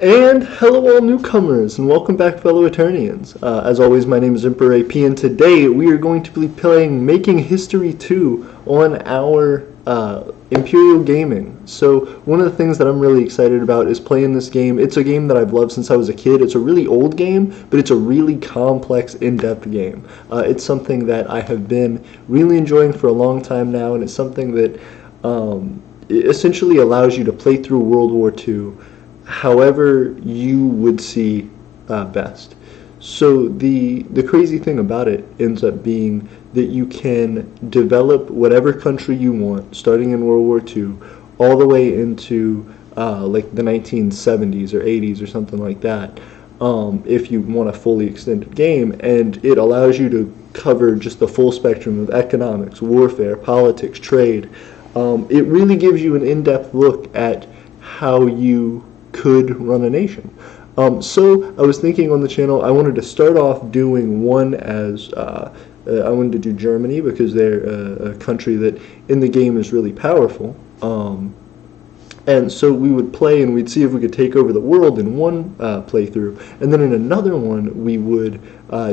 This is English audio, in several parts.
And hello all newcomers, and welcome back fellow Eternians. As always, my name is Emperor AP, and today we are going to be playing Making History 2 on our Imperial Gaming. So one of the things that I'm really excited about is playing this game. It's a game that I've loved since I was a kid. It's a really old game, but it's a really complex, in-depth game. It's something that I have been really enjoying for a long time now, and it's something that it essentially allows you to play through World War II however you would see best. So the crazy thing about it ends up being that you can develop whatever country you want, starting in World War II, all the way into like the 1970s or 80s or something like that, if you want a fully extended game, and it allows you to cover just the full spectrum of economics, warfare, politics, trade. It really gives you an in-depth look at how you could run a nation. So I was thinking on the channel, I wanted to start off doing one as I wanted to do Germany because they're a country that in the game is really powerful. And so we would play and we'd see if we could take over the world in one playthrough, and then in another one we would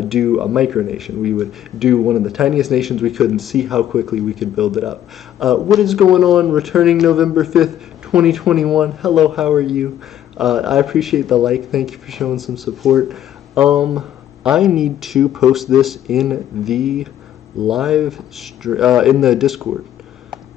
do a micronation. We would do one of the tiniest nations we could and see how quickly we could build it up. What is going on? Returning November 5th, 2021. Hello, how are you? I appreciate the like. Thank you for showing some support. I need to post this in the in the Discord.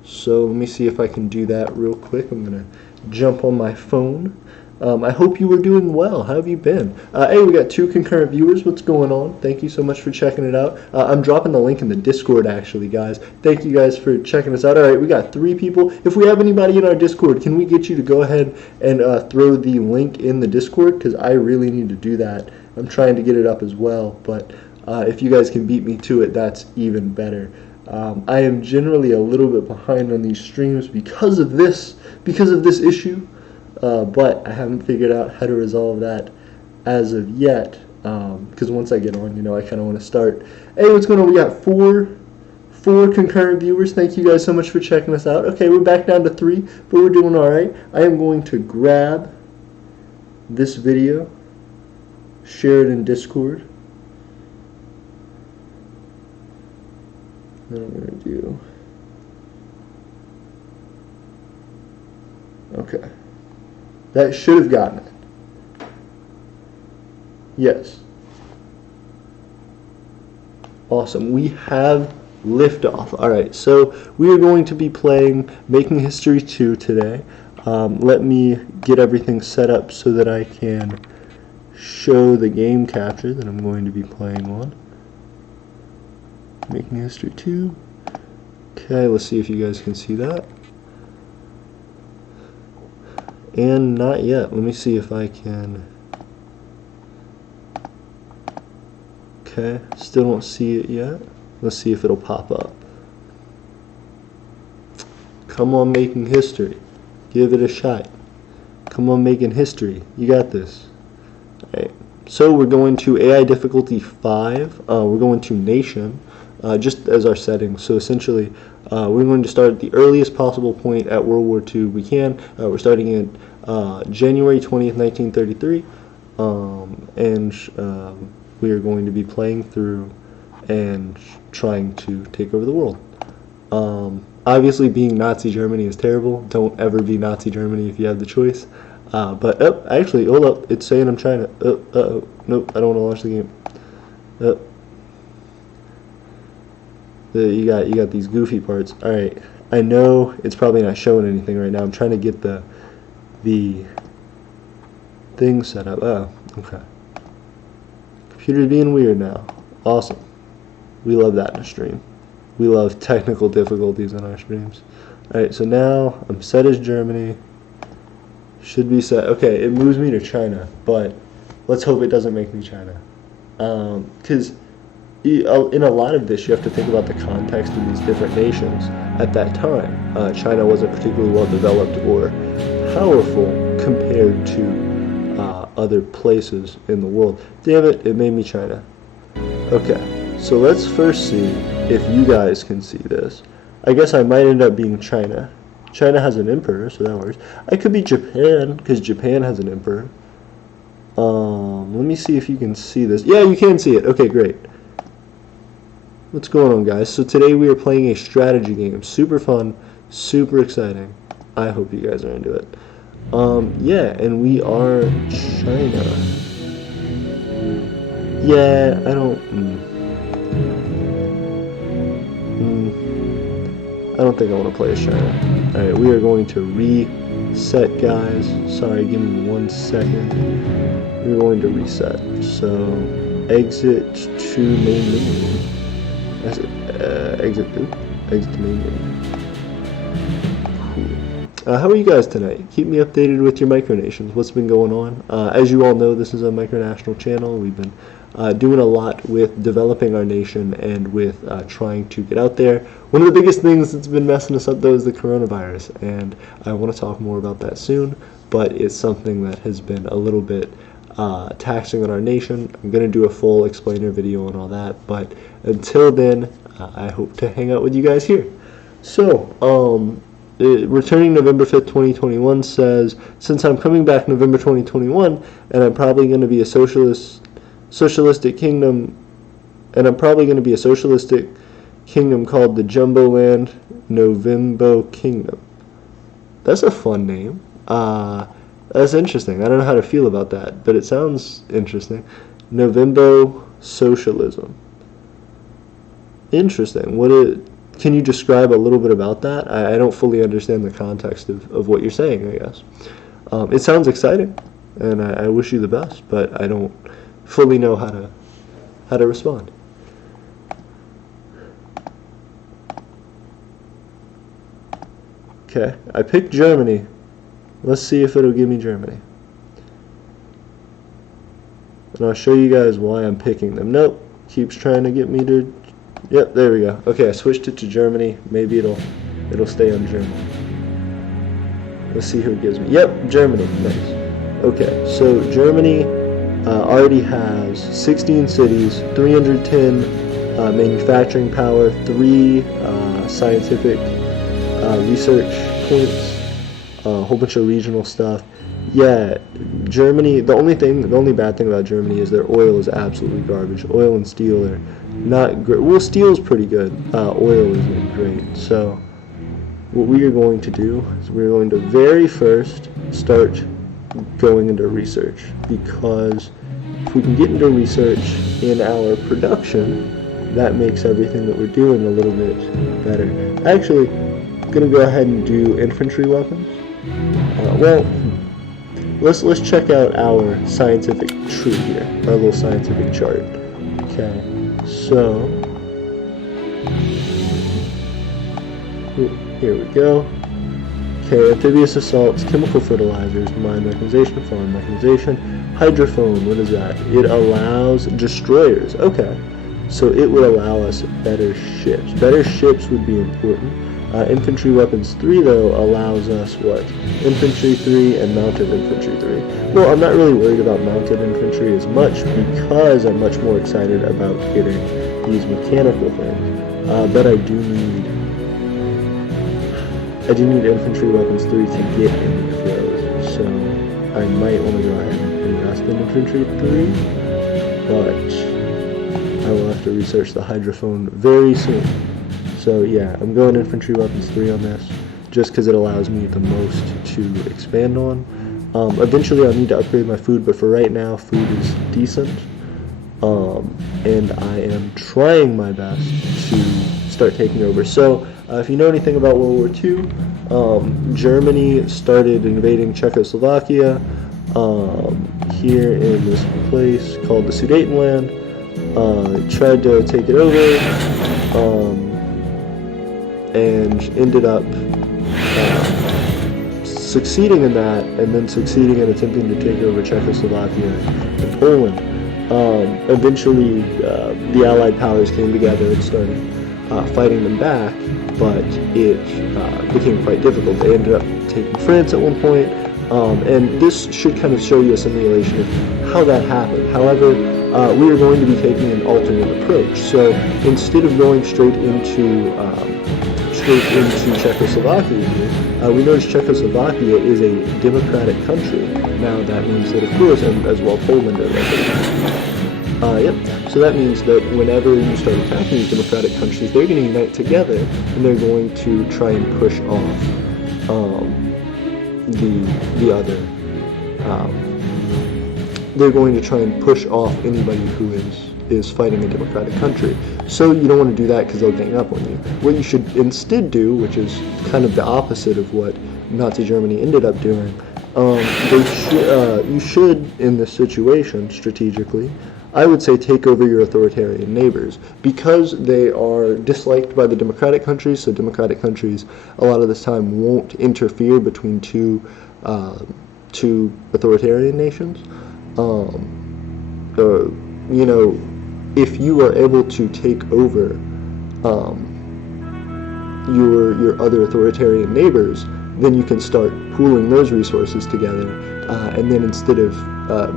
So let me see if I can do that real quick. I'm going to jump on my phone. I hope you were doing well. How have you been? Hey, we got 2 concurrent viewers. What's going on? Thank you so much for checking it out. I'm dropping the link in the Discord, actually, guys. Thank you guys for checking us out. All right, we got 3 people. If we have anybody in our Discord, can we get you to go ahead and throw the link in the Discord? Because I really need to do that. I'm trying to get it up as well, but if you guys can beat me to it, that's even better. I am generally a little bit behind on these streams because of this issue. But I haven't figured out how to resolve that as of yet, because once I get on, I kind of want to start. Hey, what's going on? We got four concurrent viewers. Thank you guys so much for checking us out. Okay, we're back down to 3, but we're doing all right. I am going to grab this video, share it in Discord. Then I'm going to do... Okay. That should have gotten it. Yes. Awesome. We have liftoff. Alright, so we are going to be playing Making History 2 today. Let me get everything set up so that I can show the game capture that I'm going to be playing on. Making History 2. Okay, let's see if you guys can see that. And not yet. Let me see if I can. Okay, still don't see it yet. Let's see if it'll pop up. Come on, Making History. Give it a shot. Come on, Making History. You got this. Alright, so we're going to AI difficulty 5. We're going to Nation, just as our settings. So essentially, we're going to start at the earliest possible point at World War II we can. We're starting at January 20th, 1933, and we are going to be playing through and trying to take over the world. Obviously, being Nazi Germany is terrible. Don't ever be Nazi Germany if you have the choice. But actually, hold up. It's saying I'm trying to. Nope, I don't want to launch the game. You got these goofy parts. All right, I know it's probably not showing anything right now. I'm trying to get the thing set up. Oh, okay. Computer's being weird now. Awesome. We love that in a stream. We love technical difficulties in our streams. All right, so now I'm set as Germany. Should be set. Okay, it moves me to China, but let's hope it doesn't make me China. Because in a lot of this, you have to think about the context of these different nations at that time. China wasn't particularly well developed or powerful compared to other places in the world. Damn it, it made me China. Okay, so let's first see if you guys can see this. I guess I might end up being China. China has an emperor, so that works. I could be Japan, because Japan has an emperor. Let me see if you can see this. Yeah, you can see it. Okay, great. What's going on, guys? So today we are playing a strategy game. Super fun, super exciting. I hope you guys are into it. Yeah, and we are China. Yeah, I don't... I don't think I want to play as China. Alright, we are going to reset, guys. Sorry, give me 1 second. We're going to reset. So, exit to main menu. Exit to main menu. Cool. How are you guys tonight? Keep me updated with your micronations. What's been going on? As you all know, this is a micronational channel. We've been doing a lot with developing our nation and with trying to get out there. One of the biggest things that's been messing us up, though, is the coronavirus, and I want to talk more about that soon, but it's something that has been a little bit taxing on our nation. I'm going to do a full explainer video on all that, but until then, I hope to hang out with you guys here. So, returning November 5th, 2021 says, since I'm coming back November 2021, and I'm probably going to be a socialistic kingdom, called the Jumbo Land Novembo Kingdom. That's a fun name. That's interesting. I don't know how to feel about that, but it sounds interesting. Novembo Socialism. Interesting. Can you describe a little bit about that? I don't fully understand the context of what you're saying, I guess. It sounds exciting, and I wish you the best, but I don't fully know how to respond. Okay, I picked Germany. Let's see if it'll give me Germany. And I'll show you guys why I'm picking them. Nope, keeps trying to get me to... Yep, there we go. Okay, I switched it to Germany. Maybe it'll stay on Germany. Let's see who it gives me. Yep, Germany. Nice. Okay, so Germany already has 16 cities, 310 manufacturing power, 3 scientific research points, a whole bunch of regional stuff. Yeah, Germany, the only bad thing about Germany is their oil is absolutely garbage. Oil and steel are not great. Well, steel's pretty good. Oil isn't great. So what we are going to do is we're going to very first start going into research, because if we can get into research in our production, that makes everything that we're doing a little bit better. Actually, I'm going to go ahead and do infantry weapons. Let's check out our scientific tree here, our little scientific chart. Okay, so here we go. Okay, amphibious assaults, chemical fertilizers, mine mechanization, farm mechanization, hydrophone. What is that? It allows destroyers. Okay, so it would allow us better ships. Better ships would be important. Infantry weapons 3, though, allows us what? Infantry 3 and mounted infantry 3. Well, I'm not really worried about mounted infantry as much, because I'm much more excited about getting these mechanical things. But I do need infantry weapons 3 to get any of those. So I might want to go ahead and invest in infantry 3, but I will have to research the hydrophone very soon. So yeah, I'm going infantry weapons 3 on this, just because it allows me the most to expand on. Eventually I'll need to upgrade my food, but for right now, food is decent. And I am trying my best to start taking over. So if you know anything about World War II, Germany started invading Czechoslovakia here in this place called the Sudetenland. Tried to take it over. And ended up succeeding in that, and then succeeding in attempting to take over Czechoslovakia and Poland. Eventually, the Allied powers came together and started fighting them back, but it became quite difficult. They ended up taking France at one point, and this should kind of show you a simulation of how that happened. However, we are going to be taking an alternate approach. So instead of going straight into scope into Czechoslovakia here, we notice Czechoslovakia is a democratic country. Now that means that, of course, and as well Poland are like yep. So that means that whenever you start attacking these democratic countries, they're going to unite together, and they're going to try and push off the other. They're going to try and push off anybody who is fighting a democratic country. So you don't want to do that because they'll gang up on you. What you should instead do, which is kind of the opposite of what Nazi Germany ended up doing, you should, in this situation, strategically, I would say take over your authoritarian neighbors, because they are disliked by the democratic countries. So democratic countries a lot of this time won't interfere between two authoritarian nations. You know, if you are able to take over your other authoritarian neighbors, then you can start pooling those resources together, and then instead of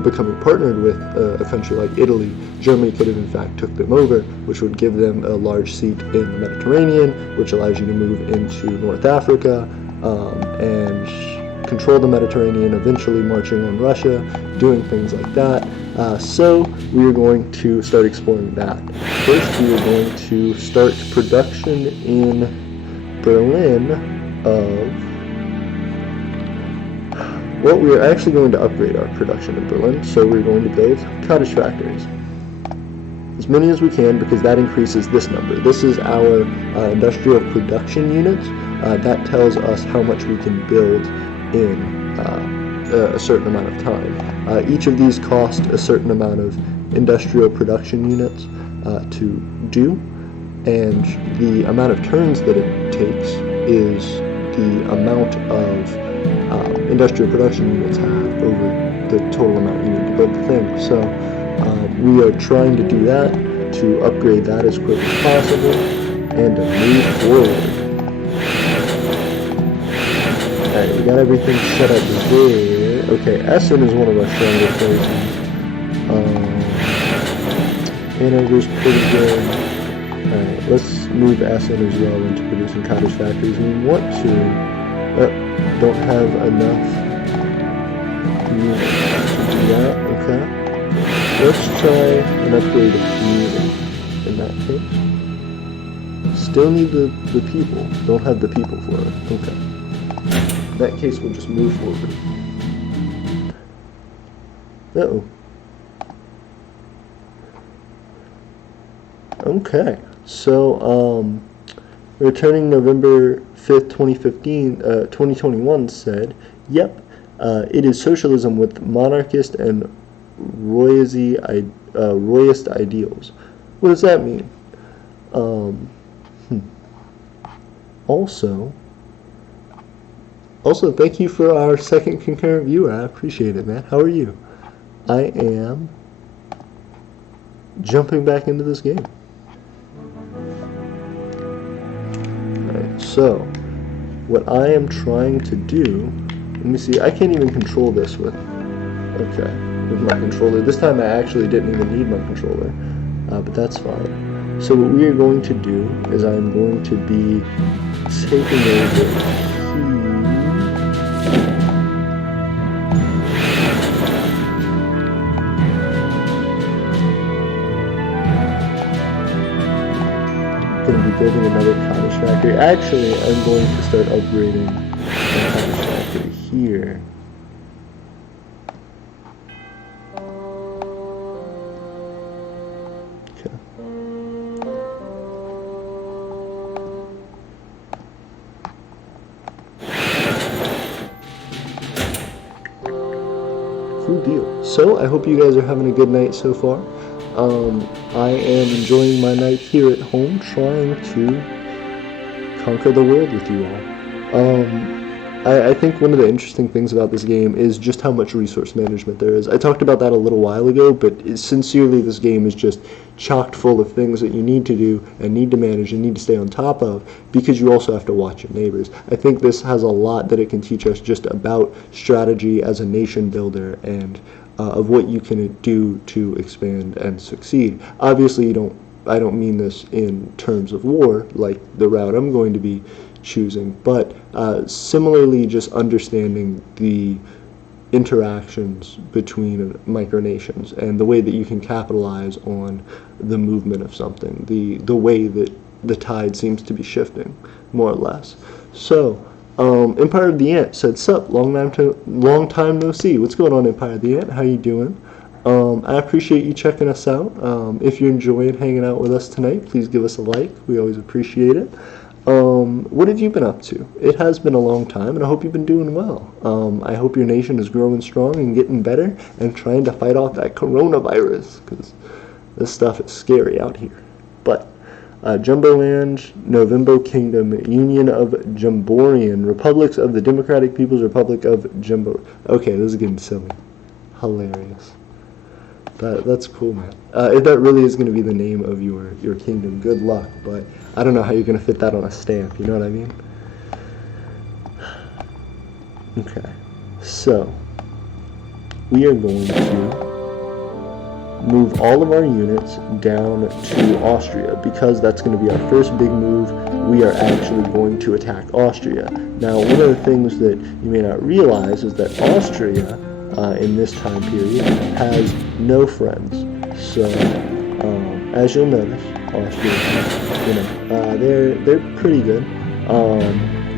becoming partnered with a country like Italy, Germany could have in fact took them over, which would give them a large seat in the Mediterranean, which allows you to move into North Africa and control the Mediterranean, eventually marching on Russia, doing things like that. So we are going to start exploring that. First, we are going to start production in Berlin of... Well, we are actually going to upgrade our production in Berlin, so we're going to build cottage factories. As many as we can, because that increases this number. This is our industrial production units. That tells us how much we can build in a certain amount of time. Each of these cost a certain amount of industrial production units to do, and the amount of turns that it takes is the amount of industrial production units have over the total amount you need to build the thing. So we are trying to do that, to upgrade that as quick as possible, and to move forward. Alright, we got everything set up there. Okay, Essen is one of our stronger places. Hanover's pretty good. Alright, let's move Essen as well into producing cottage factories. We want to... don't have enough units to do that. Okay. Let's try and upgrade a few in that case. Still need the people. Don't have the people for it. Okay. In that case, we'll just move forward. Uh-oh. Okay. So, returning November 5th, 2021 said, yep, it is socialism with monarchist and royist ideals. What does that mean? Also, thank you for our second concurrent viewer. I appreciate it, man. How are you? I am jumping back into this game. Alright, so what I am trying to do, let me see, I can't even control this with my controller. This time I actually didn't even need my controller, but that's fine. So what we are going to do is I'm going to be taking over here. Going to be building another cottage factory. Actually, I'm going to start upgrading the cottage factory here. Okay. Cool deal. So, I hope you guys are having a good night so far. I am enjoying my night here at home, trying to conquer the world with you all. I think one of the interesting things about this game is just how much resource management there is. I talked about that a little while ago, but sincerely, this game is just chocked full of things that you need to do and need to manage and need to stay on top of, because you also have to watch your neighbors. I think this has a lot that it can teach us just about strategy as a nation builder, and of what you can do to expand and succeed. Obviously, you don't I don't mean this in terms of war, like the route I'm going to be choosing, but similarly just understanding the interactions between micronations and the way that you can capitalize on the movement of something, the way that the tide seems to be shifting, more or less. So, Empire of the Ant said, "Sup, long time no see. What's going on, Empire of the Ant? How you doing? I appreciate you checking us out. If you're enjoying hanging out with us tonight, please give us a like. We always appreciate it. What have you been up to? It has been a long time, and I hope you've been doing well. I hope your nation is growing strong and getting better and trying to fight off that coronavirus, because this stuff is scary out here. But Jumboland, Novembo Kingdom, Union of Jumborian, Republics of the Democratic People's Republic of Jumbo." Okay, this is getting silly. Hilarious. That's cool, man. If that really is going to be the name of your kingdom, good luck. But I don't know how you're going to fit that on a stamp. You know what I mean? Okay. So we are going to move all of our units down to Austria, because that's going to be our first big move. We are actually going to attack Austria. Now, one of the things that you may not realize is that Austria, in this time period, has no friends. So, as you'll notice, Austria, they're pretty good.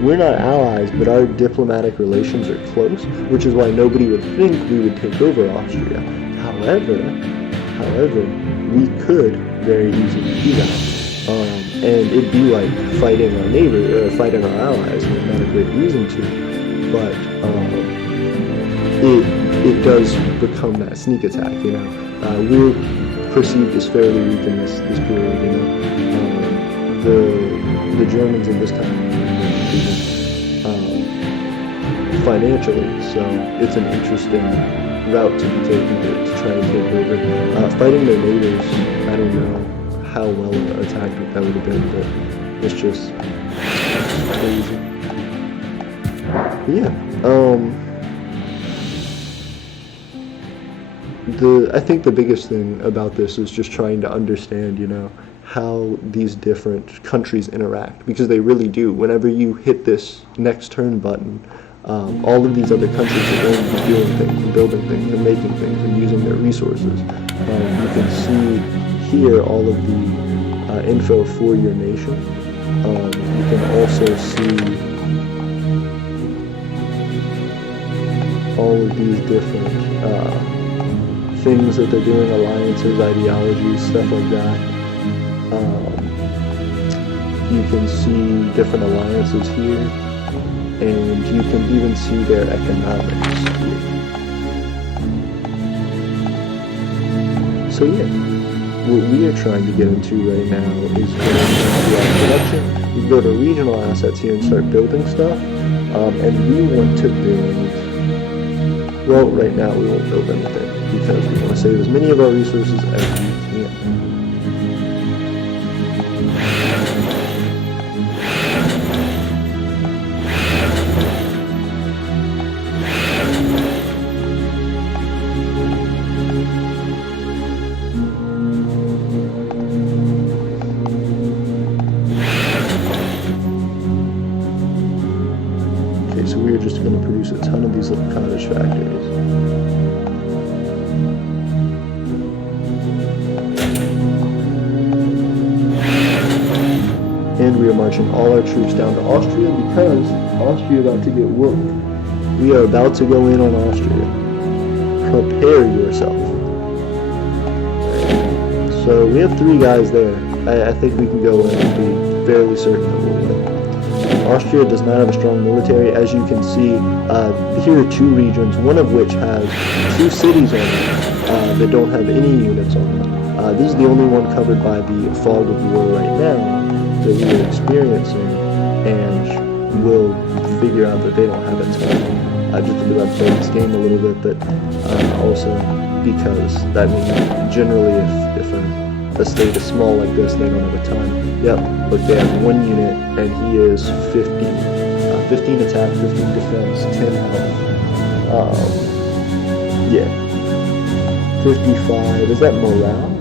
We're not allies, but our diplomatic relations are close, which is why nobody would think we would take over Austria. However, we could very easily do that. And it'd be like fighting our neighbor, fighting our allies, and there's not a great reason to. But it does become that sneak attack, you know. We're perceived as fairly weak in this period, you know. The Germans in this time financially, so it's an interesting route to be taken to try and take over. Fighting their neighbors, I don't know how well a tactic that would have been, but it's just crazy. But yeah, I think the biggest thing about this is just trying to understand, you know, how these different countries interact, because they really do. Whenever you hit this next turn button, all of these other countries are going to be doing things and building things and making things and using their resources. You can see here all of the info for your nation. You can also see all of these different things that they're doing, alliances, ideologies, stuff like that. You can see different alliances here, and you can even see their economics here. So yeah, what we are trying to get into right now is production. We go to regional assets here and start building stuff, and we want to build, well, right now we won't build anything, because we want to save as many of our resources as we can. So we are just going to produce a ton of these little cottage factories. And we are marching all our troops down to Austria, because Austria is about to get whooped. We are about to go in on Austria. Prepare yourself. So we have 3 guys there. I think we can go in and be fairly certain that we'll win. Austria does not have a strong military. As you can see, here are 2 regions, one of which has 2 cities on it that don't have any units on them. This is the only one covered by the fog of war right now that we are experiencing, and we'll figure out that they don't have it. Just to be able to play this game a little bit, but also because that means generally if a state is small like this, they don't have a ton. Yep, look, they have 1 unit, and he is 15. 15 attack, 15 defense, 10 health. Yeah. 55, is that morale?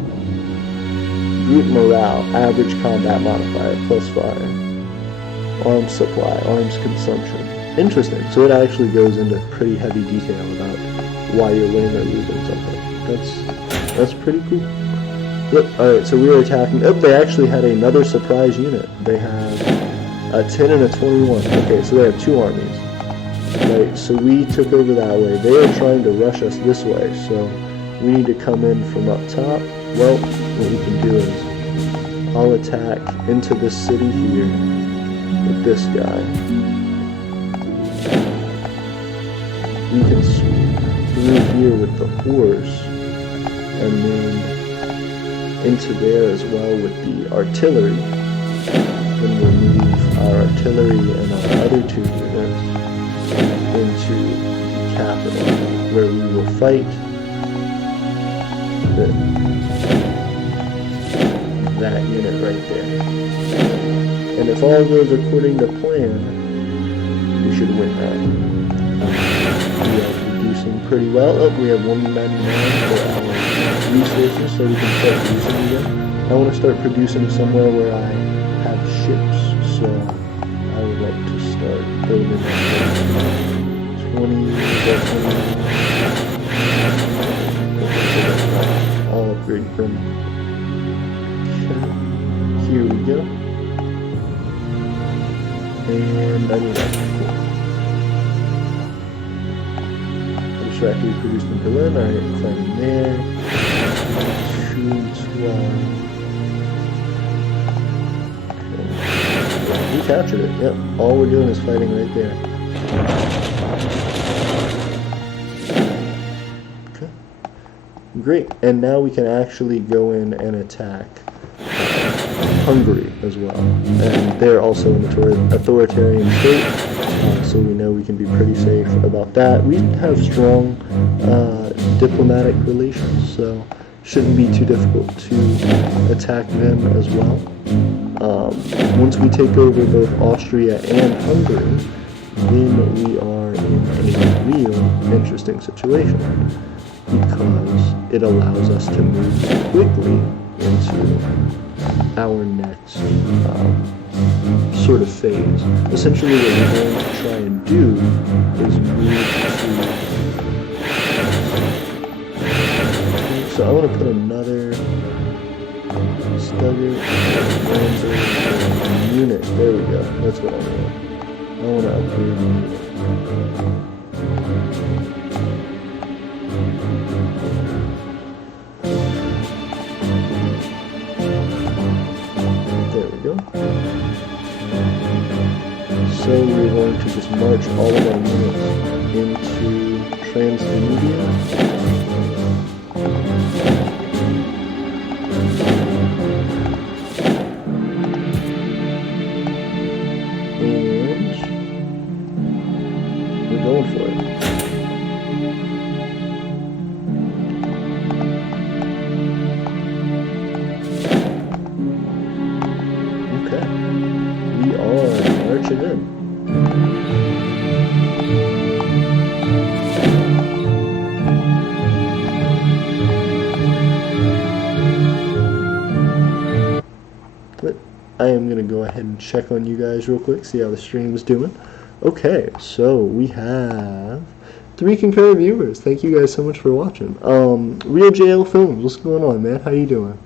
Group morale, average combat modifier, +5. Arms supply, arms consumption. Interesting. So it actually goes into pretty heavy detail about why you're winning or losing something. That's pretty cool. Yep. Alright, so we were attacking. Oh, they actually had another surprise unit. They had a 10 and a 21. Okay, so they have 2 armies. Right, so we took over that way. They are trying to rush us this way, so we need to come in from up top. Well, what we can do is I'll attack into this city here with this guy. We can sweep through here with the horse, and then into there as well with the artillery. Then we'll move our artillery and our other 2 units into the capital, where we will fight that unit right there. And if all goes according to plan, we should win that. We are producing pretty well. Oh, we have 199 for our resources, so we can start producing again. I want to start producing somewhere where I have ships, so I would like to start building 20. I'll upgrade from. Here we go. And I need that. Cool. Abstractly produced in Berlin. Alright, climbing there. 212. Okay. We captured it. Yep. All we're doing is fighting right there. Okay. Great. And now we can actually go in and attack Hungary as well, and they're also an authoritarian state, so we know we can be pretty safe about that. We have strong diplomatic relations, so shouldn't be too difficult to attack them as well. Once we take over both Austria and Hungary, then we are in a real interesting situation, because it allows us to move quickly into our next sort of phase. Essentially what we're going to try and do is move to... So I want to put another Stugger unit. There we go. That's what I want. I want to upgrade the unit. So we're going to just march all of our units into Transmedia. And we're going for it. Okay. We are marching in. But I am going to go ahead and check on you guys real quick, see how the stream's doing. Okay, so we have 3 concurrent viewers. Thank you guys so much for watching. Real JL Films, what's going on, man? How you doing?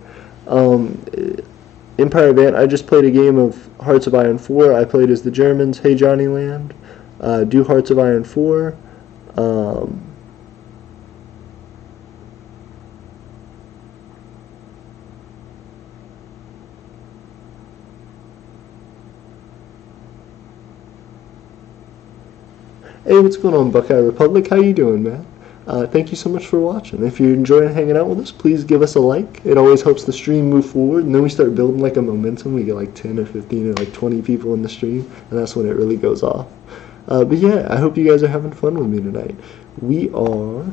Empire of Aeternia, I just played a game of Hearts of Iron 4. I played as the Germans. Hey Johnny Land. Do Hearts of Iron 4. Hey, what's going on, Buckeye Republic? How you doing, man? Thank you so much for watching. If you're enjoying hanging out with us, please give us a like. It always helps the stream move forward, and then we start building like a momentum. We get like 10 or 15 or like 20 people in the stream, and that's when it really goes off. But yeah, I hope you guys are having fun with me tonight. We are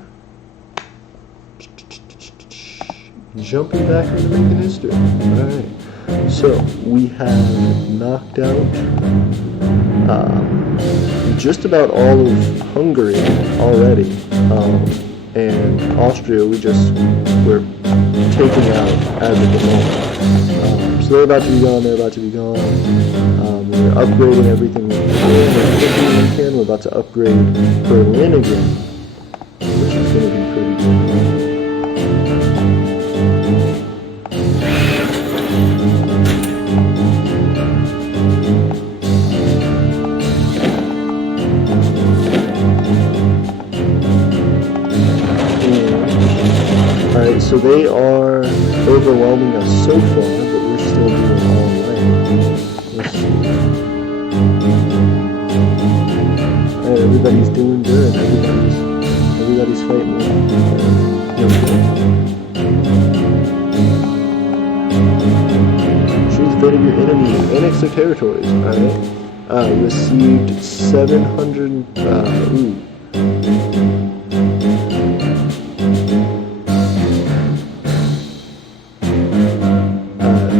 jumping back into making history. Alright, so we have knocked out just about all of Hungary already. and Austria we're taking out as of the moment. So they're about to be gone, they're about to be gone. We're upgrading everything we can. We're about to upgrade Berlin again, which is going to be pretty good. Alright, so they are overwhelming us so far, but we're still doing all right. Let's see. Alright, everybody's doing good. Everybody's fighting well. Here we go. Choose fate of your enemy. Annex their territories. Alright. Received 700.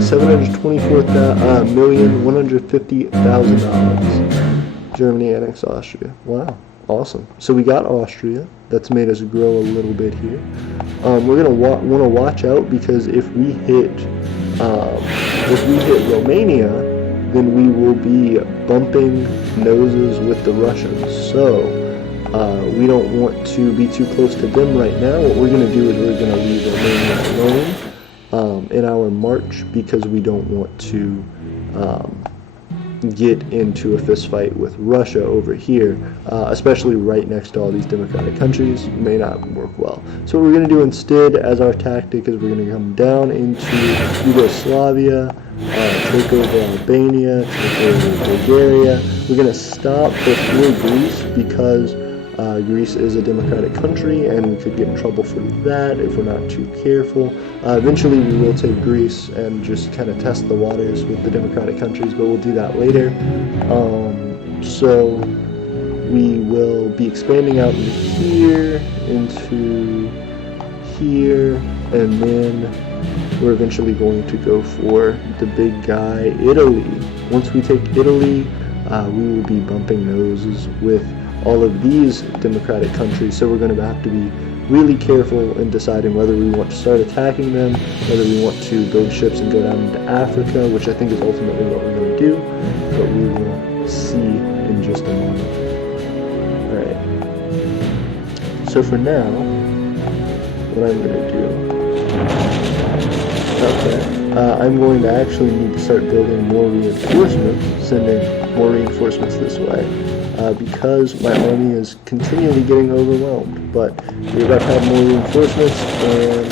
$724,150,000. Germany annexed Austria. Wow, awesome. So we got Austria. That's made us grow a little bit here. We're gonna want to watch out because if we hit Romania, then we will be bumping noses with the Russians. So we don't want to be too close to them right now. What we're gonna do is we're gonna leave Romania alone in our march because we don't want to get into a fist fight with Russia over here, especially right next to all these democratic countries. May not work well. So what we're going to do instead as our tactic is we're going to come down into Yugoslavia, take over Albania, take over Bulgaria. We're going to stop before Greece because Greece is a democratic country and we could get in trouble for that if we're not too careful. Eventually we will take Greece and just kind of test the waters with the democratic countries, but we'll do that later. So we will be expanding out into here, and then we're eventually going to go for the big guy, Italy. Once we take Italy, we will be bumping noses with all of these democratic countries, so we're going to have to be really careful in deciding whether we want to start attacking them, whether we want to build ships and go down into Africa, which I think is ultimately what we're going to do, but we will see in just a moment. Alright, so for now, what I'm going to do, I'm going to actually need to start building more reinforcements, sending more reinforcements this way. Because my army is continually getting overwhelmed, but we're about to have more reinforcements, and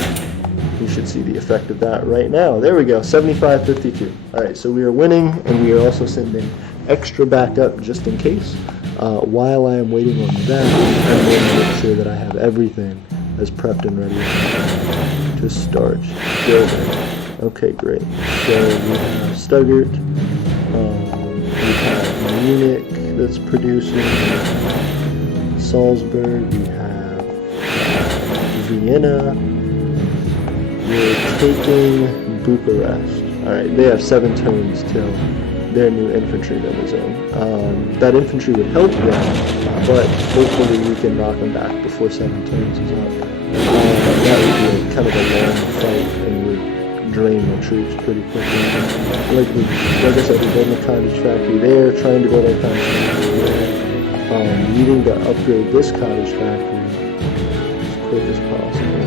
we should see the effect of that right now. There we go, 75-52. Alright, so we are winning, and we are also sending extra backup just in case. While I am waiting on that, I'm going to make sure that I have everything as prepped and ready to start building. Okay, great. So we have Stuttgart, we have Munich that's producing, Salzburg, we have Vienna, we're taking Bucharest. Alright, they have 7 turns till their new infantryman is in. That infantry would help them, but hopefully we can knock them back before 7 turns is up. That would be kind of a long fight and would drain the troops pretty quickly. Like I said, we're building a cottage factory there, trying to build a cottage factory there. Needing to upgrade this cottage factory as quick as possible.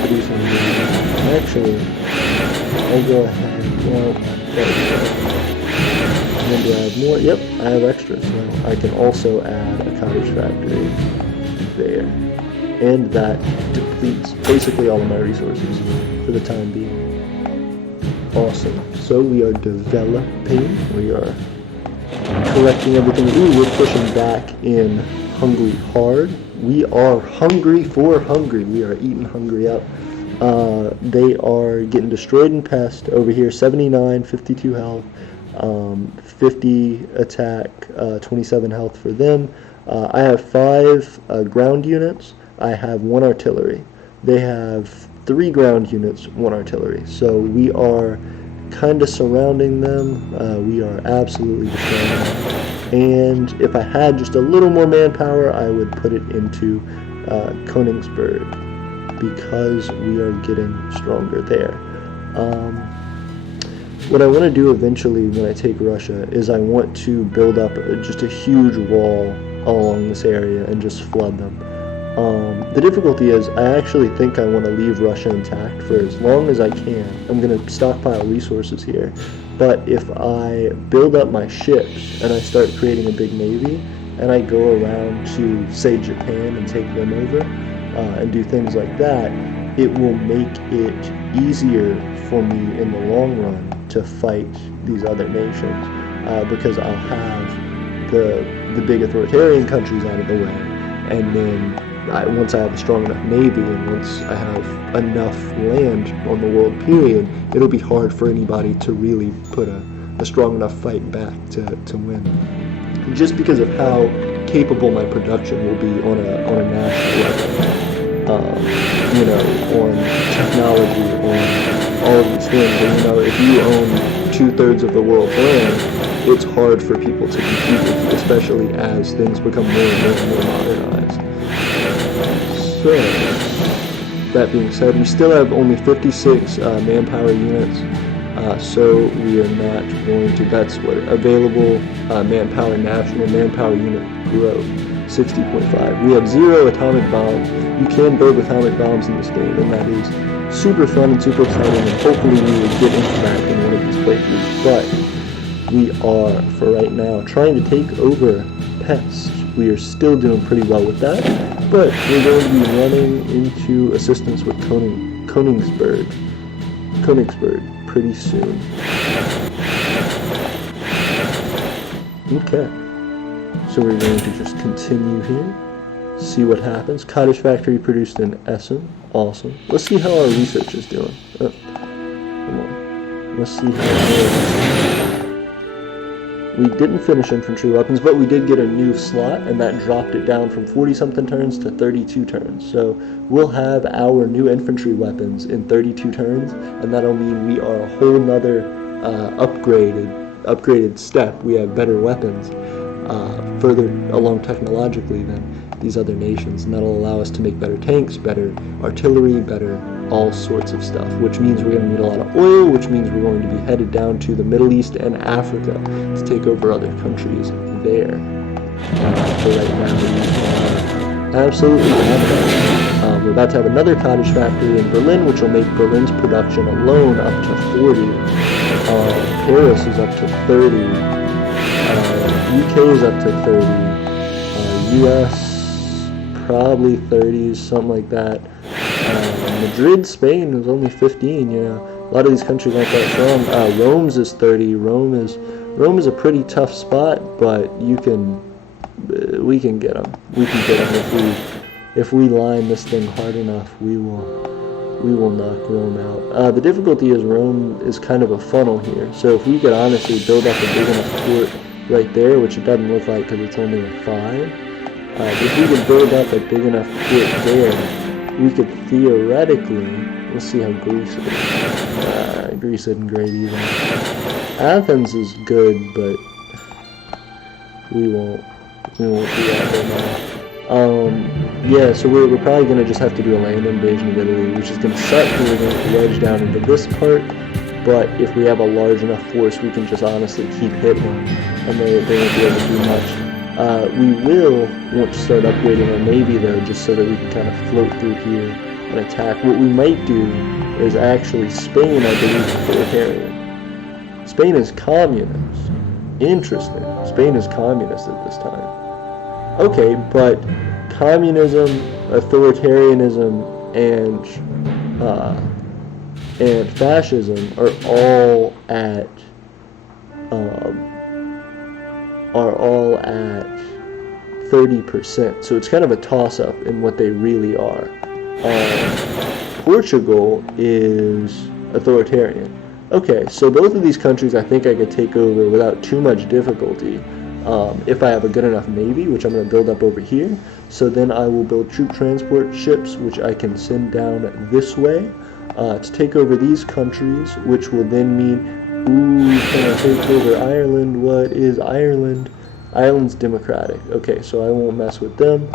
Producing actually, I'll go ahead. Well, there we go. And then do I have more? Yep, I have extra, so I can also add a cottage factory there. And that depletes basically all of my resources for the time being. Awesome. So we are developing, we are collecting everything. Ooh, we're pushing back in Hungary hard. We are hungry for Hungary. We are eating Hungary up. They are getting destroyed in pest over here. 79, 52 health, 50 attack, 27 health for them. I have 5 ground units. I have 1 artillery. They have 3 ground units, 1 artillery. So we are kind of surrounding them. We are absolutely destroying them. And if I had just a little more manpower, I would put it into Königsberg, because we are getting stronger there. What I want to do eventually when I take Russia is I want to build up just a huge wall along this area and just flood them. The difficulty is I actually think I want to leave Russia intact for as long as I can. I'm going to stockpile resources here. But if I build up my ships and I start creating a big navy and I go around to, say, Japan and take them over and do things like that, it will make it easier for me in the long run to fight these other nations, because I'll have the big authoritarian countries out of the way, and then once I have a strong enough navy and once I have enough land on the world period, it'll be hard for anybody to really put a strong enough fight back to win. Just because of how capable my production will be on a national level, on technology, on all of these things. And, if you own 2/3 of the world's land, it's hard for people to compete with you, especially as things become more and more modernized. So, that being said, we still have only 56 manpower units, so we are not going to, that's what, available manpower, national manpower unit growth, 60.5. We have 0 atomic bombs. You can build atomic bombs in this game, and that is super fun and super exciting, and hopefully we will get into that in one of these playthroughs. But we are, for right now, trying to take over Pest. We are still doing pretty well with that, but we're going to be running into assistance with Königsberg pretty soon. Okay, so we're going to just continue here, see what happens. Cottage factory produced in Essen. Awesome. Let's see how our research is doing. Come on. Let's see how we didn't finish infantry weapons, but we did get a new slot, and that dropped it down from 40-something turns to 32 turns. So we'll have our new infantry weapons in 32 turns, and that'll mean we are a whole nother upgraded step. We have better weapons further along technologically than these other nations, and that'll allow us to make better tanks, better artillery, better all sorts of stuff, which means we're going to need a lot of oil, which means we're going to be headed down to the Middle East and Africa to take over other countries there. For right now, we are absolutely adequate. We're about to have another cottage factory in Berlin, which will make Berlin's production alone up to 40. Paris is up to 30. UK is up to 30. US probably 30s, something like that. Madrid, Spain is only 15. A lot of these countries aren't that strong. Rome's is 30. Rome is a pretty tough spot, but we can get them. We can get them if we line this thing hard enough. We will knock Rome out. The difficulty is Rome is kind of a funnel here. So if we could honestly build up a big enough fort right there, which it doesn't look like because it's only a 5. If we could build up a big enough fort there, we could theoretically, let's see how Greece is. Greece isn't great either. Athens is good, but we won't do that right now. Yeah, so we're probably going to just have to do a land invasion of Italy, which is going to suck because we're going to wedge down into this part. But if we have a large enough force, we can just honestly keep hitting them, and they won't be able to do much. We will want to start upgrading our navy, though, just so that we can kind of float through here and attack. What we might do is actually Spain, I believe, is authoritarian. Spain is communist. Interesting. Spain is communist at this time. Okay, but communism, authoritarianism, and fascism are all at 30%. So it's kind of a toss-up in what they really are. Portugal is authoritarian. Okay, so both of these countries I think I could take over without too much difficulty if I have a good enough navy, which I'm going to build up over here. So then I will build troop transport ships, which I can send down this way to take over these countries, which will then mean, ooh, can I take over Ireland? What is Ireland? Ireland's democratic. Okay, so I won't mess with them.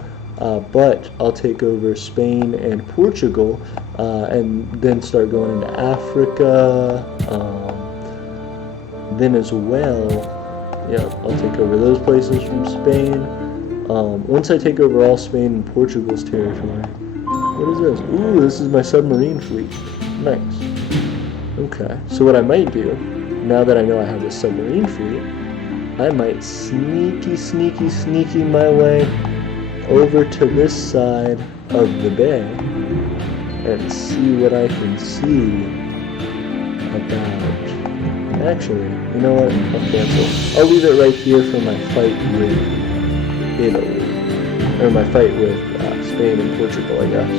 But I'll take over Spain and Portugal, and then start going into Africa. Then as well, yeah, I'll take over those places from Spain. Once I take over all Spain and Portugal's territory. What is this? Ooh, this is my submarine fleet. Nice. Okay, so what I might do, now that I know I have a submarine fleet, I might sneaky my way over to this side of the bay and see what I can see about... Actually, you know what? I'll cancel. I'll leave it right here for my fight with Italy. Or my fight with Spain and Portugal, I guess.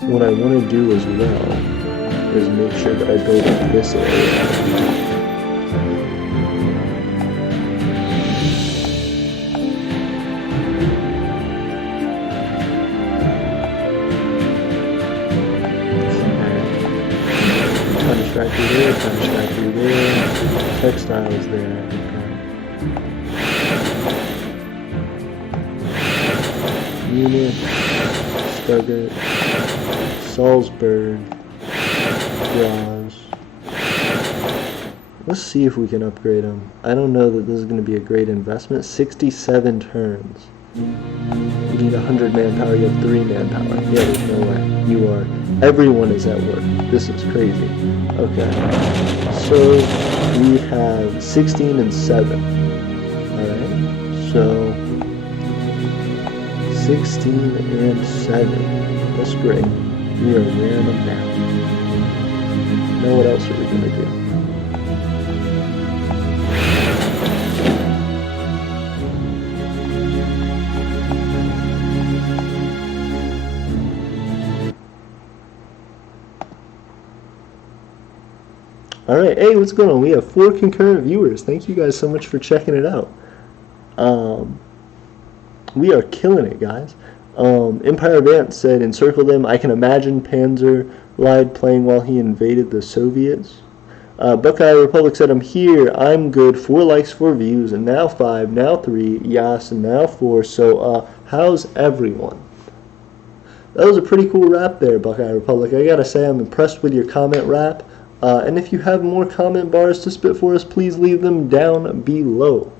But what I want to do as well is make sure that I build up this area. Factory there, punch factory there, textiles there. Okay. Munich, Stuttgart, Salzburg, Graz. Let's see if we can upgrade them. I don't know that this is going to be a great investment. 67 turns. You need 100 manpower, you have 3 manpower. Yeah, there's no way. You are. Everyone is at work. This is crazy. Okay. So we have 16 and 7. Alright. So 16 and 7. That's great. We are wearing them down. Now what else are we going to do? Alright, hey, what's going on? We have 4 concurrent viewers. Thank you guys so much for checking it out. We are killing it, guys. Empire of Aeternia said, encircle them. I can imagine Panzer lied playing while he invaded the Soviets. Buckeye Republic said, I'm here. I'm good. 4 likes, 4 views, and now 5, now 3, yes, and now 4. So, how's everyone? That was a pretty cool rap there, Buckeye Republic. I gotta say, I'm impressed with your comment rap. And if you have more comment bars to spit for us, please leave them down below.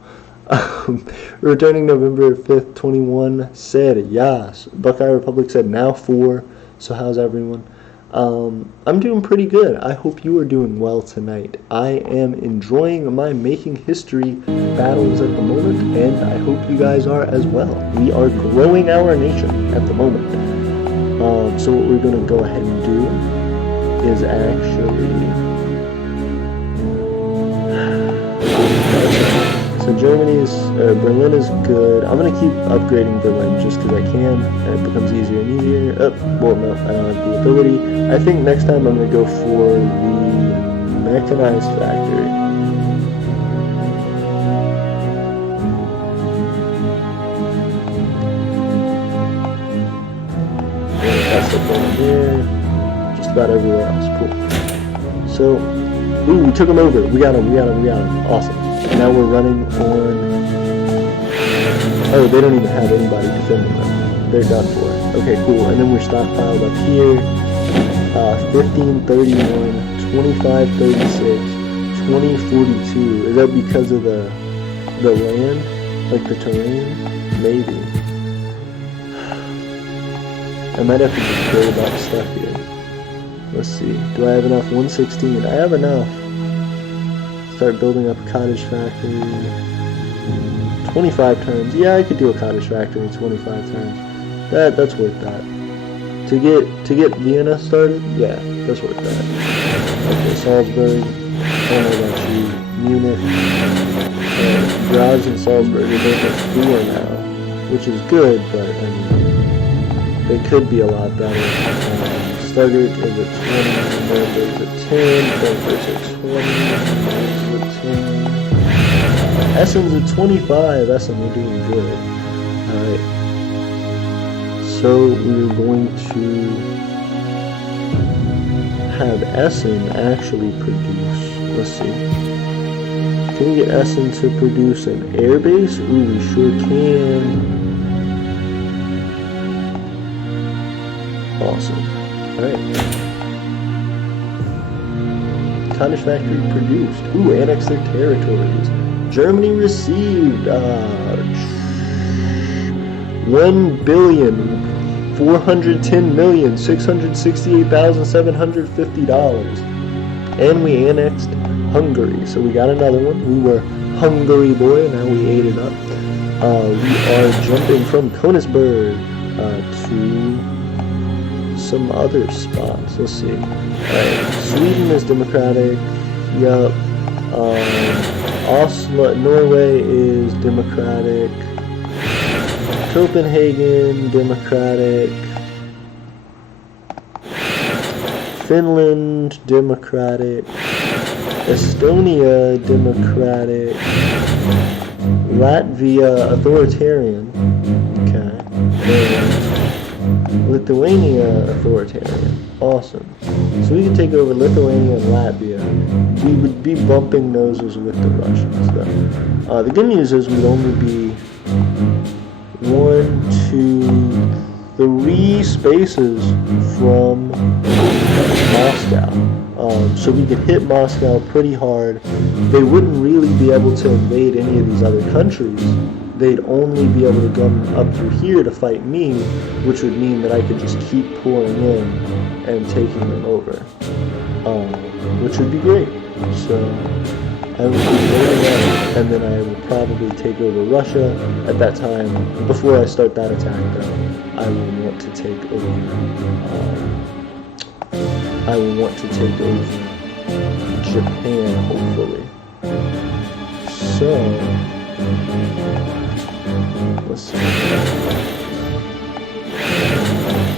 Returning November 5th, 21 said, yes. Buckeye Republic said, now 4. So how's everyone? I'm doing pretty good. I hope you are doing well tonight. I am enjoying my making history battles at the moment, and I hope you guys are as well. We are growing our nation at the moment. So what we're going to go ahead and do is actually... So Berlin is good. I'm going to keep upgrading Berlin just because I can, and it becomes easier and easier. Well, no, I don't have the ability. I think next time I'm going to go for the mechanized factory. That's up over here. Just about everywhere else. Cool. So, ooh, we took them over. We got them. Awesome. Now we're running on... Oh, they don't even have anybody defending them. They're done for. Okay, cool. And then we're stockpiled up here. 1531, 2536, 2042. Is that because of the land? Like the terrain? Maybe. I might have to just build about stuff here. Let's see. Do I have enough? 116. I have enough. Start building up a cottage factory. 25 turns. Yeah, I could do a cottage factory in 25 turns. That's worth that. To get Vienna started, yeah, that's worth that. Okay, Salzburg. I don't know about you. Munich. Graz and Salzburg are both at 4 now, which is good, but I mean, they could be a lot better. Stuttgart is at 20, Nuremberg is at 10, Frankfurt's at 20, Mainz is at 10. Essen's at 25. Essen, we're doing good. Alright. So we're going to have Essen actually produce. Let's see. Can we get Essen to produce an airbase? Ooh, we sure can. Awesome. Alright. Cottage factory produced. Ooh, annex their territories. Germany received 1,410,668,750 and we annexed Hungary. So we got another one. We were Hungary boy, now we ate it up. We are jumping from Königsberg to some other spots. Let's see. Alright, Sweden is democratic. Yup. Oslo, Norway is democratic. Copenhagen, democratic. Finland, democratic. Estonia, democratic. Latvia, authoritarian. Okay. And Lithuania, authoritarian. Awesome. So we can take over Lithuania and Latvia. We would be bumping noses with the Russians, though. The good news is we'd only be 1, 2, 3 spaces from Moscow. So we could hit Moscow pretty hard. They wouldn't really be able to invade any of these other countries. They'd only be able to come up through here to fight me, which would mean that I could just keep pouring in and taking them over, which would be great. So I would be loading up, and then I would probably take over Russia. At that time, before I start that attack, though, I will want to take over. Japan, hopefully. So let's see.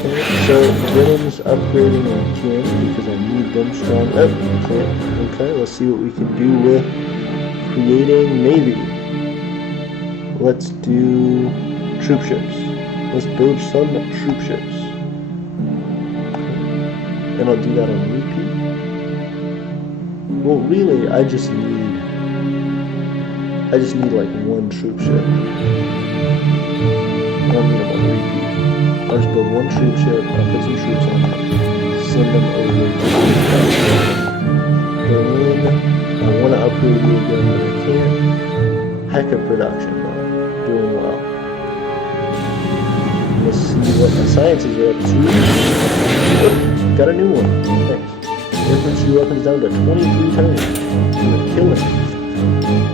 Okay, so Britain's upgrading again because I need them strong. Oh, okay. Okay, let's see what we can do with creating navy. Let's do troop ships. Let's build some troop ships. And I'll do that on repeat. Well, really, I just need like 1 troop ship. I don't need them on repeat. I'll just build 1 troop ship, I'll put some troops on it, send them over to Berlin. I want to upgrade you again, but I can't. Heck of production, though. Doing well. Let's see what my sciences are up to. Oh, got a new one. Nice. Infantry weapons down to 23 turns. We're killing it.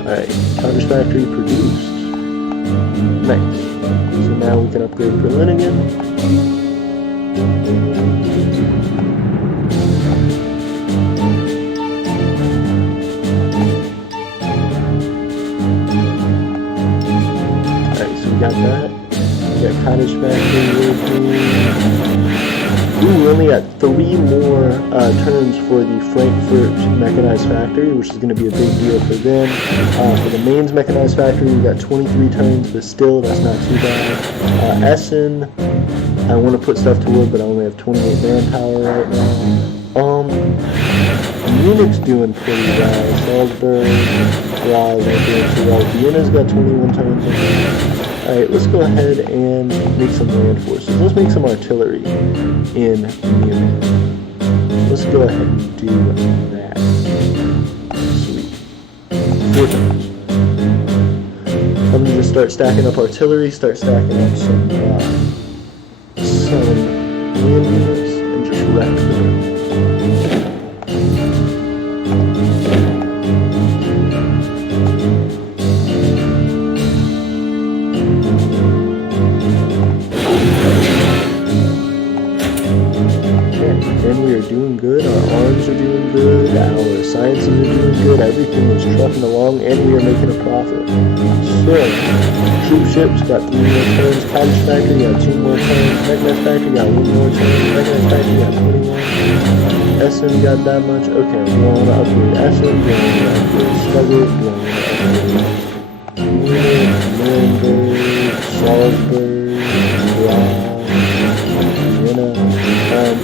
Alright, cottage factory produced. Nice. So now we can upgrade Berlin again. Alright, so we got that. We got cottage factory working. Ooh, we only got 3 more turns for the Frankfurt mechanized factory, which is going to be a big deal for them. For the Mainz mechanized factory, we got 23 turns, but still, that's not too bad. Essen, I want to put stuff to wood, but I only have 28 manpower right now. Munich's doing pretty well. Salzburg, Graz aren't doing too well. Vienna's got 21 turns. Alright, let's go ahead and make some land forces. Let's make some artillery in Munich. Let's go ahead and do that. Sweet. 4 turns. I'm going to just start stacking up artillery, start stacking up some land units, and just wreck them. And we are doing good, our arms are doing good, our sciences are doing good, everything is trucking along, and we are making a profit. So, troop ships got 3 more turns, cottage factory got 2 more turns, mechanized factory got 1 more turn, mechanized factory got 21, Essen got that much. Okay, do I want to upgrade Essen? Do I want to upgrade Stuttgart? Do I want to upgrade Munich, Nuremberg, Salzburg, Graz, Vienna?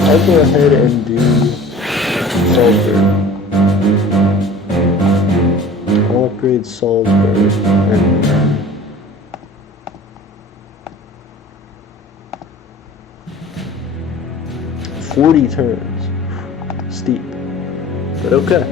I'll go ahead and do Salzburg. I'll upgrade Salisbury. And 40 turns. Steep. But okay.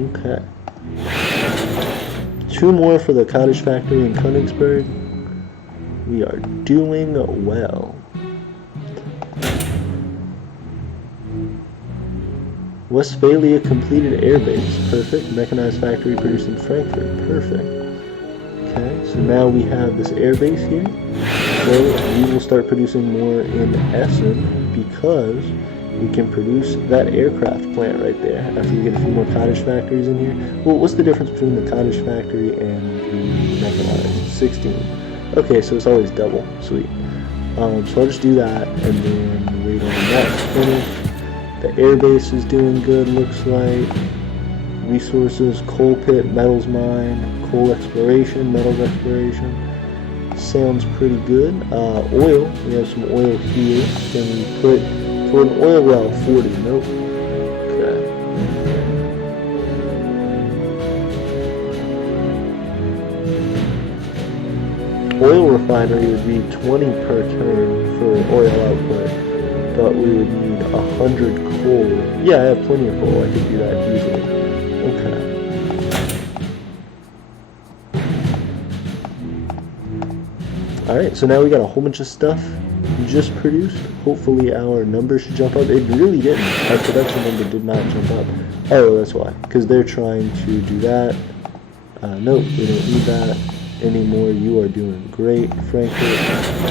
Okay. 2 more for the cottage factory in Königsberg. We are doing well. Westphalia completed airbase. Perfect. Mechanized factory produced in Frankfurt. Perfect. Okay, so now we have this airbase here. So we will start producing more in Essen because we can produce that aircraft plant right there after we get a few more cottage factories in here. Well, what's the difference between the cottage factory and the mechanized? 16. Okay, so it's always double. Sweet. So I'll just do that and then wait on that to finish. The airbase is doing good, looks like. Resources, coal pit, metals mine, coal exploration, metals exploration. Sounds pretty good. Oil, we have some oil here. Can we put for an oil well 40? Nope. Okay. Oil refinery would be 20 per turn for oil output, but we would need 100 coal. Yeah, I have plenty of coal. I could do that easily. Okay. Alright, so now we got a whole bunch of stuff just produced. Hopefully our numbers should jump up. It really didn't. Our production number did not jump up. Oh, that's why. Because they're trying to do that. Nope, we don't need that anymore. You are doing great. Frankfurt.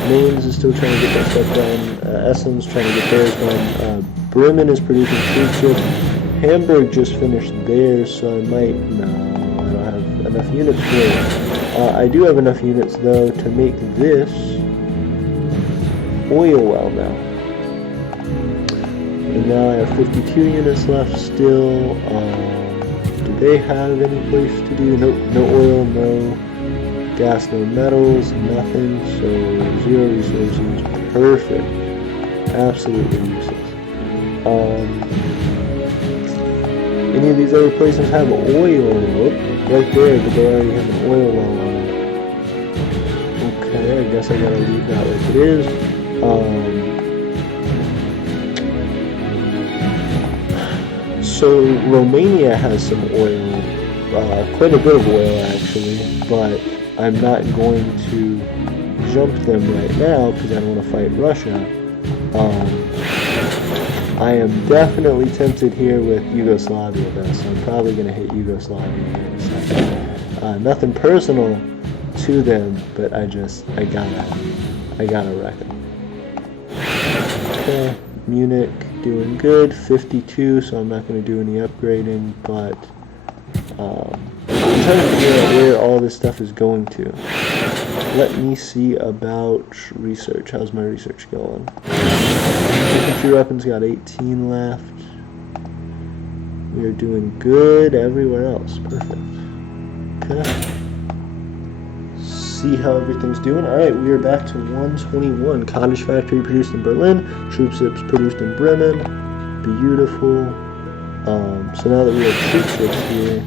Mainz is still trying to get that stuff done. Essen's trying to get theirs done. Bremen is producing food ships. Hamburg just finished theirs, so I might... No, I don't have enough units for it. I do have enough units, though, to make this oil well now. And now I have 52 units left still. Do they have any place to do? Nope, no oil, no gas, no metals, nothing. So 0 resources. Perfect. Absolutely useless. Any of these other places have oil? Right there, but they already have an oil well on it. Okay, I guess I gotta leave that like it is. So Romania has some oil, quite a bit of oil actually, but I'm not going to jump them right now because I don't want to fight Russia. I am definitely tempted here with Yugoslavia though, so I'm probably going to hit Yugoslavia in a second. Nothing personal to them, but I gotta wreck them. Okay, Munich doing good, 52, so I'm not going to do any upgrading, but I'm trying to figure out where all this stuff is going to. Let me see about research. How's my research going? Infantry weapons got 18 left. We are doing good everywhere else. Perfect. Okay. See how everything's doing. Alright, we are back to 121. Cottage factory produced in Berlin. Troop ships produced in Bremen. Beautiful. So now that we have troop ships here,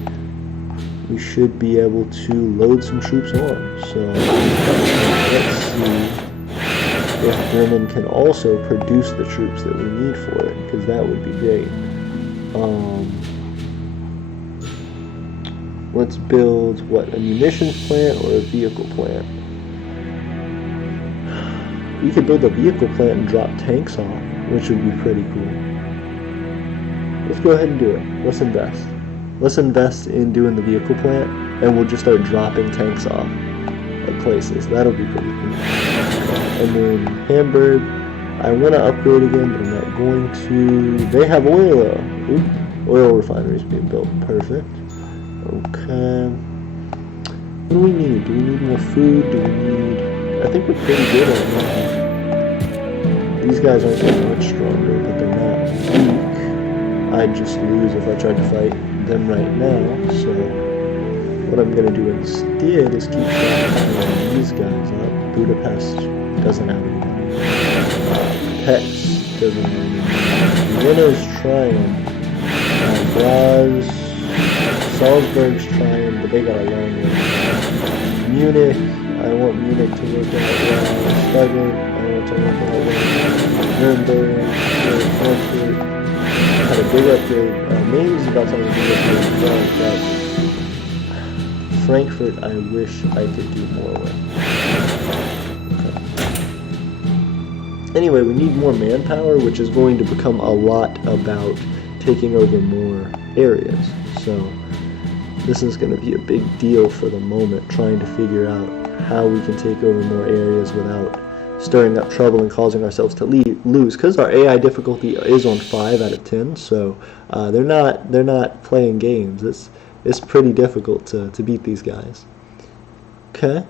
we should be able to load some troops on. So let's see if Bremen can also produce the troops that we need for it, because that would be great. Let's build, what, a munitions plant or a vehicle plant? We could build a vehicle plant and drop tanks off, which would be pretty cool. Let's go ahead and do it. Let's invest. Let's invest in doing the vehicle plant, and we'll just start dropping tanks off at places. That'll be pretty cool. And then Hamburg, I want to upgrade again, but I'm not going to. They have oil. Oop, oil refineries being built. Perfect. Okay. What do we need? Do we need more food? Do we need... I think we're pretty good right now. These guys aren't getting much stronger, but they're not weak. I'd just lose if I tried to fight them right now. So what I'm going to do instead is keep stockpiling these guys up. Budapest doesn't have any money. Pex doesn't have any money. Vienna's trying. Graz, Salzburg's trying, but they got a long way. Munich, I want Munich to work out well. Stuttgart, I want to work out well. Nuremberg, Frankfurt, had a big upgrade. Mainz is about to have a big upgrade as well, but Frankfurt I wish I could do more with. Okay. Anyway, we need more manpower, which is going to become a lot about taking over more areas. So this is going to be a big deal for the moment, trying to figure out how we can take over more areas without stirring up trouble and causing ourselves to lose, because our AI difficulty is on 5 out of 10, so they're not playing games. It's pretty difficult to beat these guys. Okay.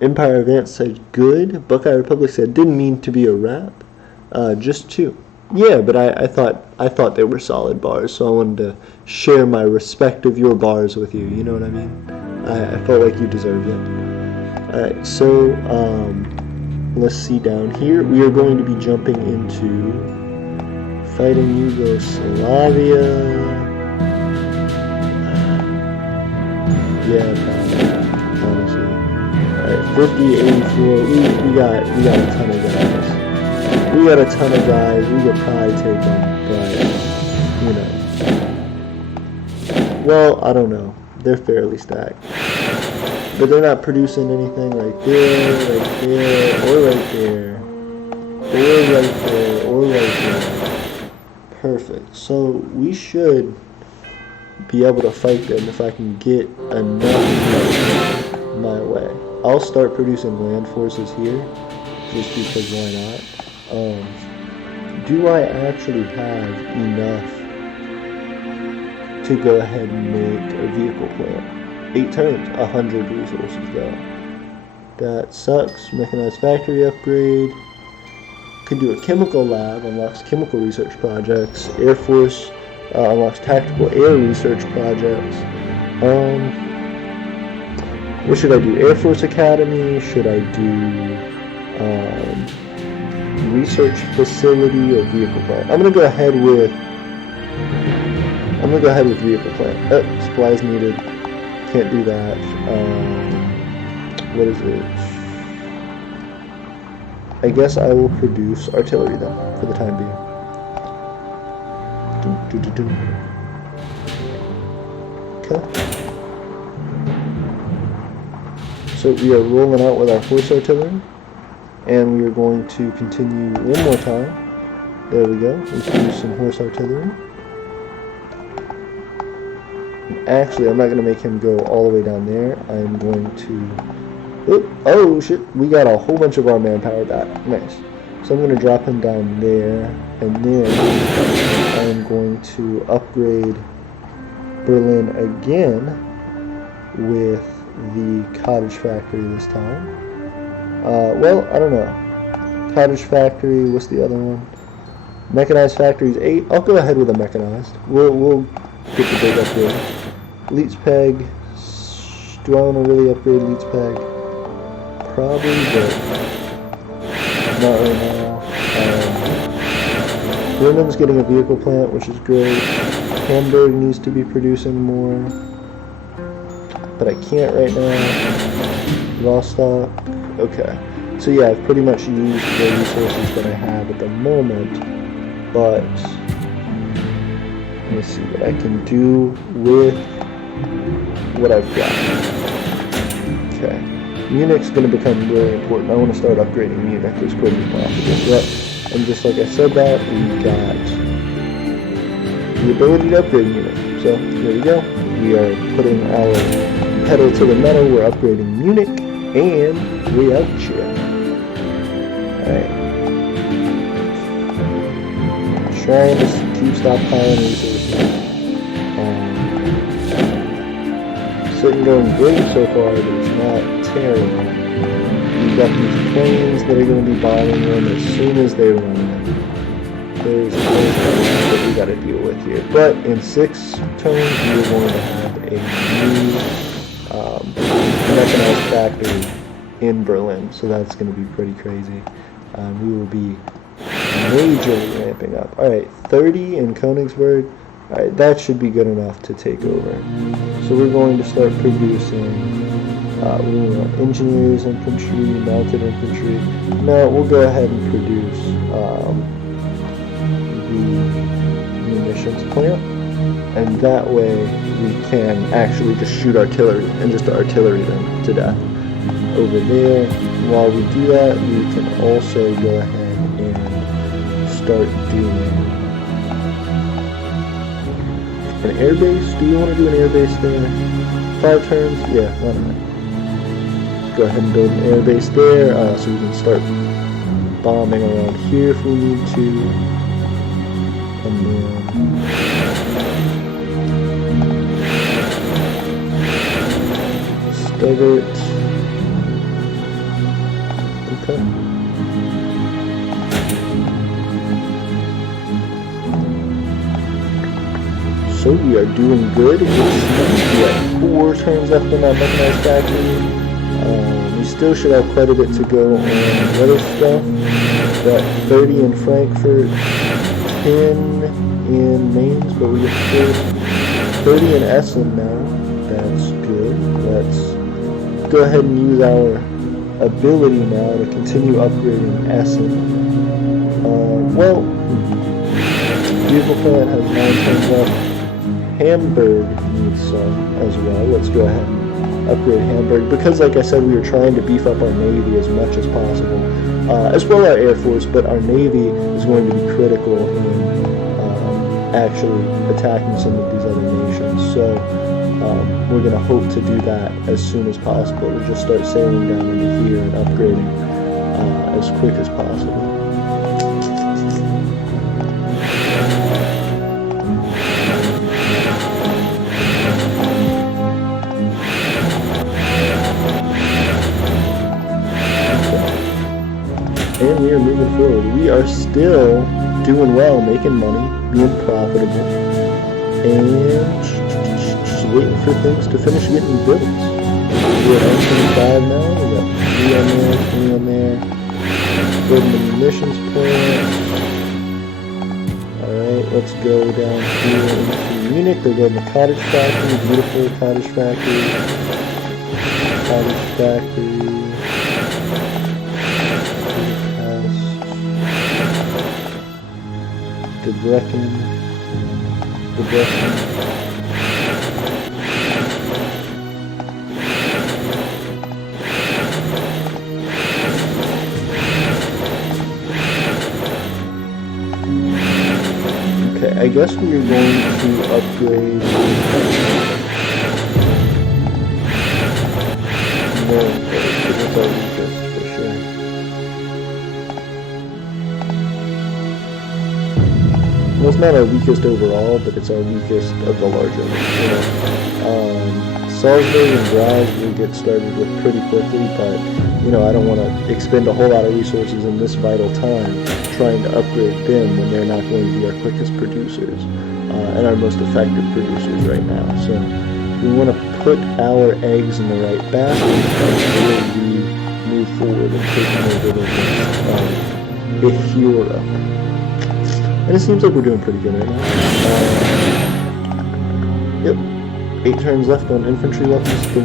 Empire of Aeternia said good. Buckeye Republic said didn't mean to be a rap. Just 2. Yeah, but I thought they were solid bars, so I wanted to share my respect of your bars with you. You know what I mean? I felt like you deserved it. Alright, so let's see down here. We are going to be jumping into fighting Yugoslavia. Yeah, honestly. Alright, 50, 84. We got a ton of guys. We got a ton of guys. We could probably take them, but you know. Well, I don't know. They're fairly stacked, but they're not producing anything right there, right there, or right there, or right there, or right there. Perfect. So we should be able to fight them if I can get enough my way. I'll start producing land forces here, just because why not? Do I actually have enough to go ahead and make a vehicle plant? 8 turns, 100 resources though. That sucks. Mechanized factory upgrade. Could do a chemical lab, unlocks chemical research projects. Air Force unlocks tactical air research projects. What should I do? Air Force Academy? Should I do research facility or vehicle plant? I'm gonna go ahead with vehicle plant. Oh, supplies needed. Can't do that. What is it? I guess I will produce artillery then, for the time being. Okay. So we are rolling out with our horse artillery, and we are going to continue one more time. There we go. We produce some horse artillery. Actually, I'm not going to make him go all the way down there. I'm going to... Oh, shit. We got a whole bunch of our manpower back. Nice. So I'm going to drop him down there, and then I'm going to upgrade Berlin again with the cottage factory this time. Well, I don't know. Cottage factory, what's the other one? Mechanized factory is 8. I'll go ahead with a mechanized. We'll get the big upgrade. Leech peg. Do I want to really upgrade Leech peg? Probably, but not right now. Berlin's getting a vehicle plant, which is great. Hamburg needs to be producing more, but I can't right now. Rostock. Okay. So yeah, I've pretty much used the resources that I have at the moment, but let's see what I can do with what I've got. Okay. Munich's going to become really important. I want to start upgrading Munich as quick as possible. Yep. And just like I said that, we got the ability to upgrade Munich. So here we go. We are putting our pedal to the metal. We're upgrading Munich, and we out shit. Alright. Trying to keep stockpiling resources. Sitting going great so far, but it's not terrible. We've got these planes that are going to be bombing them as soon as they run in. There's that we got to deal with here. But in 6 turns, we're going to have a new mechanized factory in Berlin, so that's going to be pretty crazy. We will be majorly ramping up. Alright, 30 in Königsberg. Alright, that should be good enough to take over. So we're going to start producing engineers, infantry, mounted infantry. No, we'll go ahead and produce the munitions plant, and that way we can actually just shoot artillery and just artillery them to death over there. While we do that, we can also go ahead and start doing an air base. Do we want to do an air base there? 5 turns? Yeah, why not? Go ahead and build an air base there, so we can start bombing around here if we need to. And then Stuttgart. Okay. So we are doing good. We have 4 turns left in our mechanized factory. We still should have quite a bit to go on weather stuff. Got 30 in Frankfurt, 10 in Mainz, but we get 30 in Essen now. That's good. Let's go ahead and use our ability now to continue upgrading Essen. Well, vehicle plant has 9 turns left. Hamburg needs some as well. Let's go ahead and upgrade Hamburg, because like I said, we were trying to beef up our Navy as much as possible, as well our Air Force, but our Navy is going to be critical in actually attacking some of these other nations. So we're going to hope to do that as soon as possible, to just start sailing down into here and upgrading as quick as possible. And we are moving forward. We are still doing well, making money, being profitable, and just waiting for things to finish getting built. We're at 25 now. We got 3 on there, 3 on there. Building the munitions plant. Alright, let's go down here into Munich. They're building a cottage factory, beautiful cottage factory. Cottage factory. Debrecen. Okay, I guess we are going to upgrade more, it's our weakest for sure. Well, it's not our weakest overall, but it's our weakest of the larger ones. Salzburg and Graz will get started with pretty quickly, but I don't want to expend a whole lot of resources in this vital time trying to upgrade them when they're not going to be our quickest producers and our most effective producers right now. So we want to put our eggs in the right basket before we move forward and take over the Europe. And it seems like we're doing pretty good right now. Yep, 8 turns left on infantry weapons 3.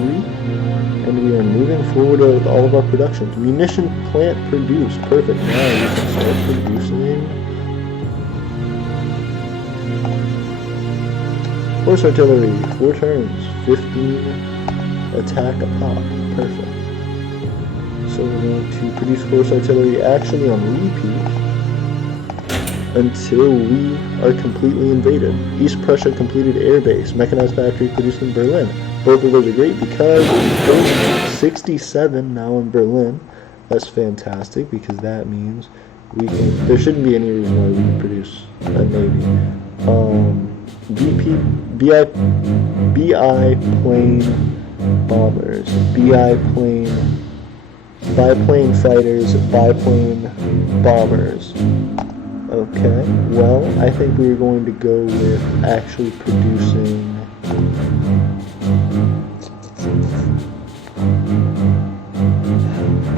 And we are moving forward with all of our production. Munition plant produced. Perfect. Now we can start producing horse artillery. 4 turns. 15 attack a pop. Perfect. So we're going to produce horse artillery actually on repeat until we are completely invaded. East Prussia completed air base. Mechanized factory produced in Berlin. Both of those are great because we're 67 now in Berlin. That's fantastic because that means we can. There shouldn't be any reason why we can produce a navy. BI plane bombers, biplane fighters, biplane bombers. Okay, well, I think we're going to go with actually producing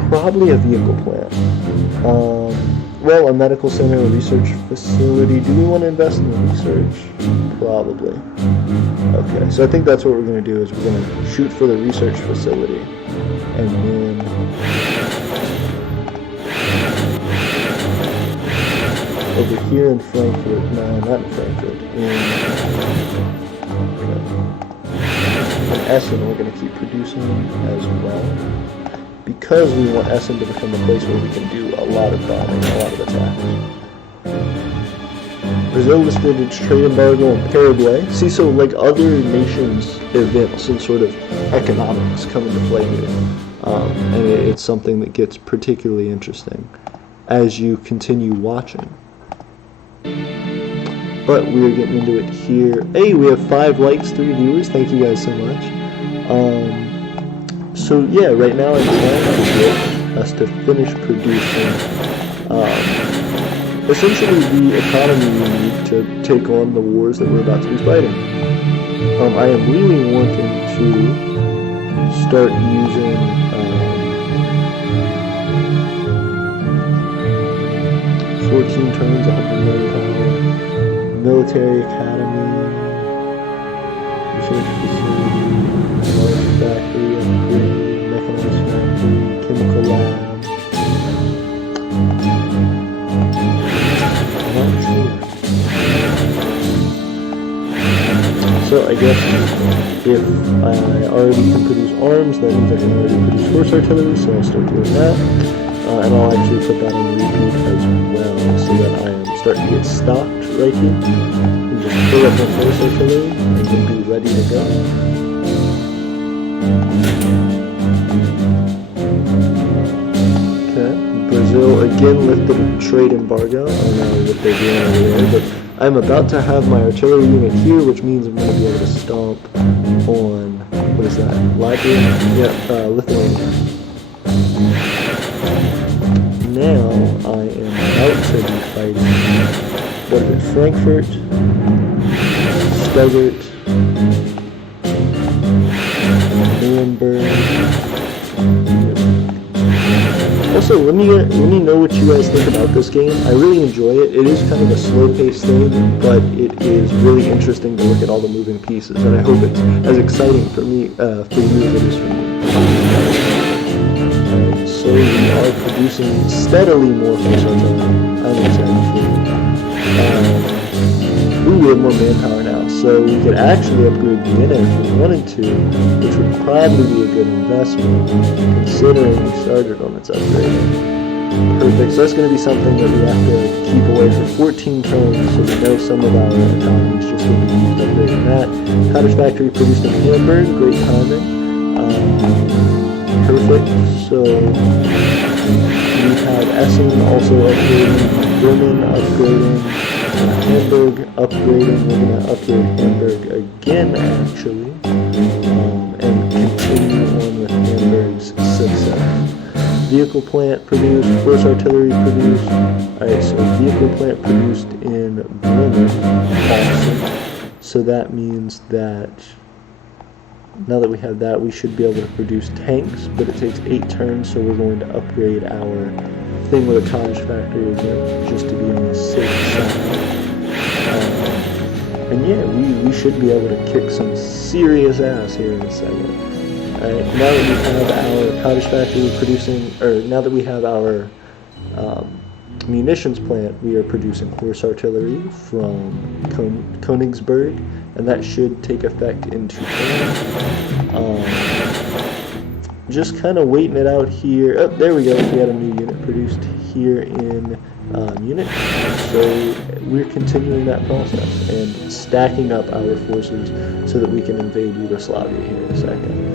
probably a vehicle plant. Well, a medical center, a research facility. Do we want to invest in the research? Probably. Okay, so I think that's what we're going to do is we're going to shoot for the research facility. And then over here in Frankfurt, no, not in Frankfurt, in Essen, we're going to keep producing as well. Because we want Essen to become a place where we can do a lot of bombing, a lot of attacks. Brazil lifted its trade embargo on Paraguay. See, so like other nations' events and sort of economics come into play here. And it's something that gets particularly interesting as you continue watching. But we are getting into it here. Hey, we have 5 likes, 3 viewers. Thank you guys so much. So yeah, right now I'm trying to get us to finish producing essentially the economy we need to take on the wars that we're about to be fighting. I am really wanting to start using 14 turns, 100 million power, military academy, research facility, large factory, upgrade, mechanized factory, chemical lab. I'm not sure. So I guess if I already can produce arms, that means I can already produce horse artillery, so I'll start doing that. And I'll actually put that on repeat as well, so that I am starting to get stocked right here. And just fill up my horse artillery and then be ready to go. Okay, Brazil again lifted a trade embargo. I don't know what they're doing over there, but I'm about to have my artillery unit here, which means I'm going to be able to stomp on, what is that, Latvia? Yeah, Lithuania. Now I am about to be fighting, what is it, Frankfurt, Stuttgart, Nuremberg. Also, let me know what you guys think about this game. I really enjoy it. It is kind of a slow-paced thing, but it is really interesting to look at all the moving pieces, and I hope it's as exciting for me, for you as it is for me. So we are producing steadily more force artillery. I'm excited for it. We have more manpower now, so we could actually upgrade Vienna if we wanted to, which would probably be a good investment, considering we started on its upgrading. Perfect, so that's going to be something that we have to keep away for 14 turns, so we know some of our economy is just going to be used upgrading that. Cottage factory produced in Hamburg, great timing. Perfect, so we have Essen also upgrading, Bremen upgrading, Hamburg upgrading. We're going to upgrade Hamburg again, actually, and continue on with Hamburg's success. Vehicle plant produced, force artillery produced. Alright, so vehicle plant produced in Bremen. Awesome. So that means that now that we have that, we should be able to produce tanks, but it takes 8 turns, so we're going to upgrade our thing with a cottage factory again, just to be on the safe side. And yeah, we should be able to kick some serious ass here in a second. Alright, now that we have our cottage factory producing, or now that we have our munitions plant, we are producing horse artillery from Königsberg, and that should take effect in 2 turns. Just kind of waiting it out here. Oh, there we go. We had a new unit produced here in Munich. So we're continuing that process and stacking up our forces so that we can invade Yugoslavia here in a second.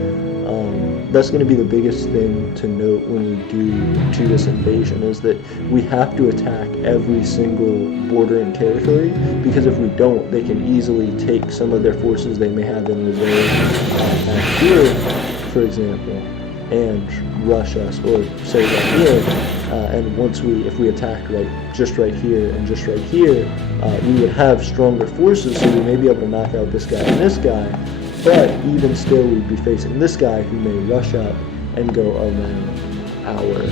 that's going to be the biggest thing to note when we do this invasion, is that we have to attack every single bordering territory, because if we don't, they can easily take some of their forces they may have in reserve back here, for example, and rush us, or say right here, and if we attacked just right here and just right here, we would have stronger forces, so we may be able to knock out this guy and this guy, but even still we'd be facing this guy who may rush up and go around our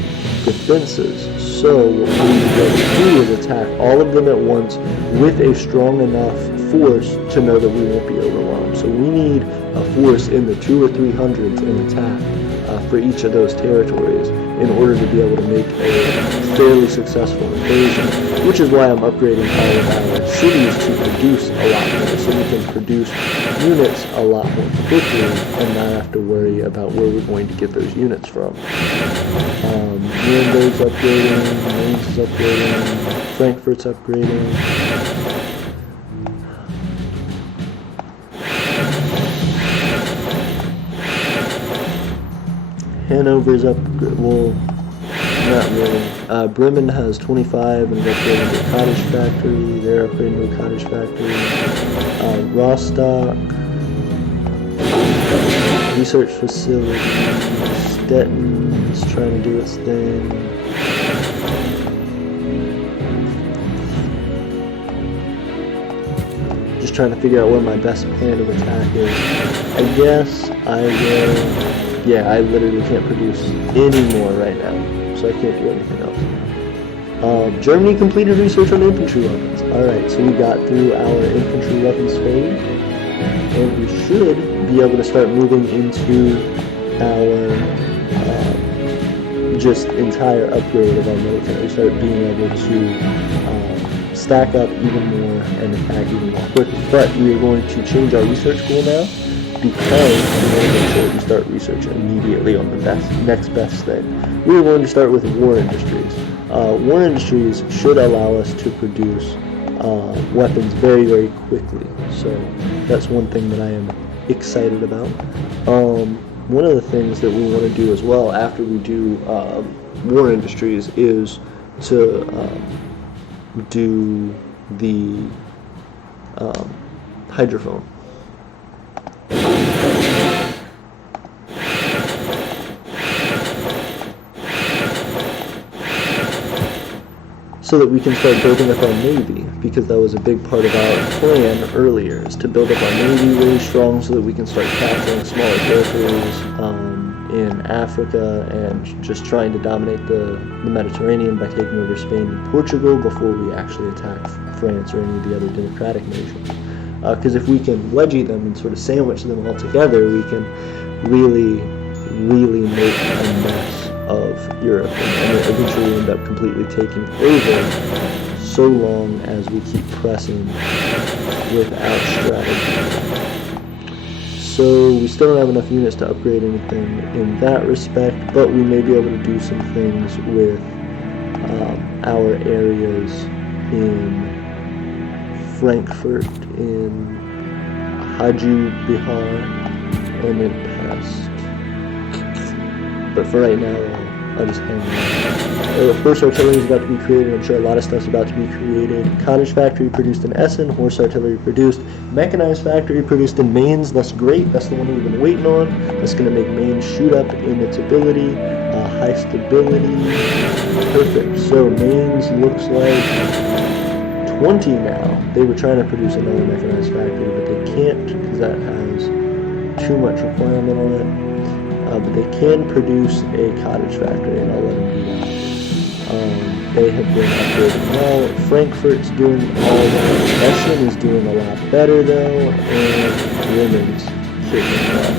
defenses. So what we need to do is attack all of them at once with a strong enough force to know that we won't be overwhelmed. So we need a force in the 200 or 300s in attack for each of those territories in order to be able to make a fairly successful invasion, which is why I'm upgrading all of our cities to produce a lot more, so we can produce units a lot more quickly and not have to worry about where we're going to get those units from. Nuremberg's upgrading, Mainz is upgrading, Frankfurt's upgrading. Hanover's up, well, not really. Bremen has 25 and is upgrading to a cottage factory. They're upgrading to a cottage factory. Rostock, research facility. Stettin's trying to do its thing. Just trying to figure out what my best plan of attack is. I guess I will. Yeah, I literally can't produce any more right now, so I can't do anything else. Germany completed research on infantry weapons. Alright, so we got through our infantry weapons phase, and we should be able to start moving into our just entire upgrade of our military. Start being able to stack up even more and attack even more quickly. But we are going to change our research goal now, because we want to make sure we start research immediately on the next best thing. We are going to start with war industries. War industries should allow us to produce weapons very, very quickly. So that's one thing that I am excited about. One of the things that we want to do as well after we do war industries is to do the hydrophone. So that we can start building up our Navy, because that was a big part of our plan earlier, is to build up our Navy really strong so that we can start capturing smaller territories in Africa and just trying to dominate the Mediterranean by taking over Spain and Portugal before we actually attack France or any of the other democratic nations. Because if we can wedgie them and sort of sandwich them all together, we can really, really make a mess of Europe and eventually end up completely taking over, so long as we keep pressing without strategy. So we still don't have enough units to upgrade anything in that respect, but we may be able to do some things with our areas in Frankfurt, in Haju Bihar, and in Pest. But for right now, I'll just hang on. Horse artillery is about to be created. I'm sure a lot of stuff's about to be created. Cottage factory produced in Essen. Horse artillery produced. Mechanized factory produced in Mainz. That's great. That's the one we've been waiting on. That's going to make Mainz shoot up in its ability. High stability. Perfect. So Mainz looks like 20 now. They were trying to produce another mechanized factory, but they can't because that has too much requirement on it. But they can produce a cottage factory, and I'll let them do that. They have been upgrading well. Frankfurt's doing all right. Essen is doing a lot better, though, and Bremen's kicking butt.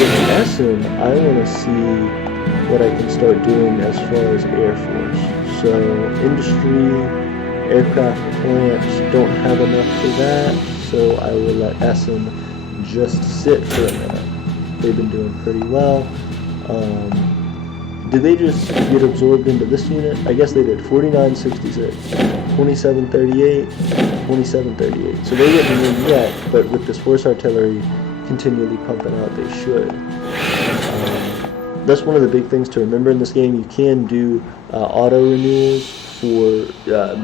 With Essen, I want to see what I can start doing as far as Air Force. So, industry, aircraft plants don't have enough for that, so I will let Essen just sit for a minute. They've been doing pretty well. Did they just get absorbed into this unit? I guess they did. 4966, 2738, 2738. So they wouldn't win yet, but with this horse artillery continually pumping out, they should. that's one of the big things to remember in this game. You can do auto renewals for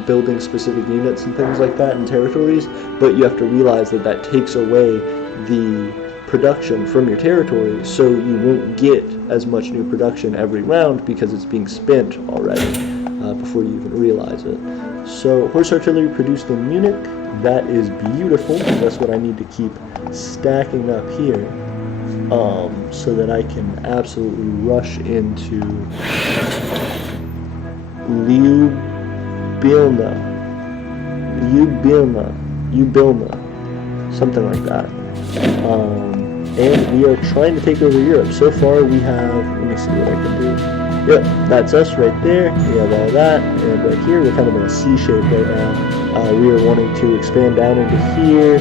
building specific units and things like that in territories, but you have to realize that that takes away the production from your territory, so you won't get as much new production every round because it's being spent already before you even realize it. So horse artillery produced in Munich, that is beautiful. That's what I need to keep stacking up here, so that I can absolutely rush into Ljubljana, something like that. And we are trying to take over Europe. So far we have, let me see what I can do. Yep, that's us right there. We have all that, and right here we're kind of in a C shape right now. We are wanting to expand down into here,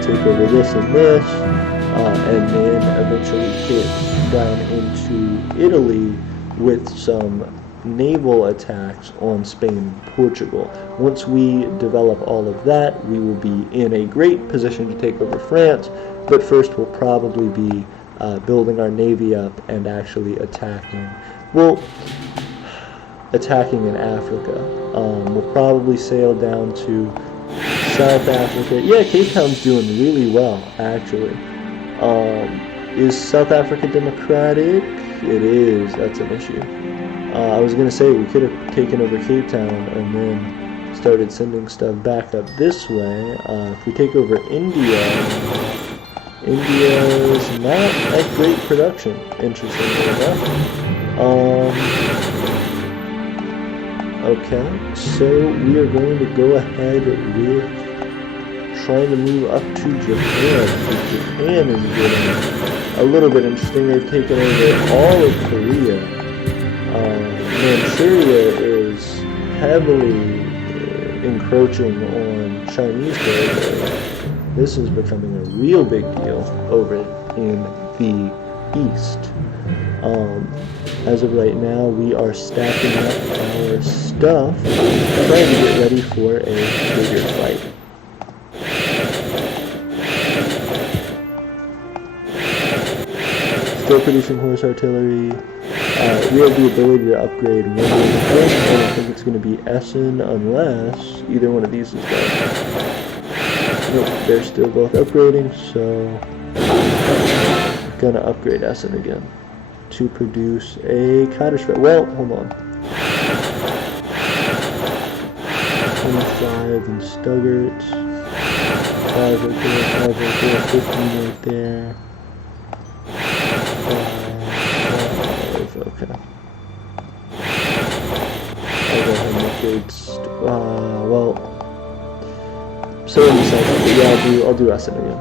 take over this and this, and then eventually hit down into Italy with some naval attacks on Spain and Portugal. Once we develop all of that, we will be in a great position to take over France, but first we'll probably be building our navy up and actually attacking in Africa. We'll probably sail down to South Africa. Yeah, Cape Town's doing really well, actually. Is South Africa democratic? It is. That's an issue. I was going to say we could have taken over Cape Town and then started sending stuff back up this way. If we take over India, India is not a great production, interestingly enough. Okay, so we are going to go ahead with trying to move up to Japan, because Japan is getting a little bit interesting. They've taken over all of Korea. Manchuria is heavily encroaching on Chinese territory. This is becoming a real big deal over in the east. As of right now, we are stacking up our stuff, trying to get ready for a bigger fight. Still producing horse artillery. We have the ability to upgrade one of the things. I don't think it's going to be Essen unless either one of these is done. Nope, they're still both upgrading, so I'm going to upgrade Essen again to produce a cottage fair. Well, hold on. 25 in Stuttgart. 5 right there, 5 right there, 15 right there. Okay. I'll go ahead and upgrade. Well, so yeah, I'll do Essen again.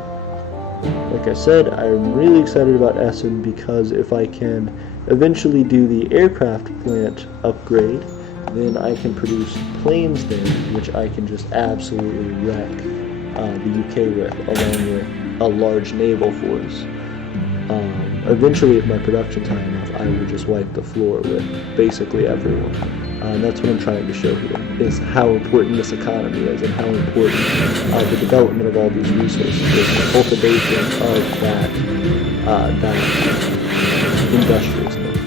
Like I said, I'm really excited about Essen because if I can eventually do the aircraft plant upgrade, then I can produce planes there, which I can just absolutely wreck the UK with, along with a large naval force. Eventually, if my production's high enough, I will just wipe the floor with basically everyone. That's what I'm trying to show here, is how important this economy is and how important the development of all these resources is, the cultivation of that industriousness.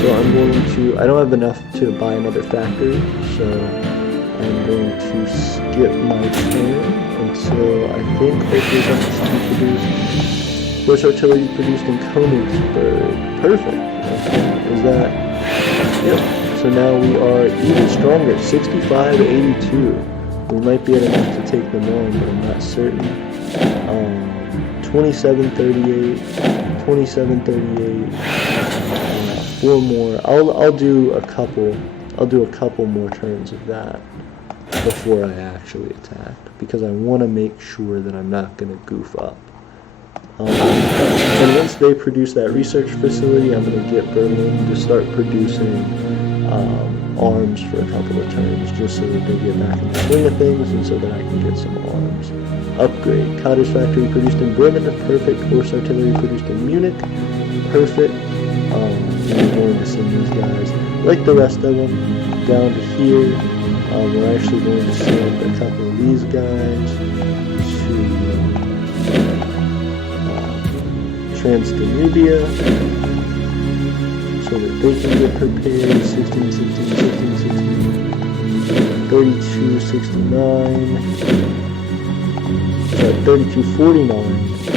So I'm going to, I don't have enough to buy another factory, so I'm going to skip my turn until I think hopefully something should be produced. Horse artillery produced in Königsberg. Perfect. Okay. Is that? Yep. So now we are even stronger. 65-82. We might be able to take them on, but I'm not certain. 27-38. 27-38. 4 more. I'll do a couple. I'll do a couple more turns of that before I actually attack, because I want to make sure that I'm not going to goof up. And once they produce that research facility, I'm going to get Berlin to start producing arms for a couple of turns, just so that they get back in the swing of things, and so that I can get some arms. Upgrade. Cottage factory produced in Bremen, perfect. Horse artillery produced in Munich, perfect. I'm going to send these guys, like the rest of them, down to here. We're actually going to send a couple of these guys to Transdanubia, so that they can get prepared. 16, 16, 16, 16, 32, 69, sorry, 32, 49,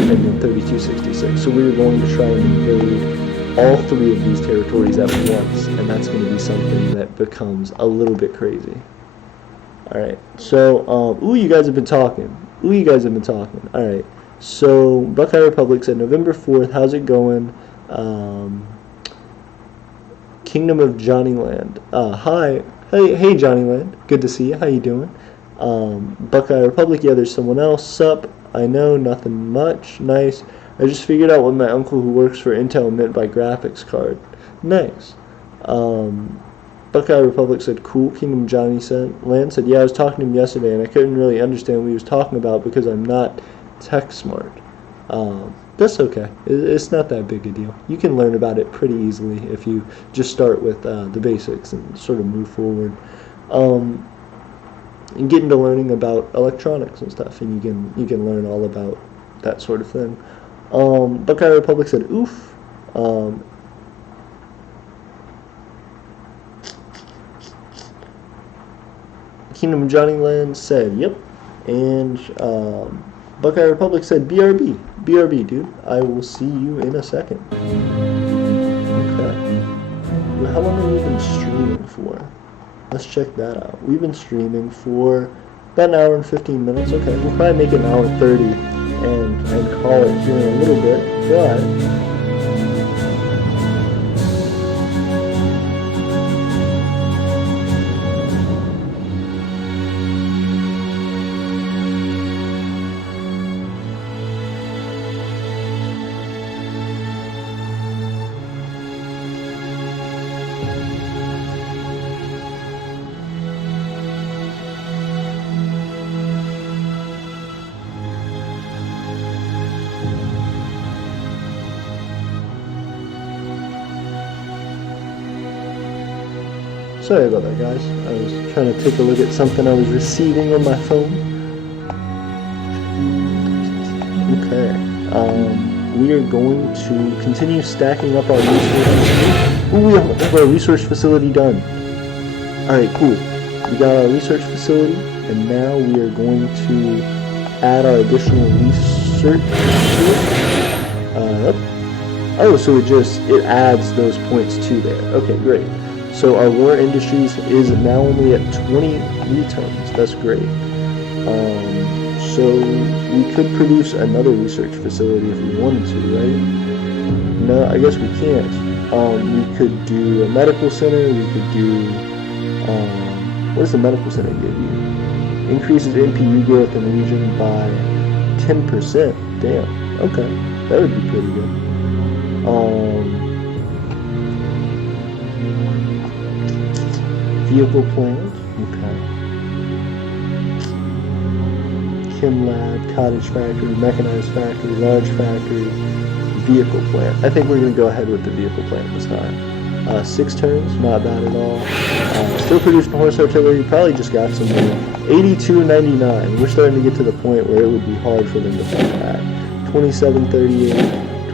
and then 32, 66. So we're going to try and invade all three of these territories at once, and that's going to be something that becomes a little bit crazy. Alright, so, ooh, you guys have been talking. Alright, so, Buckeye Republic said November 4th, how's it going? Kingdom of Johnnyland. Hi. Hey, Johnnyland. Good to see you. How you doing? Buckeye Republic, yeah, there's someone else. Sup? I know, nothing much. Nice. I just figured out what my uncle who works for Intel meant by graphics card. Nice. Buckeye Republic said, cool. Kingdom Johnny Land said, yeah, I was talking to him yesterday, and I couldn't really understand what he was talking about because I'm not tech smart. That's okay. It's not that big a deal. You can learn about it pretty easily if you just start with the basics and sort of move forward. And get into learning about electronics and stuff, and you can learn all about that sort of thing. Buckeye Republic said, oof. Kingdom of Johnnyland said, yep. And Buckeye Republic said, BRB. BRB, dude. I will see you in a second. Okay. Well, how long have we been streaming for? Let's check that out. We've been streaming for about an hour and 15 minutes. Okay, we'll probably make it an hour 30 and call it here in a little bit. But sorry about that, guys. I was trying to take a look at something I was receiving on my phone. Okay. We are going to continue stacking up our resources. Ooh, we have our research facility done. Alright, cool. We got our research facility, and now we are going to add our additional research to it. Oh, so it adds those points to there. Okay, great. So our war industries is now only at 20 returns. That's great. So we could produce another research facility if we wanted to, right? No, I guess we can't. We could do a medical center. We could do, what does the medical center give you? Increases NPU growth in the region by 10%. Damn. Okay, that would be pretty good. Vehicle plant, okay. Chem lab, cottage factory, mechanized factory, large factory, vehicle plant. I think we're going to go ahead with the vehicle plant this time. 6 turns, not bad at all. Still producing horse artillery, probably just got some more. 82.99. We're starting to get to the point where it would be hard for them to fight back. 27.38,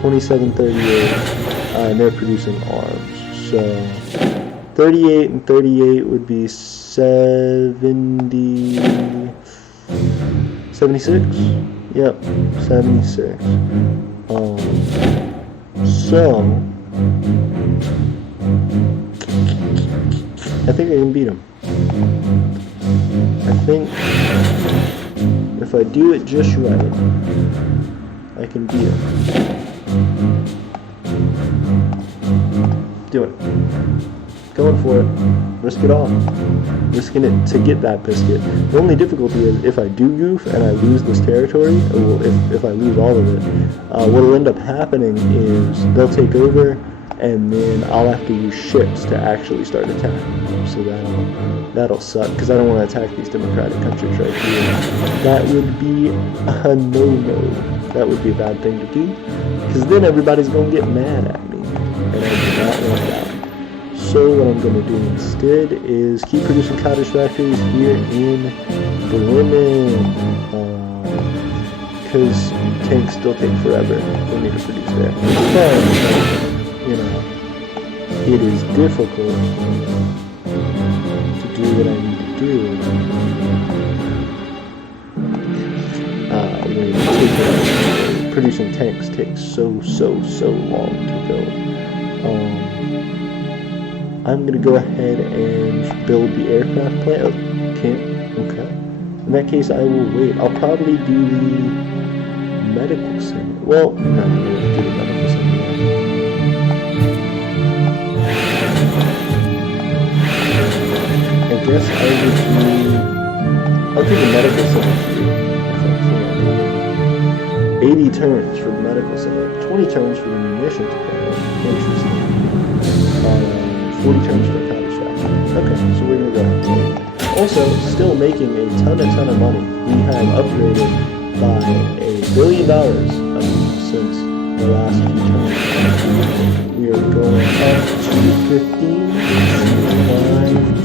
27.38, and they're producing arms. So 38 and 38 would be 70, 76? Yep, 76. So I think I can beat him. I think if I do it just right, I can beat him. Do it. Going for it. Risk it all. Risking it to get that biscuit. The only difficulty is if I do goof and I lose this territory, or if I lose all of it, what'll end up happening is they'll take over, and then I'll have to use ships to actually start attacking them. So that'll suck, because I don't want to attack these democratic countries right here. That would be a no-no. That would be a bad thing to do, because then everybody's going to get mad at me, and I do not want that. So what I'm going to do instead is keep producing cottage factories here in Bremen, because tanks still take forever for me to produce there. But, you know, it is difficult to do what I need to do. Producing tanks takes so long to build. I'm gonna go ahead and build the aircraft plant. Oh, can't. Okay. In that case, I will wait. I'll probably do the medical center. Well, no, I won't do the medical center. I guess I'll do the medical center here if I can. 80 turns for the medical center. 20 turns for the munitions plant. Interesting. 40 turns for the cottage factory. Okay, so we're gonna go ahead. Also, still making a ton of money. We have upgraded by $1 billion since the last few turns. We are going up to 15, 5,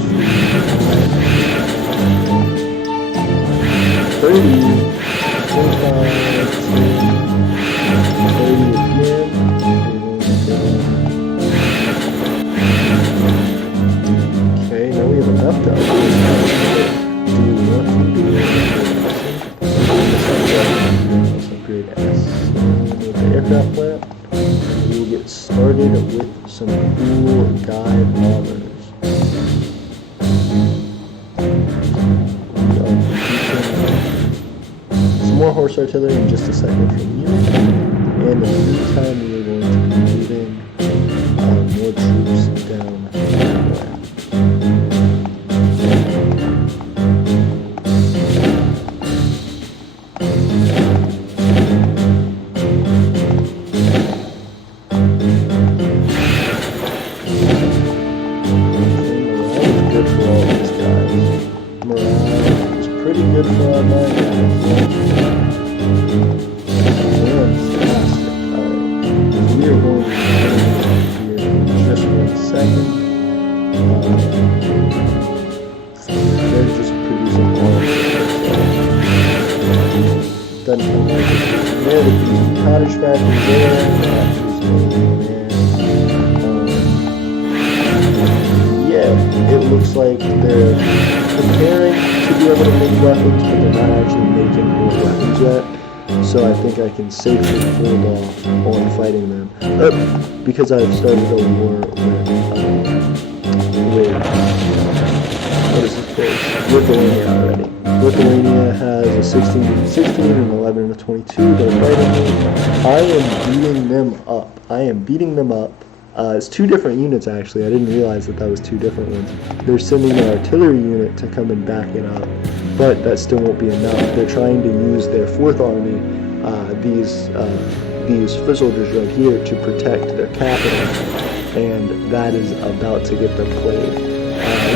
30, 25, 30 again. Okay, now we have enough to upgrade. Do we want to do it? Let's upgrade S. With the aircraft plant, we will get started with some cool guy bombers. Some more horse artillery in just a second from you. And in the meantime, we are going to be moving more troops down that way. Cottage factory there. Yeah, it looks like they're preparing to be able to make weapons, but they're not actually making more weapons yet. So I think I can safely hold off on fighting them. Because I've started a war with what is this place? Lithuania already. Lithuania has a 16 and 11 and a 22. They're fighting me. I am beating them up. It's two different units actually. I didn't realize that was two different ones. They're sending an artillery unit to come and back it up, but that still won't be enough. They're trying to use their 4th Army, these foot soldiers right here, to protect their capital, and that is about to get them played.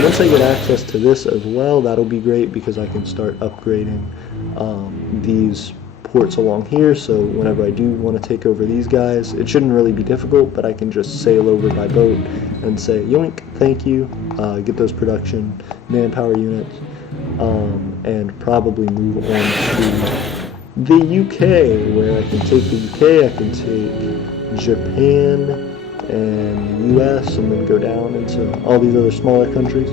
Once I get access to this as well, that'll be great because I can start upgrading these ports along here, so whenever I do want to take over these guys, it shouldn't really be difficult, but I can just sail over by boat and say, yoink, thank you, get those production manpower units, and probably move on to the UK, where I can take the UK, I can take Japan, and US, and then go down into all these other smaller countries.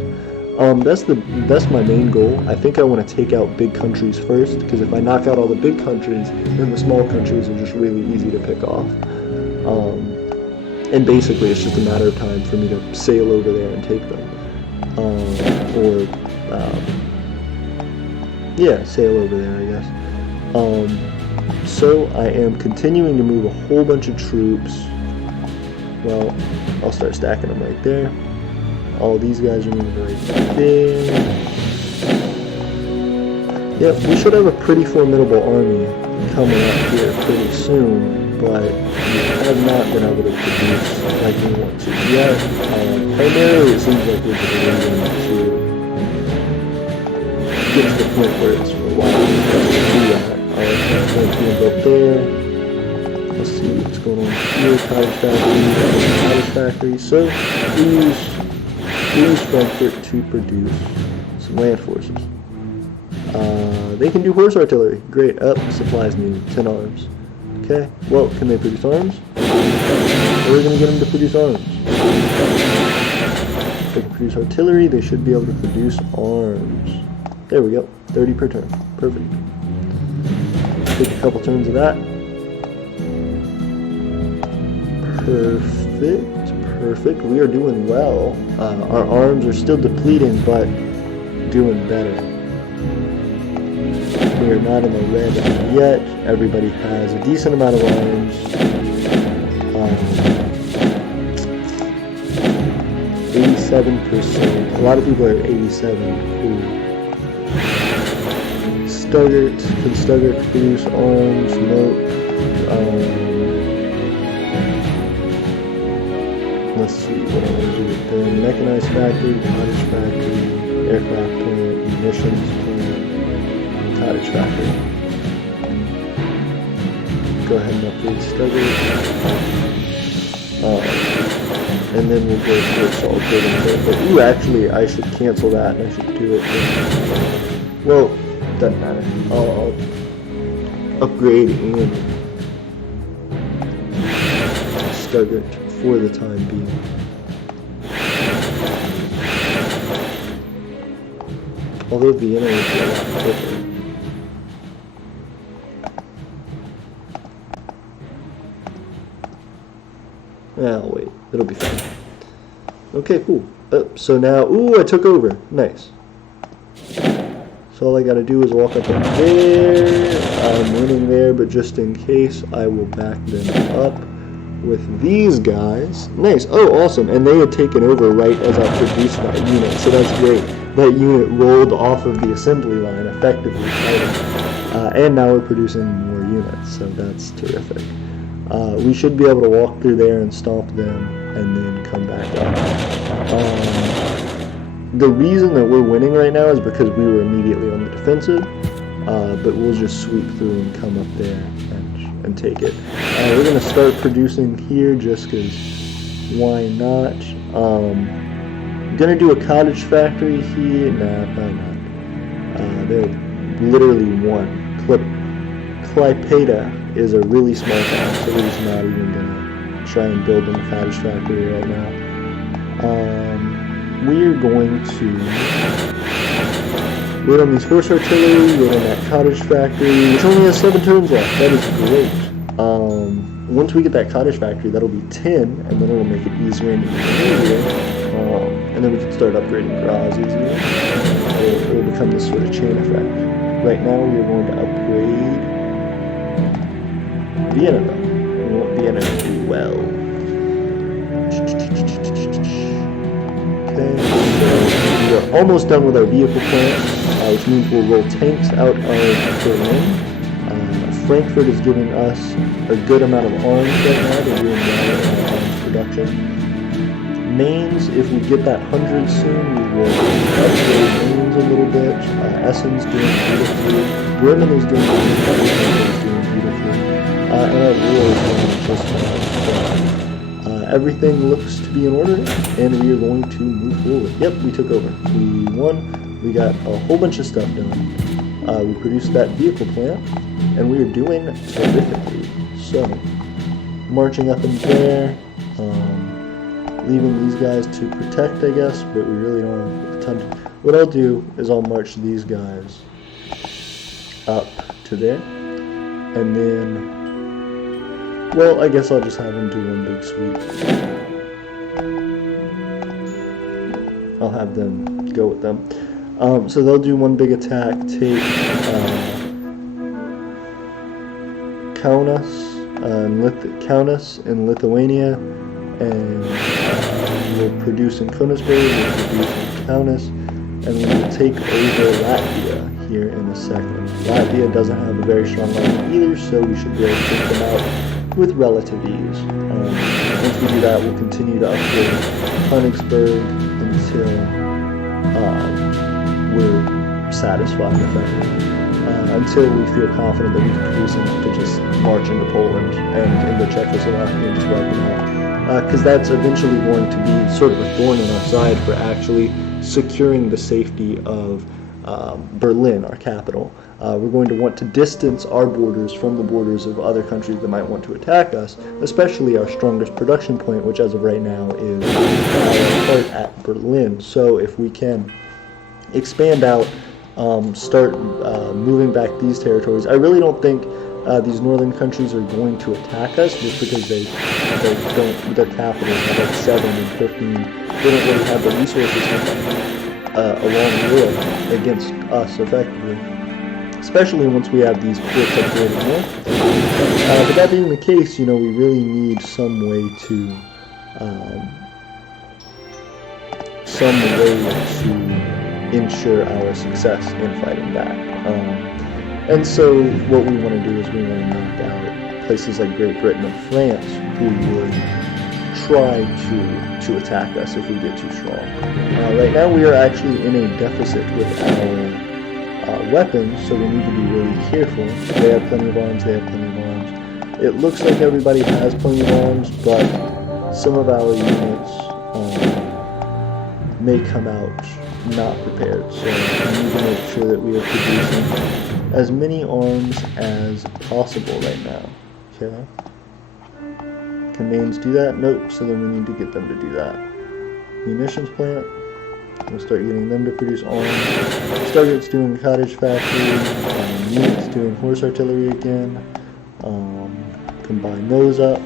That's my main goal. I think I want to take out big countries first, because if I knock out all the big countries, then the small countries are just really easy to pick off. And basically it's just a matter of time for me to sail over there and take them. Sail over there, I guess. So I am continuing to move a whole bunch of troops. Well, I'll start stacking them right there. All these guys are moving right there. Yep, we should have a pretty formidable army coming up here pretty soon, but we have not been able to produce like we want to yet. Primarily, it seems like we're just waiting to get to the point where it's reliable to do that. Alright, that's being built there. Let's see what's going on here. Cottage factory. So we use Frankfurt to produce some land forces. They can do horse artillery. Great. Supplies needed. 10 arms. Okay, well, can they produce arms? We're going to get them to produce arms. If they can produce artillery, they should be able to produce arms. There we go, 30 per turn. Perfect. Take a couple turns of that. Perfect. We are doing well. Our arms are still depleting, but doing better. We are not in the red yet. Everybody has a decent amount of arms. 87%. A lot of people are 87. Cool. Can Stuttgart produce arms? Nope. Let's see what I want to do with them. Mechanized factory, cottage factory, aircraft plant, munitions plant, cottage factory. Go ahead and upgrade Stuttgart. And then we'll go for assault building. But ooh, actually, I should cancel that and I should do it. Well, doesn't matter. I'll upgrade and Stuttgart for the time being. Although Vienna is a lot quicker. I'll wait. It'll be fine. Okay, cool. So now, ooh, I took over. Nice. So all I gotta do is walk up there. I'm winning there, but just in case, I will back them up with these guys. Nice. Oh, awesome. And they had taken over right as I produced that unit, so that's great. That unit rolled off of the assembly line, effectively. And now we're producing more units, so that's terrific. We should be able to walk through there and stomp them and then come back up. The reason that we're winning right now is because we were immediately on the defensive, but we'll just sweep through and come up there and take it. We're going to start producing here just because why not? I'm going to do a cottage factory here. Nah, probably not. They're literally one. Klaipeda is a really small town, so we're just not even going to try and build them a cottage factory right now. We're going to wait on these horse artillery, wait on that cottage factory, which only has 7 turns left. That is great. Once we get that cottage factory, that'll be 10, and then it'll make it easier and easier. And then we can start upgrading Graz easier. It'll become this sort of chain effect. Right now, we are going to upgrade Vienna, though. We want Vienna to do well. Okay, so we are almost done with our vehicle plant, which means we'll roll tanks out of Berlin. Frankfurt is giving us a good amount of arms right now. They're doing well in our arms production. Mainz, if we get that 100 soon, we will upgrade Mainz a little bit. Essen's doing beautifully. Bremen is doing beautifully. And our war is going just fine. Everything looks to be in order, and we are going to move forward. Yep, we took over. We won. We got a whole bunch of stuff done. We produced that vehicle plant, and we are doing terrifically. So, marching up in there, leaving these guys to protect, I guess, but we really don't have a ton. What I'll do is I'll march these guys up to there, and then, well, I guess I'll just have them do one big sweep. I'll have them go with them. So they'll do one big attack, take Kaunas in Lithuania, and we'll produce in Königsberg, we'll produce in Kaunas, and we will take over Latvia here in a second. Latvia doesn't have a very strong army either, so we should be able to take them out with relative ease. Once we do that, we'll continue to upgrade Königsberg until we're satisfied with them. Until we feel confident that we can produce enough to just march into Poland and into Czechoslovakia and just wipe them out. Because that's eventually going to be sort of a thorn in our side for actually securing the safety of Berlin, our capital. We're going to want to distance our borders from the borders of other countries that might want to attack us, especially our strongest production point, which as of right now is our part at Berlin. So if we can expand out, start moving back these territories. I really don't think these northern countries are going to attack us just because they don't, their capitals are like 7 and 15. They don't really have the resources along Europe against us effectively, especially once we have these ports up here north. But that being the case, we really need some way to ensure our success in fighting back. And so what we want to do is we want to knock out places like Great Britain and France who would try to attack us if we get too strong. Right now we are actually in a deficit with our weapons, so we need to be really careful. They have plenty of arms, they have plenty of arms. It looks like everybody has plenty of arms, but some of our units may come out not prepared, so we need to make sure that we are producing as many arms as possible right now. Okay. Can Mains do that? Nope, so then we need to get them to do that. Munitions plant. We'll start getting them to produce arms. Stargate's doing cottage factory. Units doing horse artillery again. Combine those up.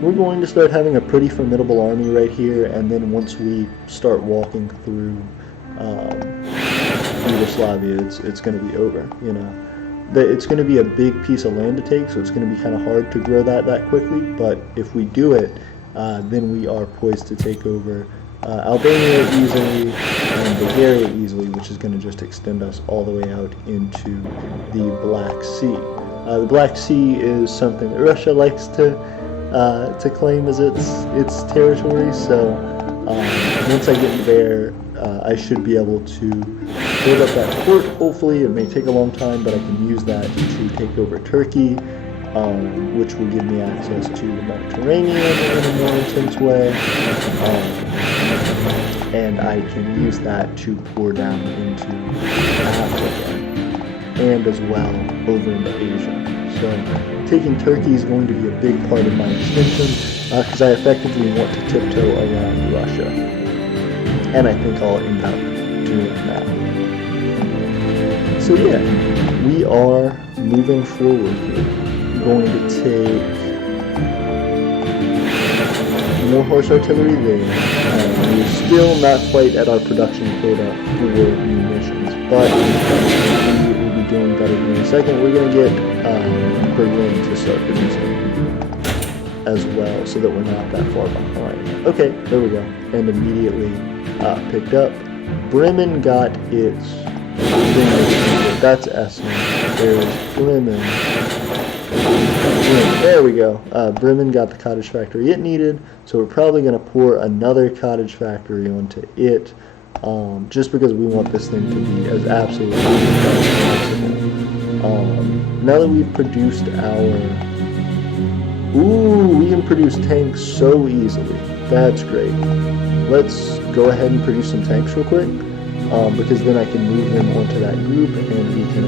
We're going to start having a pretty formidable army right here, and then once we start walking through Yugoslavia, it's going to be over. It's going to be a big piece of land to take, so it's going to be kind of hard to grow that quickly. But if we do it, then we are poised to take over Albania easily and Bulgaria easily, which is going to just extend us all the way out into the Black Sea. The Black Sea is something that Russia likes to claim as its territory. So once I get there, I should be able to build up that port. Hopefully, it may take a long time, but I can use that to take over Turkey, which will give me access to the Mediterranean in a more intense way, and I can use that to pour down into Africa and as well over into Asia. So taking Turkey is going to be a big part of my extension because I effectively want to tiptoe around Russia, and I think I'll end up doing that. So yeah, we are moving forward here. Going to take more horse artillery there. We're still not quite at our production quota for munitions, but we will be doing better in a second. We're going to get Berlin to start producing as well, so that we're not that far behind. Okay, there we go. And immediately picked up. Bremen got its thing. That's Essen. There's Bremen. There we go. Bremen got the cottage factory it needed, so we're probably going to pour another cottage factory onto it, just because we want this thing to be as absolutely as possible. Now that we've produced our... Ooh, we can produce tanks so easily. That's great. Let's go ahead and produce some tanks real quick, because then I can move them onto that group and we can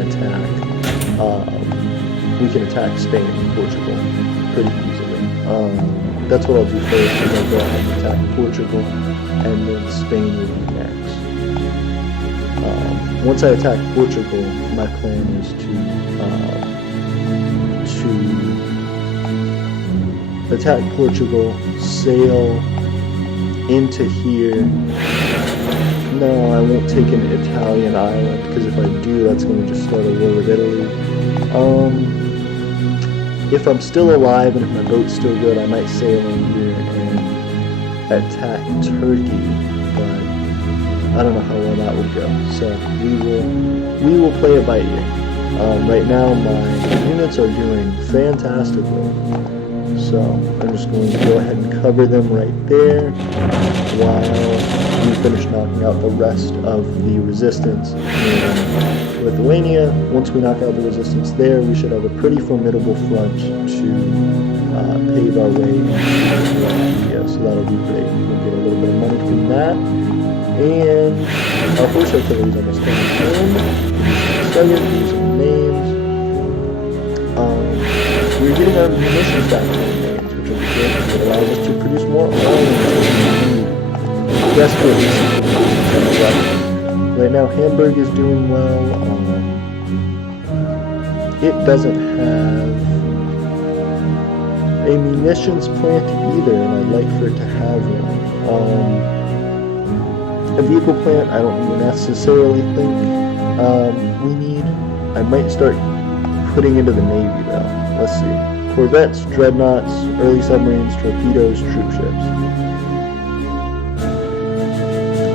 attack Spain and Portugal pretty easily. That's what I'll do first, is I'll go ahead and attack Portugal, and then Spain will be next. Once I attack Portugal, my plan is to attack Portugal, sail into here. No, I won't take an Italian island, because if I do, that's going to just start a war with Italy. If I'm still alive and if my boat's still good, I might sail in here and attack Turkey, but I don't know how well that would go. So we will play it by ear. Right now, my units are doing fantastically, so I'm just going to go ahead and cover them right there while we finish knocking out the rest of the resistance in Lithuania. Once we knock out the resistance there, we should have a pretty formidable front to pave our way into Latvia, so that'll be great. We'll get a little bit of money from that, and our horse artillery is almost coming in. start getting these names. We're getting our munitions factory names, which will be good because it allows us to produce more oil. Desperately right now, Hamburg is doing well. It doesn't have a munitions plant either, and I'd like for it to have one. A vehicle plant, I don't necessarily think we need. I might start putting into the Navy though. Let's see. Corvettes, dreadnoughts, early submarines, torpedoes, troop ships.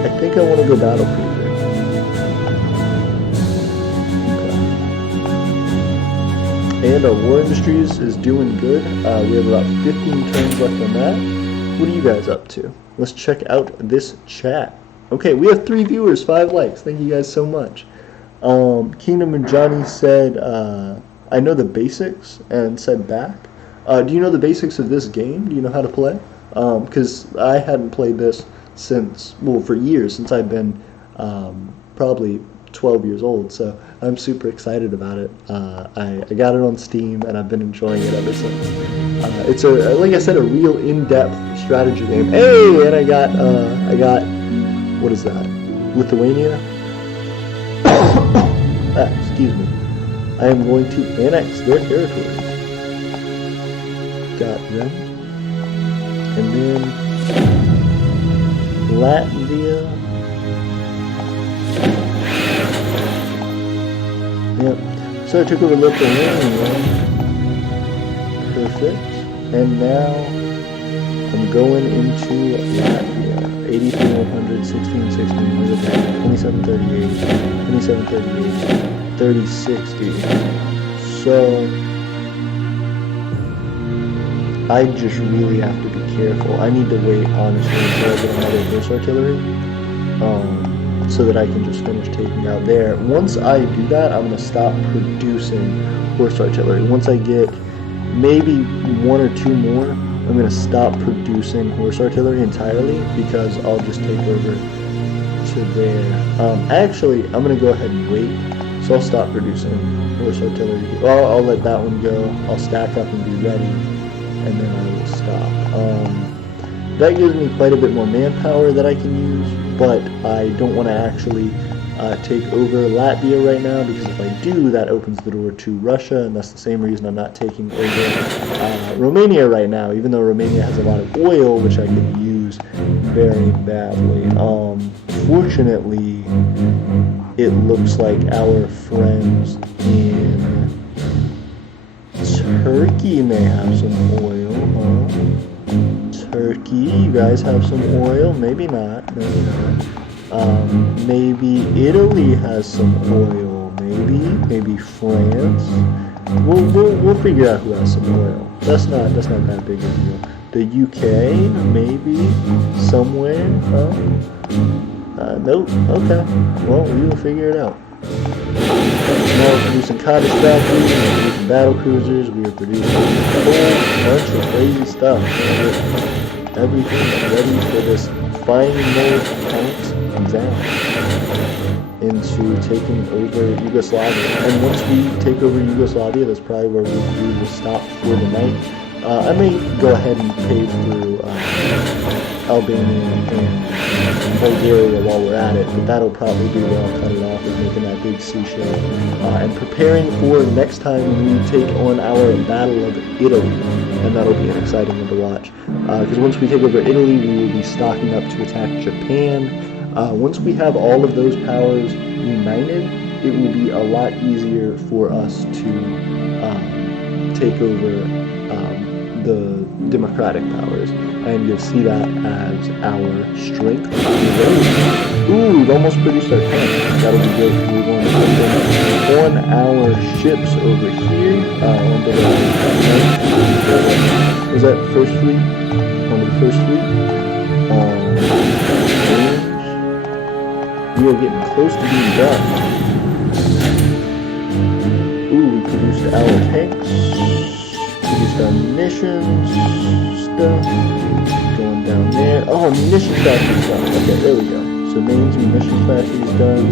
I think I want to go battle cruiser. Okay. And our war industries is doing good. We have about 15 turns left on that. What are you guys up to? Let's check out this chat. Okay, we have 3 viewers, 5 likes. Thank you guys so much. Kingdom and Johnny said, I know the basics, and said back. Do you know the basics of this game? Do you know how to play? Because I hadn't played this since, well, for years, since I've been probably 12 years old, so I'm super excited about it. I got it on Steam, and I've been enjoying it ever since. It's like I said, a real in-depth strategy game. Hey, and I got, what is that? Lithuania? Excuse me. I am going to annex their territories. Got them. And then Latvia. Yep. So I took over Lithuania. Perfect. And now I'm going into Latvia. 83, 100, 16, 16, 27, 38, 27, 38, 30, 60. So I just really have to be careful. I need to wait, honestly, until I get another horse artillery, so that I can just finish taking out there. Once I do that, I'm going to stop producing horse artillery. Once I get maybe 1 or 2 more, I'm going to stop producing horse artillery entirely, because I'll just take over to there. Actually, I'm going to go ahead and wait, so I'll stop producing horse artillery. Well, I'll let that one go. I'll stack up and be ready, and then I will stop. That gives me quite a bit more manpower that I can use, but I don't want to actually take over Latvia right now, because if I do, that opens the door to Russia, and that's the same reason I'm not taking over Romania right now, even though Romania has a lot of oil, which I could use very badly. Fortunately, it looks like our friends in Turkey may have some oil, huh? Turkey, you guys have some oil? Maybe not, maybe not. Maybe Italy has some oil. Maybe France. We'll figure out who has some oil. That's not that big a deal. The UK, maybe somewhere. Nope. Okay. Well, we will figure it out. Now we're producing cottage factories, we're producing battle cruisers, we are producing a whole bunch of crazy stuff. Everything is ready for this final count down into taking over Yugoslavia. And once we take over Yugoslavia, that's probably where we will stop for the night. I may go ahead and pave through Albania and Bulgaria while we're at it, but that'll probably be where I'll cut it off, is making that big seashell and preparing for next time we take on our Battle of Italy, and that'll be an exciting one to watch, because once we take over Italy, we will be stocking up to attack Japan. Once we have all of those powers united, it will be a lot easier for us to take over the democratic powers, and you'll see that as our strength. Ooh, we've almost produced our tank. That'll be good. We're going to put them on our ships over here. Onto the was that first fleet? Onto the first fleet. We are getting close to being done. Ooh, we produced our tanks. Produced our munitions stuff. Going down there. Oh, munitions factory stuff. Okay, there we go. So names munitions factory is done.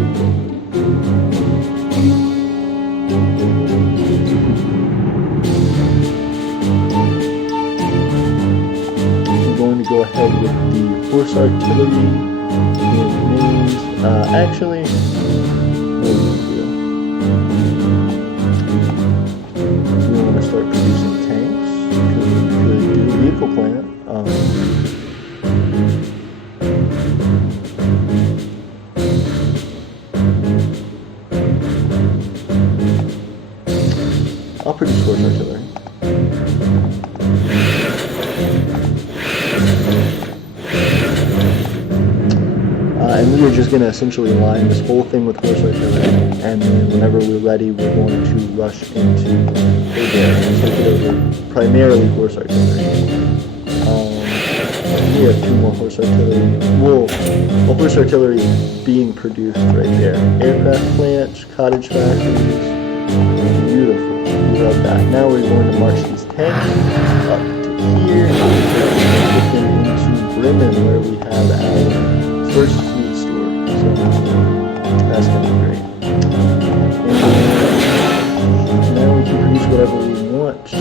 go ahead with the horse artillery in mains. Actually, what do we do? We want to start producing tanks, because we could do a vehicle plant. I'll produce horse artillery. And we are just going to essentially line this whole thing with horse artillery, and then whenever we're ready, we're going to rush into Imperial and take it over, primarily horse artillery. We have 2 more horse artillery. Well, horse artillery being produced right there. Aircraft plants, cottage factories. Beautiful. We love that. Now we're going to march these tanks up to here, and take them into Bremen, where we have our first fleet store. So that's going to be great. And now we can produce whatever we want in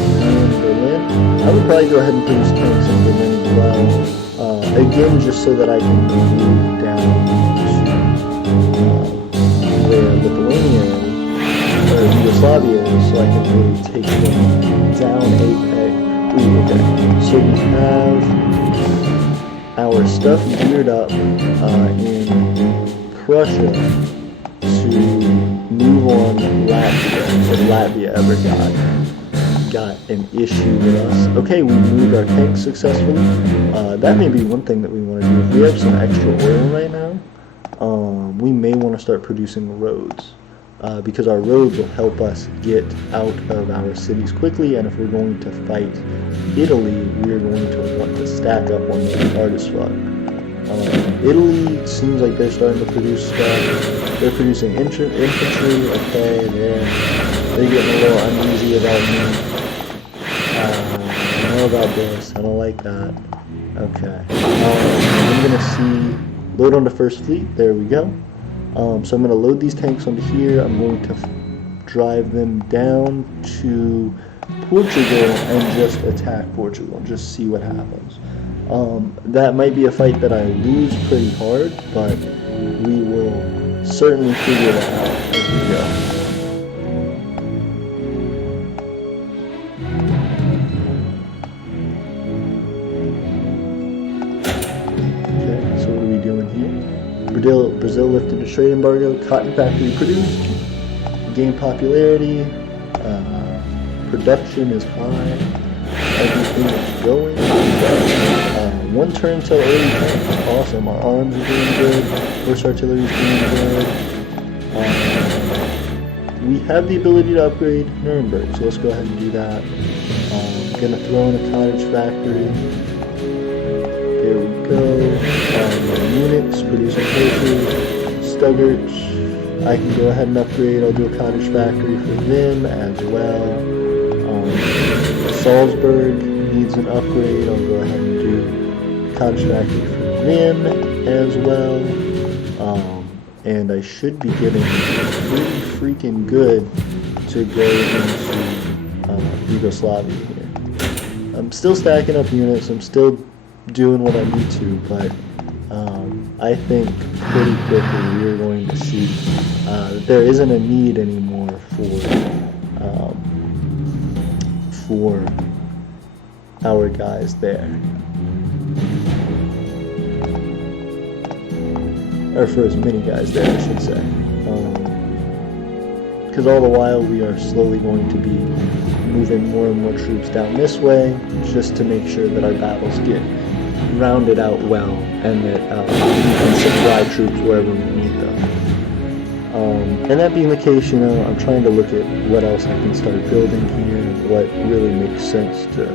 Berlin. I would probably go ahead and produce tanks in Berlin as well. Again, just so that I can move down to where Lithuania is, or Yugoslavia is, so I can really take them down a peg. Ooh, okay. So we have our stuff geared up in Prussia to move on Latvia, if Latvia ever got an issue with us. Okay, we moved our tanks successfully. That may be one thing that we want to do. If we have some extra oil right now, we may want to start producing roads. Because our roads will help us get out of our cities quickly, and if we're going to fight Italy, we're going to want to stack up on them hard as fuck. Italy seems like they're starting to produce stuff. They're producing infantry. Okay, they're getting a little uneasy about me. I know about this. I don't like that. Okay. I'm gonna see load on the first fleet. There we go. So I'm going to load these tanks onto here. I'm going to drive them down to Portugal and just attack Portugal, just see what happens. That might be a fight that I lose pretty hard, but we will certainly figure that out as we go. Okay, so what are we doing here? Brazil lifted a trade embargo, cotton factory produced, gained popularity, production is high, everything is going. 1 turn till early tank, awesome. Our arms are doing good, horse artillery is doing good. We have the ability to upgrade Nuremberg, so let's go ahead and do that. Gonna throw in a cottage factory. There we go. Units, producing horses, Stuggarts. I can go ahead and upgrade. I'll do a cottage factory for them as well. Salzburg needs an upgrade. I'll go ahead and do a cottage factory for them as well. And I should be getting pretty freaking good to go into Yugoslavia here. I'm still stacking up units. I'm still doing what I need to, but I think pretty quickly we're going to see that there isn't a need anymore for our guys there, or for as many guys there, I should say, because all the while we are slowly going to be moving more and more troops down this way, just to make sure that our battles get rounded out well, and that we can supply troops wherever we need them. And that being the case, I'm trying to look at what else I can start building here, and what really makes sense to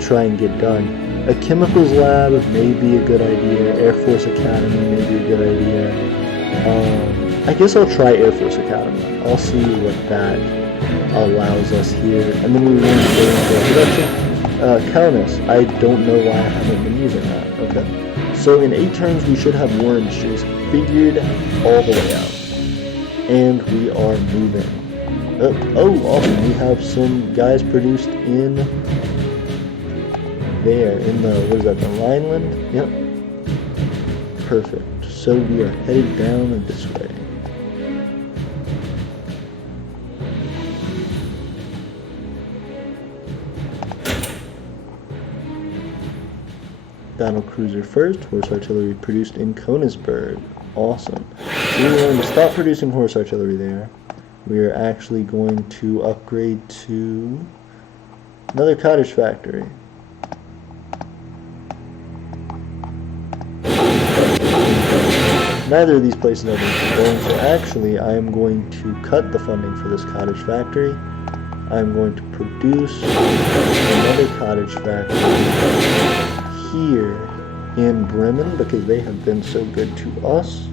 try and get done. A chemicals lab may be a good idea. Air Force Academy may be a good idea. I guess I'll try Air Force Academy. I'll see what that allows us here, and then we're going to go into production. Countess, I don't know why I haven't been using that. Okay. So in 8 turns we should have war and chase figured all the way out. And we are moving. Oh, awesome. We have some guys produced in there in the, what is that, the Rhineland? Yep. Perfect. So we are headed down this way. Battle cruiser first, horse artillery produced in Königsberg. Awesome. So we're going to stop producing horse artillery there. We are actually going to upgrade to another cottage factory. Neither of these places have been going, so actually I am going to cut the funding for this cottage factory. I'm going to produce another cottage factory here in Bremen because they have been so good to us.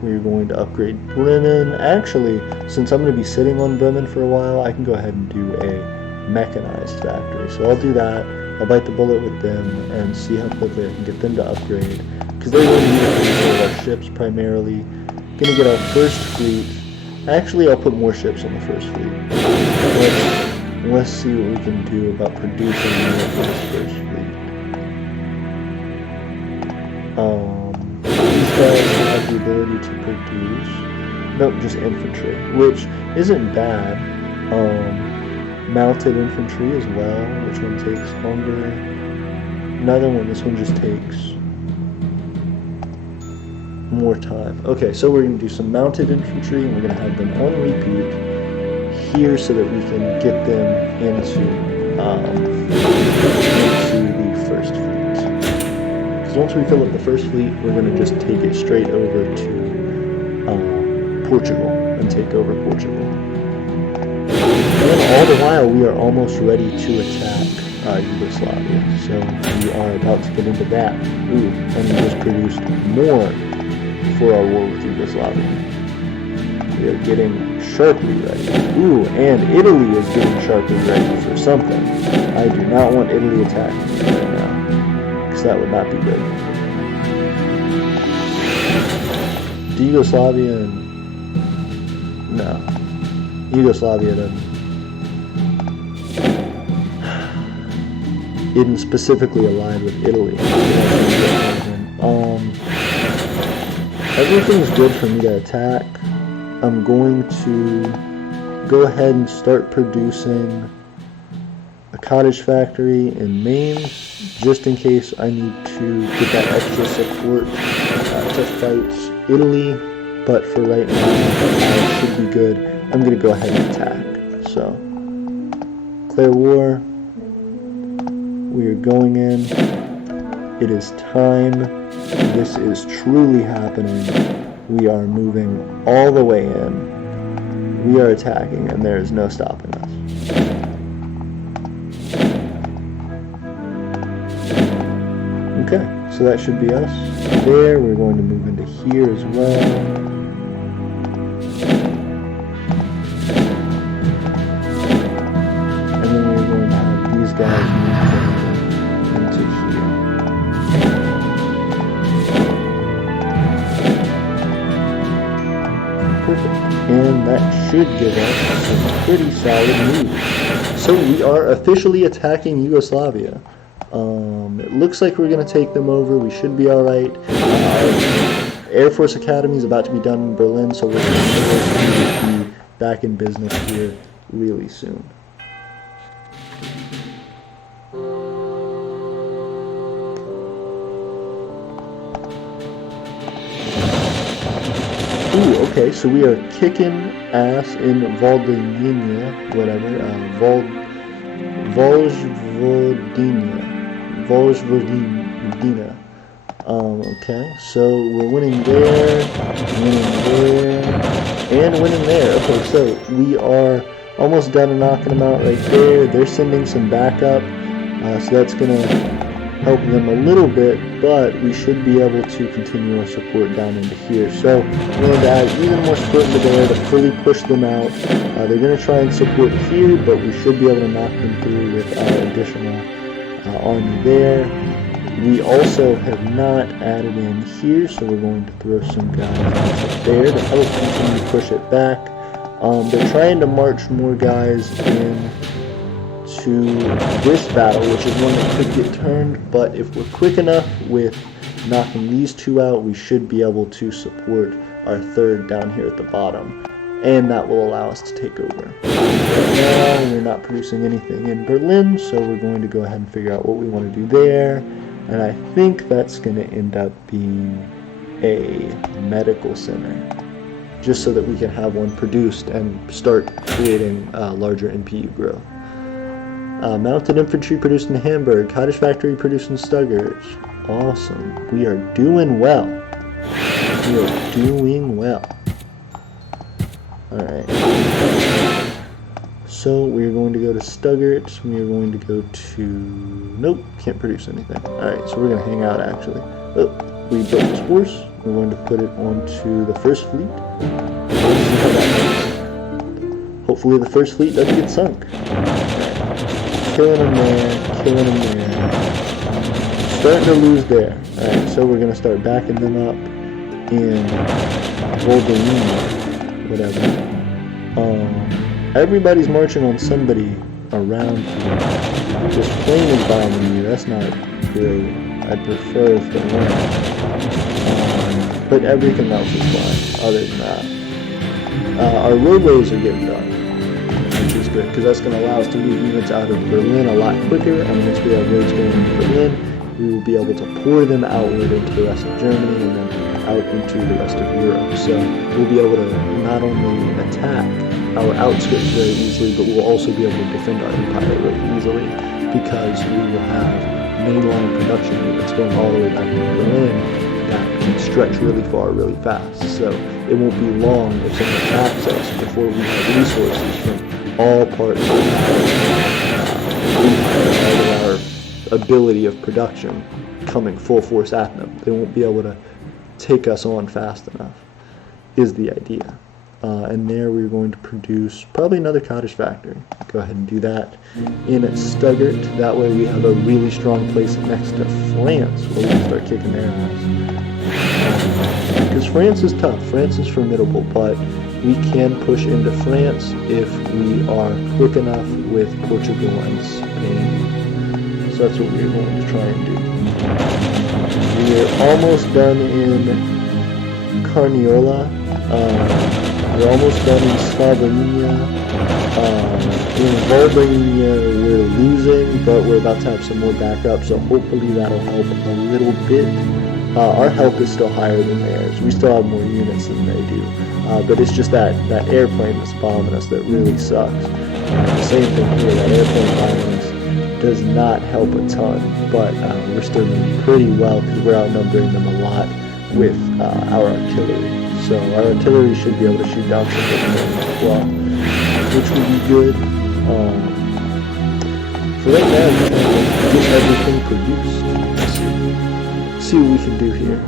We're going to upgrade Bremen. Actually, since I'm going to be sitting on Bremen for a while, I can go ahead and do a mechanized factory. So I'll do that. I'll bite the bullet with them and see how quickly I can get them to upgrade. Because they're going to need to build our ships primarily. Going to get our first fleet. Actually, I'll put more ships on the first fleet. Let's see what we can do about producing more for this first fleet. These guys have the ability to produce, nope, just infantry, which isn't bad. Mounted infantry as well, which one takes longer? Another one, this one just takes more time. Okay, so we're going to do some mounted infantry, and we're going to have them on repeat here so that we can get them into the first fleet. Because once we fill up the first fleet, we're going to just take it straight over to Portugal and take over Portugal. And then all the while, we are almost ready to attack Yugoslavia. So we are about to get into that. Ooh, and we just produced more for our war with Yugoslavia. We are getting sharply ready. Ooh, and Italy is getting sharply ready for something. I do not want Italy attacking me right now, because that would not be good. Yugoslavia and... no. Yugoslavia isn't specifically aligned with Italy. Everything's good for me to attack. I'm going to go ahead and start producing a cottage factory in Maine, just in case I need to get that extra support to fight Italy. But for right now, I should be good. I'm going to go ahead and attack. So, declare war. We are going in. It is time. This is truly happening. We are moving all the way in. We are attacking, and there is no stopping us. Okay, so that should be us. There, we're going to move into here as well. And then we're going to have these guys move into here. Perfect. And that should give us some pretty solid moves. So we are officially attacking Yugoslavia. It looks like we're going to take them over. We should be alright. Air Force Academy is about to be done in Berlin, so we're going to be back in business here really soon. Ooh, okay, so we are kicking ass in Vojvodina, whatever, Vojvodina. Okay, so we're winning there, and winning there. Okay, so we are almost done knocking them out right there. They're sending some backup, so that's going to help them a little bit, but we should be able to continue our support down into here. So we're going to add even more support into there to fully push them out. They're going to try and support here, but we should be able to knock them through with our additional army there. We also have not added in here, so we're going to throw some guys there to help continue to push it back. They're trying to march more guys in to to this battle, which is one that could get turned, but if we're quick enough with knocking these two out, we should be able to support our third down here at the bottom, and that will allow us to take over. Right now, we're not producing anything in Berlin, so we're going to go ahead and figure out what we want to do there, and I think that's going to end up being a medical center, just so that we can have one produced and start creating larger NPU growth. Mounted infantry produced in Hamburg, cottage factory produced in Stuttgart. Awesome. We are doing well. We are doing well. Alright. So we're going to go to Stuttgart. We are going to go to... Nope, can't produce anything. Alright, so we're going to hang out actually. Oh, we built this horse. We're going to put it onto the first fleet. Let's see how that goes. Hopefully the first fleet doesn't get sunk. Killing them there, killing them there. Starting to lose there. Alright, so we're going to start backing them up in Volberine, whatever. Everybody's marching on somebody around here. Just plain and bombing you, that's not great. I'd prefer if they weren't. But everything else is fine, other than that. Our roadways are getting done, which is good, because that's going to allow us to move units out of Berlin a lot quicker, and once we have roads going into Berlin, we will be able to pour them outward into the rest of Germany, and then out into the rest of Europe. So we'll be able to not only attack our outskirts very easily, but we'll also be able to defend our empire very easily, because we will have mainline production units going all the way back to Berlin that can stretch really far, really fast. So it won't be long if someone attacks us before we have resources from all parts of our ability of production coming full force at them. They won't be able to take us on fast enough, is the idea. And there we're going to produce probably another cottage factory. Go ahead and do that in Stuttgart. That way we have a really strong place next to France where we can start kicking their ass. Because France is tough. France is formidable, but we can push into France if we are quick enough with Portugal and Spain. So that's what we're going to try and do. We're almost done in Carniola. We're almost done in Slovenia. In Volberine we're losing, but we're about to have some more backup, so hopefully that'll help a little bit. Our help is still higher than theirs. We still have more units than they do. But it's just that airplane that's bombing us that really sucks. The same thing here, that airplane bombing us does not help a ton, but we're still doing pretty well because we're outnumbering them a lot with our artillery. So our artillery should be able to shoot down some of them as well, which would be good. For right now, we're trying to get everything produced. Let's see what we can do here.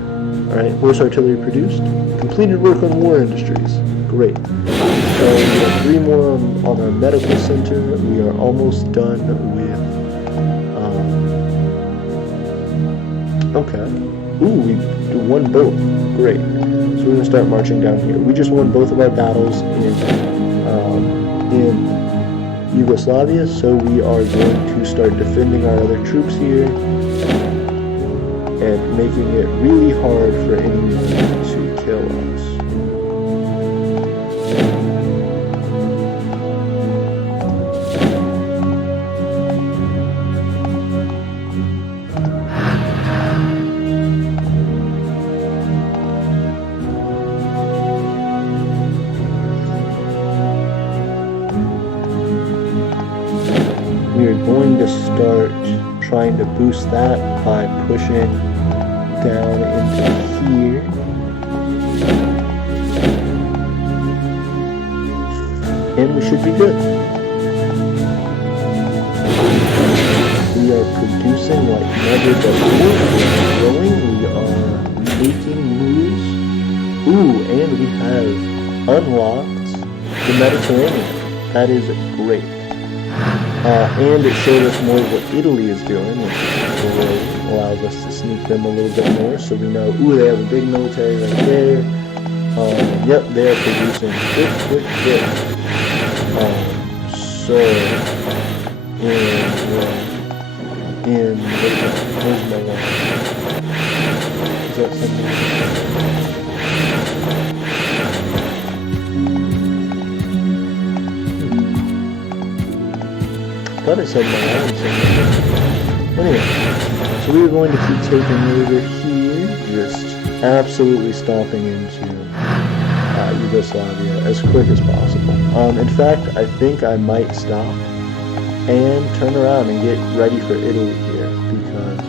Alright, horse artillery produced. Completed work on war industries. Great. So we have 3 more on our medical center. We are almost done with... okay. Ooh, we won both. Great. So we're going to start marching down here. We just won both of our battles in Yugoslavia, so we are going to start defending our other troops here and making it really hard for anyone to kill us. We are going to start trying to boost that by pushing down into here. And we should be good. We are producing like never before. We are growing. We are making moves. Ooh, and we have unlocked the Mediterranean. That is great. And it showed us more of what Italy is doing, which really allows us to sneak them a little bit more, so we know, ooh, they have a big military right there. Yep, they are producing quick. So, in where's my line? Is that something? I thought it said Milan somewhere. Anyway, so we are going to keep taking over here, just absolutely stomping into Yugoslavia as quick as possible. In fact, I think I might stop and turn around and get ready for Italy here, because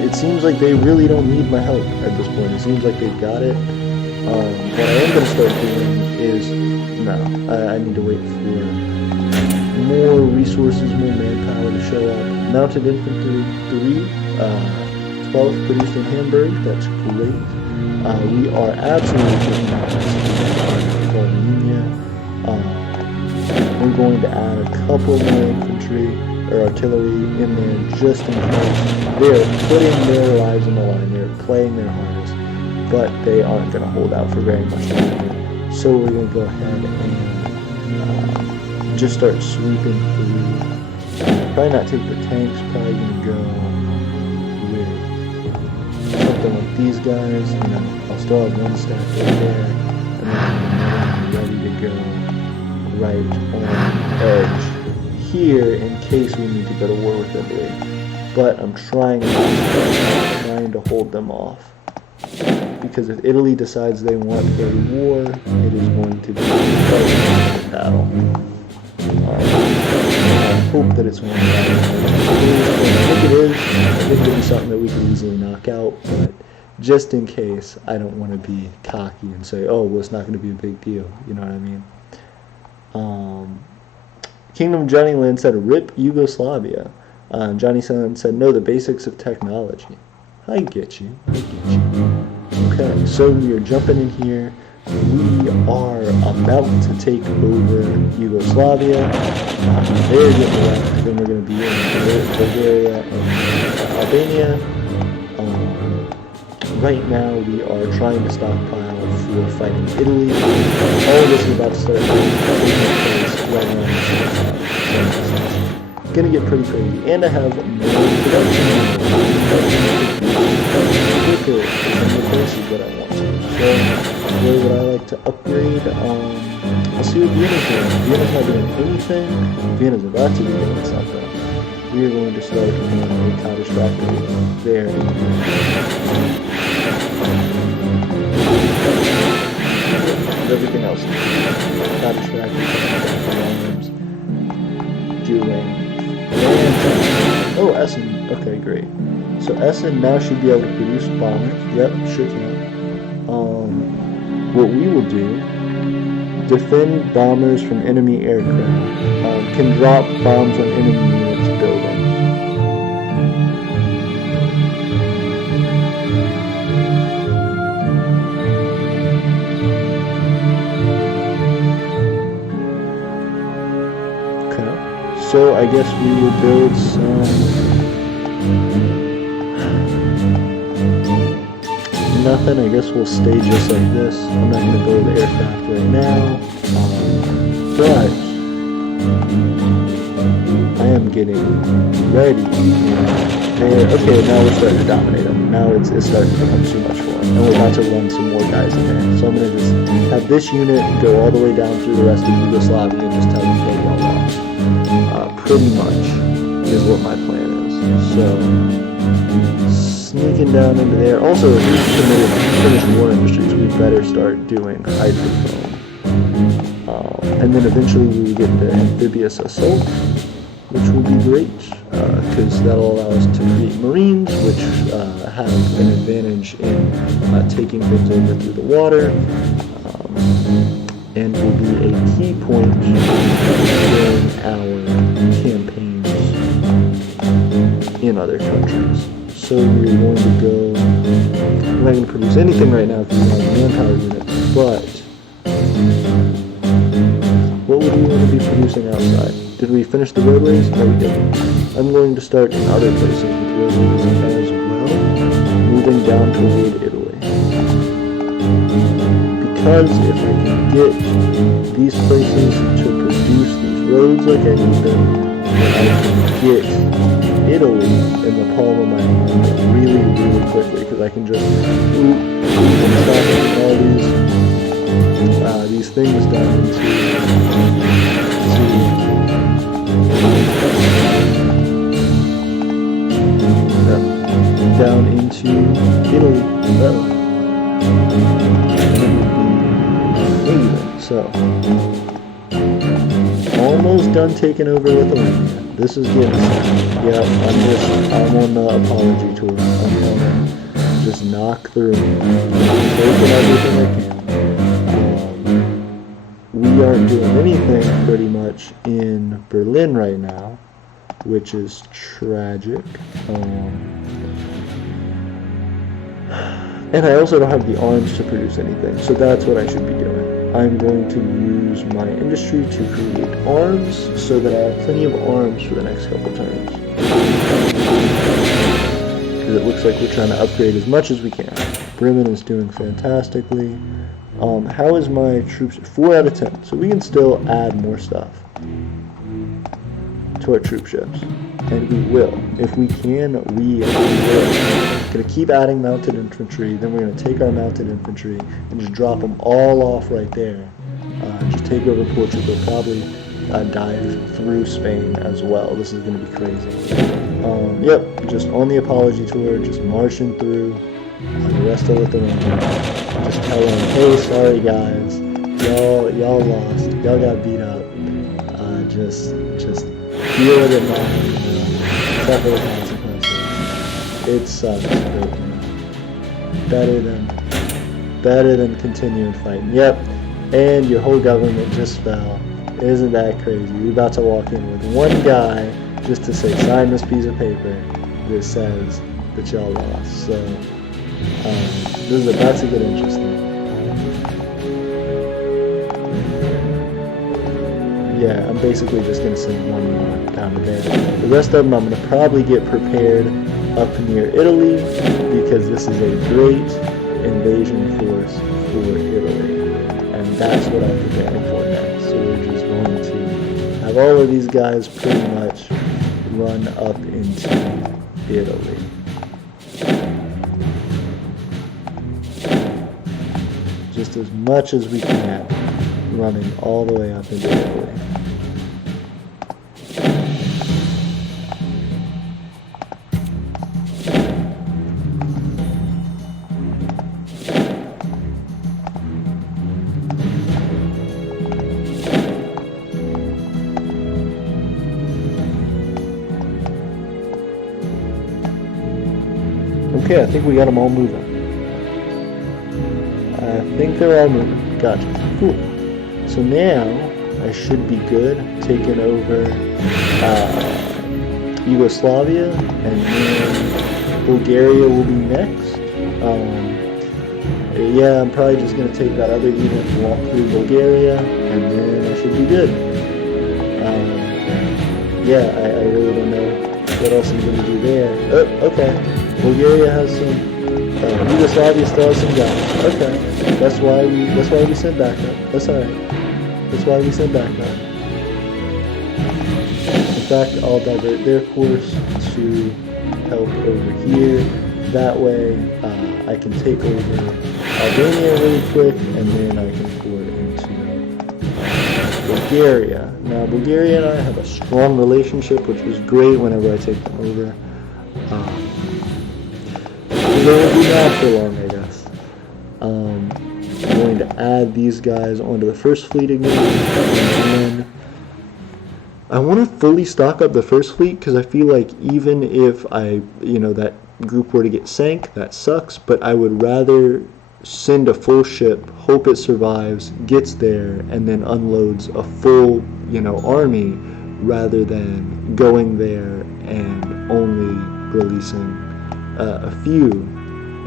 it seems like they really don't need my help at this point. It seems like they've got it. What I am going to start doing is, no, I need to wait for more resources, more manpower to show up. Mounted Infantry 3, 12th produced in Hamburg, that's great. We are absolutely taking out Aeternia. We're going to add a couple more infantry or artillery in there just in case. They're putting their lives on the line, they're playing their hardest, but they aren't going to hold out for very much longer. So we're going to go ahead and just start sweeping through. Probably not take the tanks, probably going to go with something like these guys. You know, I'll still have one stack right there, and then ready to go right on the edge here in case we need to go to war with Italy. But I'm trying to hold them off, because if Italy decides they want to go to war, it is going to be a battle. I hope that it's one of I think it is. I think it'll be something that we can easily knock out, but just in case, I don't want to be cocky and say, oh, well, it's not going to be a big deal. You know what I mean? Kingdom Johnny Land said, rip Yugoslavia. Johnny Sun said, no, the basics of technology. I get you. Okay, so we are jumping in here. We are about to take over Yugoslavia. They're getting left. Then we're going to be in Bulgaria and Albania. Right now, we are trying to stockpile for fighting Italy. All of this is about to start taking place right around the same time. It's going to get pretty crazy. And I have more production quicker in the places that I want to. So, where would I like to upgrade? Let's see what Vienna's doing. Vienna's not doing anything. Vienna's about to be doing something. We are going to start doing a cottage factory there. Everything else. Cottage factory, arms, dueling. Oh, Essen. Okay, great. So Essen now should be able to produce bombers. Yep, sure can. What we will do, defend bombers from enemy aircraft, can drop bombs on enemy units buildings. Okay, so I guess we will build some... Nothing, I guess we'll stay just like this. I'm not going to build the aircraft right now, but I am getting ready. Okay, now we're starting to dominate them. Now it's starting to become too much for them, and we're about to run some more guys in there. So I'm going to just have this unit go all the way down through the rest of Yugoslavia and just tell them they don't lost. Pretty much is what my plan is. So... sneaking down into there. Also, if we finish war industries, we better start doing hydrophone. And then eventually we will get into amphibious assault, which will be great, because that'll allow us to create marines, which have an advantage in taking things over through the water, and will be a key point during our campaigns in other countries. So we're going to go, I'm not going to produce anything right now because we don't have manpower units, but what would we want to be producing outside? Did we finish the roadways? No, we didn't. I'm going to start in other places with roadways as well, moving down toward Italy. Because if I can get these places to produce these roads like I need them, I can get Italy in the palm of my hand really, really quickly, because I can just start all these things down into Italy. So, almost done taking over Lithuania. This is getting sad. Yeah, I'm on the apology tour. I'm gonna just knock through, taking everything I can. We aren't doing anything pretty much in Berlin right now, which is tragic. And I also don't have the arms to produce anything, so that's what I should be doing. I'm going to use my industry to create arms so that I have plenty of arms for the next couple turns. Because it looks like we're trying to upgrade as much as we can. Bremen is doing fantastically. How is my troops? 4 out of 10. So we can still add more stuff to our troop ships. And we will. If we can, we will. Going to keep adding mounted infantry, then we're going to take our mounted infantry and just drop them all off right there. Just take over Portugal, probably dive through Spain as well. This is going to be crazy. Yep, just on the apology tour, just marching through the rest of Lithuania. Just tell them, hey, sorry guys, y'all lost, y'all got beat up. Just deal with it now, suffer the consequences. It sucks, but better than continuing fighting. Yep, and your whole government just fell. Isn't that crazy? You're about to walk in with one guy just to say, sign this piece of paper that says that y'all lost. So this is about to get interesting. Yeah, I'm basically just going to send one more down to there. The rest of them I'm going to probably get prepared up near Italy, because this is a great invasion force for Italy. And that's what I'm preparing for next. So we're just going to have all of these guys pretty much run up into Italy. Just as much as we can, running all the way up into Italy. Okay, I think we got them all moving. I think they're all moving. Gotcha. Cool. So now I should be good taking over Yugoslavia, and then Bulgaria will be next. Yeah, I'm probably just going to take that other unit and walk through Bulgaria, and then I should be good. Yeah, I really don't know what else I'm going to do there. Oh, okay. Bulgaria has some. Yugoslavia still has some guys. Okay, that's why we sent backup. That's alright. That's why we sent backup. In fact, I'll divert their course to help over here. That way, I can take over Albania really quick, and then I can pour into Bulgaria. Now, Bulgaria and I have a strong relationship, which was great whenever I take them over. They won't be mad for long, I guess. I'm going to add these guys onto the first fleet again, and then I want to fully stock up the first fleet, because I feel like even if that group were to get sank, that sucks, but I would rather send a full ship, hope it survives, gets there, and then unloads a full, army, rather than going there and only releasing a few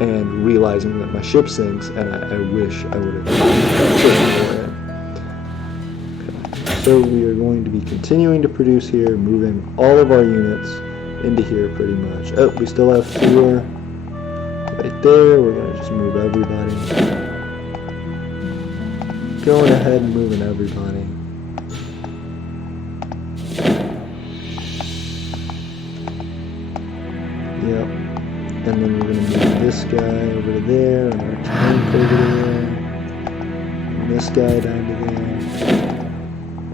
and realizing that my ship sinks, and I wish I would have put more in. Okay. So we are going to be continuing to produce here, moving all of our units into here pretty much. Oh, we still have 4 right there. We're going to just move everybody. Going ahead and moving everybody. Yep. And then we're going to move this guy over to there, and our tank over to there, and this guy down to there.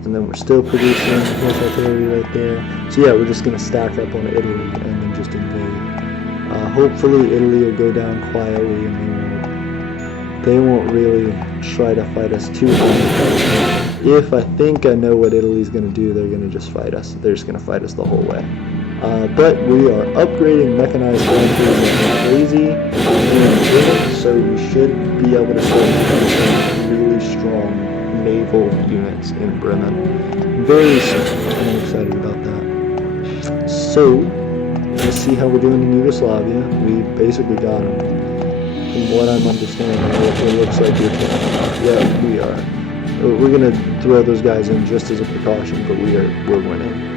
And then we're still producing horse artillery right there. So yeah, we're just going to stack up on Italy and then just invade. Hopefully Italy will go down quietly and they won't really try to fight us too hard. If I think I know what Italy's going to do, they're going to just fight us. They're just going to fight us the whole way. But we are upgrading mechanized factories like crazy, so we should be able to start having really strong naval units in Bremen very soon. I'm excited about that. So, let's see how we're doing in Yugoslavia. We basically got them. From what I'm understanding, it looks like we're doing. Yeah, we are. We're going to throw those guys in just as a precaution, but we're winning.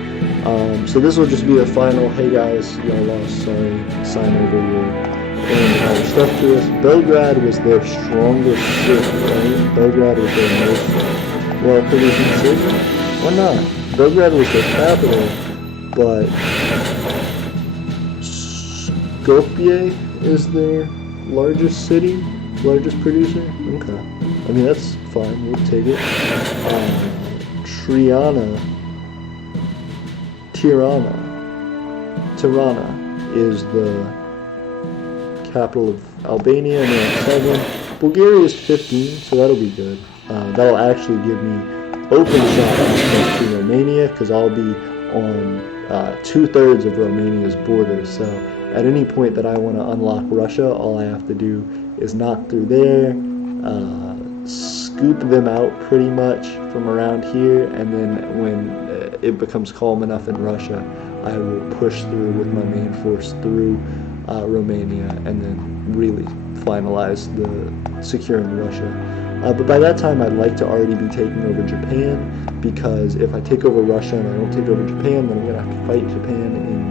So this will just be the final, hey guys, y'all lost, sorry, sign over your and stuff to us. Belgrade was their strongest city, right? Belgrade was their most well-producing city? Why not? Belgrade was their capital, but Skopje is their largest city, largest producer? Okay. I mean, that's fine, we'll take it. Tirana is the capital of Albania, and they're at 7. Bulgaria is 15, so that'll be good. That'll actually give me open shot access to Romania, because I'll be on 2/3 of Romania's borders. So at any point that I want to unlock Russia, all I have to do is knock through there, scoop them out pretty much from around here, and then when it becomes calm enough in Russia, I will push through with my main force through Romania and then really finalize the securing Russia. But by that time, I'd like to already be taking over Japan, because if I take over Russia and I don't take over Japan, then I'm going to have to fight Japan in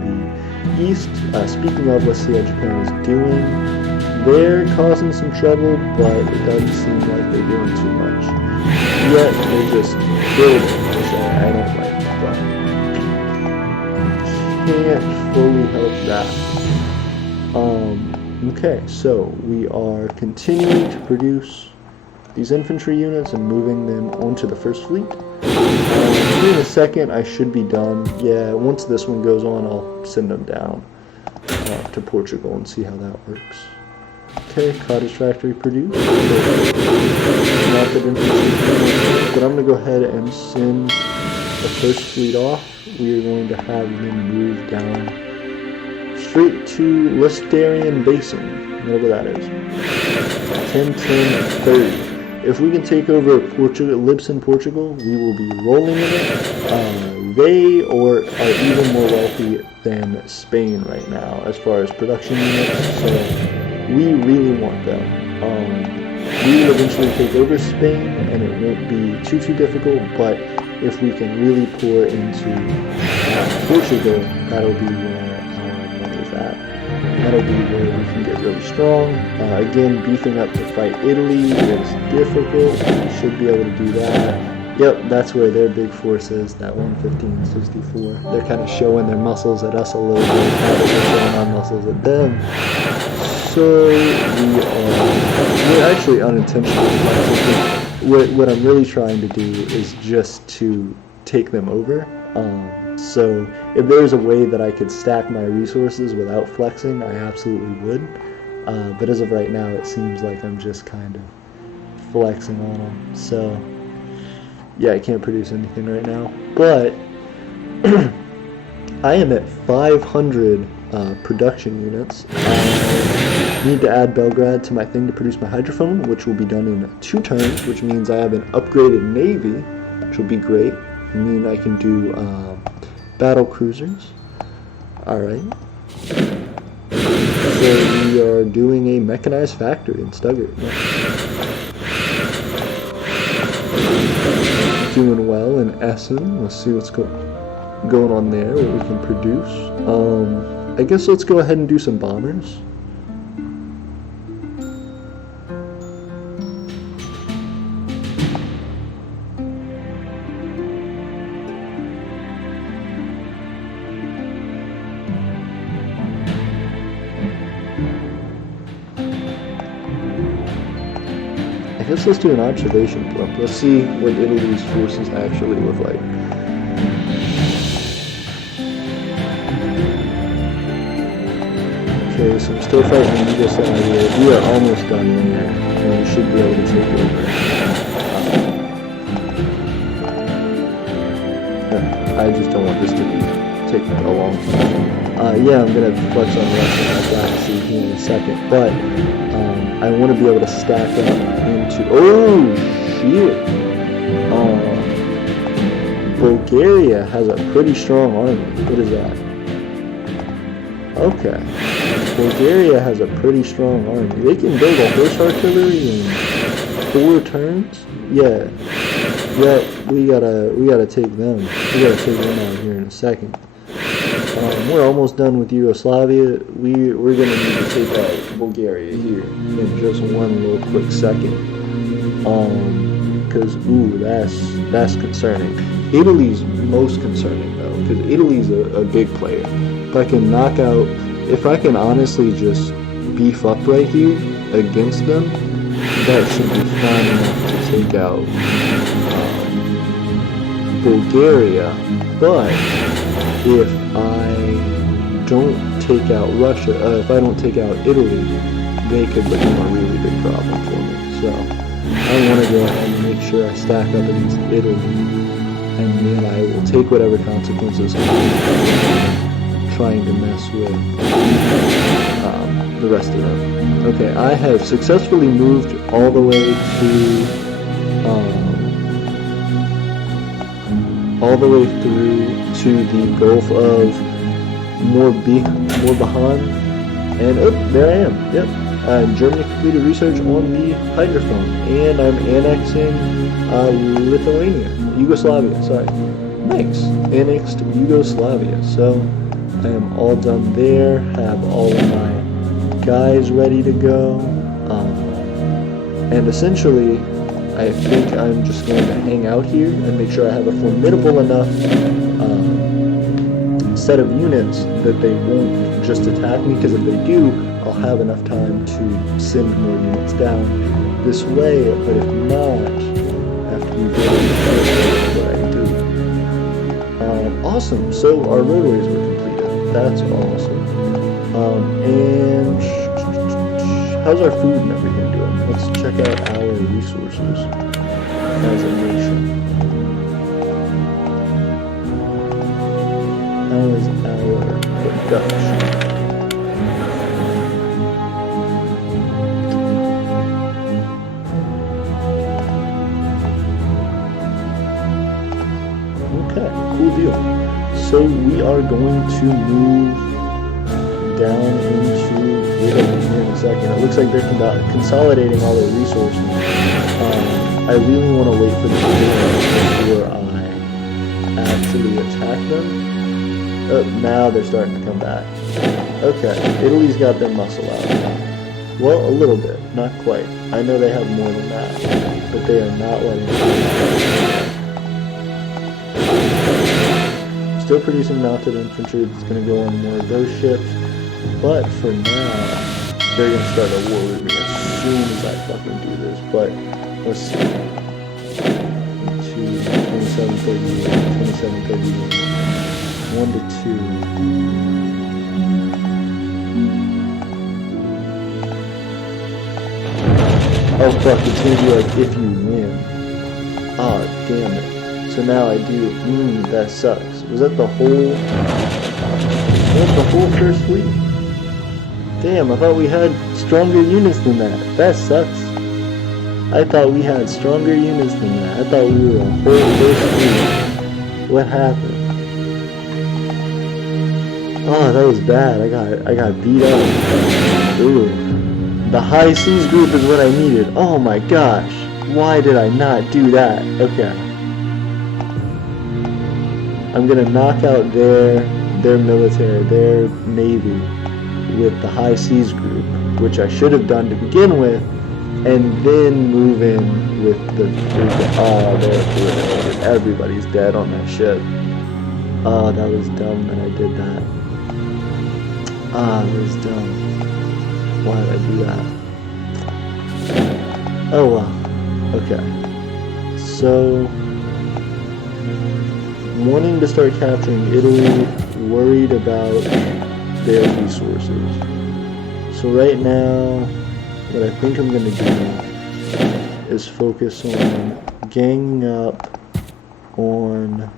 the east. Speaking of, let's see how Japan is doing. They're causing some trouble, but it doesn't seem like they're doing too much. Yet, they're just building, which I don't like, but can't fully help that. Okay, so we are continuing to produce these infantry units and moving them onto the first fleet. In a second, I should be done. Yeah, once this one goes on, I'll send them down to Portugal and see how that works. Okay, cottage factory produced. Not that infantry, but I'm going to go ahead and send the first fleet off. We are going to have them move down straight to Lestarian Basin, whatever that is. 10-10-30. If we can take over Libsyn, Portugal, we will be rolling in it. They are even more wealthy than Spain right now as far as production units, so we really want them. We will eventually take over Spain, and it won't be too difficult, but if we can really pour into Portugal, that'll be where our money is at. That'll be where we can get really strong. Again, beefing up to fight Italy is difficult. We should be able to do that. Yep, that's where their big force is, that 115-64. They're kind of showing their muscles at us a little bit, now that we're showing our muscles at them. So we're actually unintentionally flexing. What I'm really trying to do is just to take them over. So if there's a way that I could stack my resources without flexing, I absolutely would. But as of right now, it seems like I'm just kind of flexing on them. So yeah, I can't produce anything right now. But I am at 500 production units. I need to add Belgrade to my thing to produce my hydrophone, which will be done in 2 turns, which means I have an upgraded navy, which will be great. I mean, I can do battle cruisers. Alright. So we are doing a mechanized factory in Stuttgart. Doing well in Essen. Let's see what's going on there, what we can produce. I guess let's go ahead and do some bombers. guess let's do an observation blip. Let's see what Italy's forces actually look like. Okay, so I'm still fighting Yugoslavia. We are almost done there, and we should be able to take over. I just don't want this to be taking a long time. Yeah, I'm gonna flex on Russia. I'll see here in a second, but I want to be able to stack up into. Oh shit! Bulgaria has a pretty strong army. What is that? Okay. Bulgaria has a pretty strong army. They can build a horse artillery in 4 turns. Yeah. Yeah, we gotta take them. We gotta take them out here in a second. We're almost done with Yugoslavia. We're gonna need to take out Bulgaria here in just one little quick second. Because ooh, that's concerning. Italy's most concerning though, because Italy's a big player. If I can honestly just beef up right here against them, that should be fine enough to take out Bulgaria. But if I don't take out Russia, if I don't take out Italy, they could become a really big problem for me. So I want to go ahead and make sure I stack up against Italy, and then I will take whatever consequences I'm trying to mess with the rest of them. Okay, I have successfully moved all the way through to the Gulf of Morbihan, and there I am. Yep, Germany completed research on the hydrophone, and I'm annexing Yugoslavia. Sorry, nice, annexed Yugoslavia. So I am all done there. Have all of my guys ready to go, and essentially I think I'm just going to hang out here and make sure I have a formidable enough set of units that they won't just attack me, because if they do, I'll have enough time to send more units down this way. But if not, I have to be very careful what I do. Awesome, so our roadways were completed. That's awesome. And how's our food and everything doing? Let's check out our resources as a nation. How is our production? Okay, cool deal. So we are going to move down into Italy here in a second. It looks like they're consolidating all their resources. I really want to wait for the before I actually attack them. Now they're starting to come back. Okay, Italy's got their muscle out. Well, a little bit, not quite. I know they have more than that, but they are not letting it. Still producing mounted infantry that's going to go on more of those ships. But for now, they're going to start a war with me as soon as I fucking do this. But let's see. 2738, 2738, 1 to 2. Oh fuck, it's going to be like if you win. Ah, damn it. So now I do, that sucks. Was that the whole first fleet? Damn, I thought we had stronger units than that. That sucks. I thought we had stronger units than that. I thought we were a whole first fleet. What happened? Oh, that was bad. I got beat up. Ooh. The high seas group is what I needed. Oh my gosh. Why did I not do that? Okay. I'm gonna knock out their military, their navy, with the high seas group, which I should have done to begin with, and then move in with the everybody's dead on that ship. Oh, that was dumb that I did that. That was dumb. Why did I do that? Oh well. Okay. So, wanting to start capturing Italy, worried about their resources. So right now, what I think I'm going to do is focus on ganging up on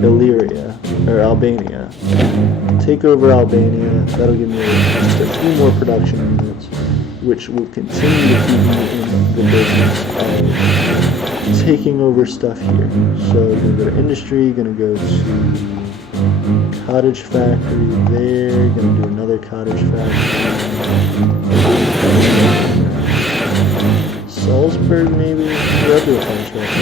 Illyria, or Albania. Take over Albania, that'll give me just a few more production units, which will continue to keep me in the business of taking over stuff here. So gonna go to industry, gonna go to cottage factory there, gonna do another cottage factory. Salzburg maybe? Yeah, I'll do a contract.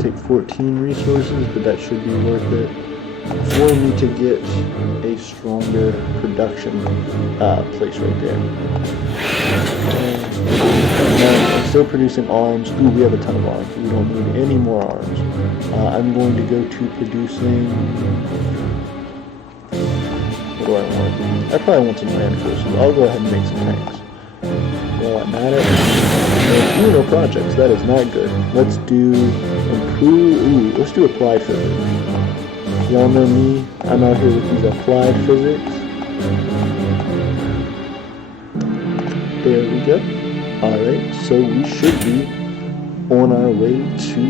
Take 14 resources, but that should be worth it for me to get a stronger production place right there. Now, I'm still producing arms. Ooh, we have a ton of arms. We don't need any more arms. I'm going to go to producing... What do I want? I probably want some land forces. I'll go ahead and make some tanks. Well, I'm at it. Ooh, no projects. That is not good. Let's do improve. Ooh, let's do applied physics. Y'all know me. I'm out here with these applied physics. There we go. Alright, so we should be on our way to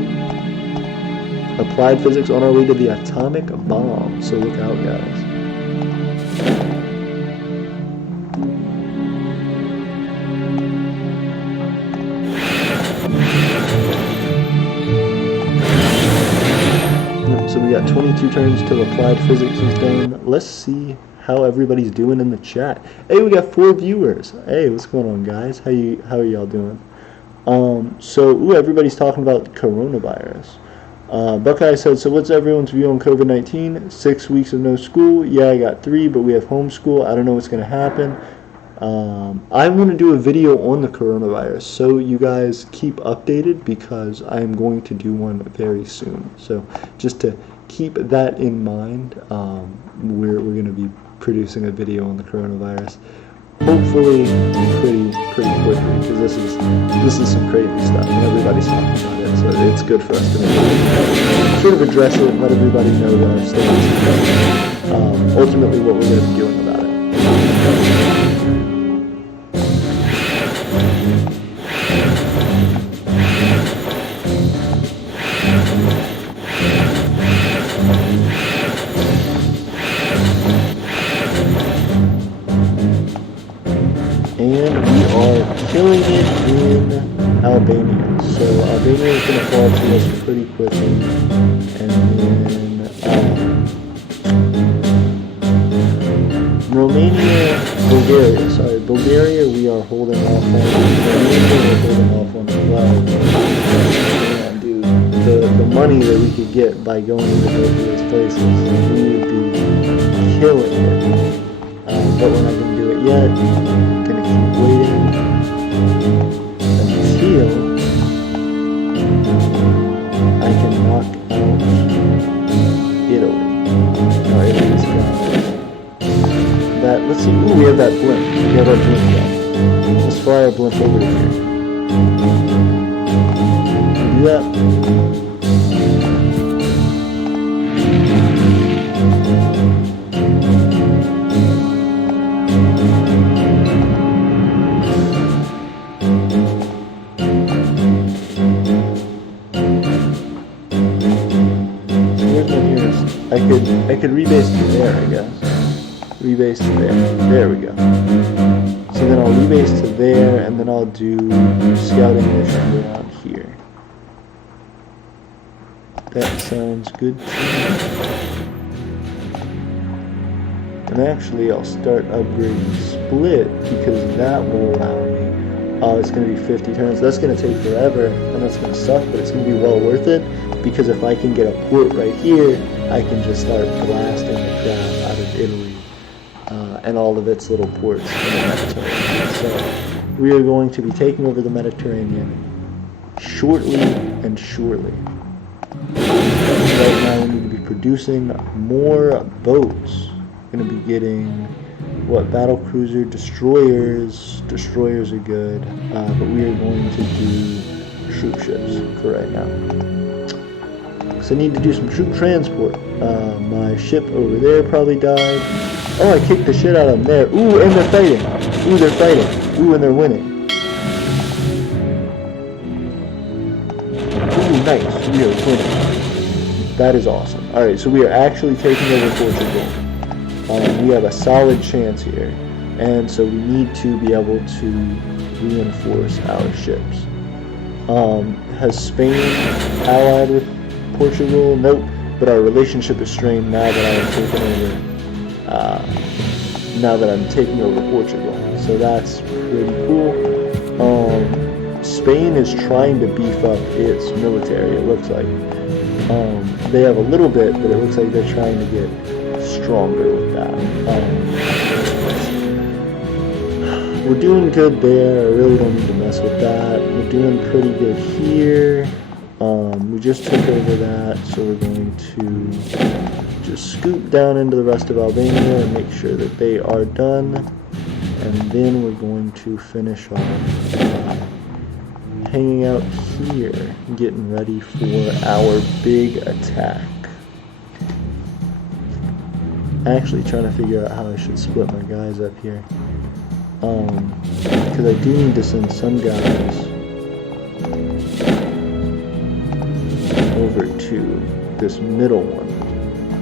applied physics, on our way to the atomic bomb. So look out, guys. So we got 22 turns till applied physics is done. Let's see how everybody's doing in the chat. Hey, we got 4 viewers. Hey, what's going on, guys? How are y'all doing? So everybody's talking about coronavirus. Buckeye said, so what's everyone's view on COVID-19? 6 weeks of no school. Yeah, I got 3, but we have homeschool. I don't know what's going to happen. I'm going to do a video on the coronavirus, so you guys keep updated because I'm going to do one very soon. So just to keep that in mind, we're going to be producing a video on the coronavirus. Hopefully pretty quickly, because this is some crazy stuff and everybody's talking about it, so it's good for us to sort of address it and let everybody know what our stance is, ultimately what we're going to be doing about it. And we are killing it in Albania. So Albania is going to fall to us pretty quickly. And then Bulgaria we are holding off on. Romania we're holding off on as well. Man, dude, the money that we could get by going to both of those places, we would be killing it. But we're not going to do it yet. Gonna keep waiting until I can knock out Italy. No, Italy's gone. That, let's see. Ooh, we have that blimp. We have our blimp down. Let's fly our blimp over to here. Can we do that? I could rebase to there, I guess. Rebase to there. There we go. So then I'll rebase to there, and then I'll do scouting mission around here. That sounds good to me. And actually, I'll start upgrading Split, because that will allow me. Oh, it's going to be 50 turns. That's going to take forever, and that's going to suck, but it's going to be well worth it, because if I can get a port right here, I can just start blasting the crap out of Italy and all of its little ports in the Mediterranean. So we are going to be taking over the Mediterranean shortly and surely. Right now we need to be producing more boats. We're going to be getting, what, battle cruiser, destroyers. Destroyers are good, but we are going to do troop ships for right now. So I need to do some troop transport. My ship over there probably died. Oh, I kicked the shit out of them there. Ooh, and they're fighting. Ooh, they're fighting. Ooh, and they're winning. Ooh, nice. We are winning. That is awesome. Alright, so we are actually taking over Portugal. We have a solid chance here. And so we need to be able to reinforce our ships. Has Spain allied with Portugal? Nope. But our relationship is strained now that I'm taking over Portugal. So that's pretty cool. Spain is trying to beef up its military, it looks like. They have a little bit, but it looks like they're trying to get stronger with that. We're doing good there. I really don't need to mess with that. We're doing pretty good here. We just took over that, so we're going to just scoop down into the rest of Albania and make sure that they are done. And then we're going to finish off hanging out here, getting ready for our big attack. Actually trying to figure out how I should split my guys up here. Because I do need to send some guys over to this middle one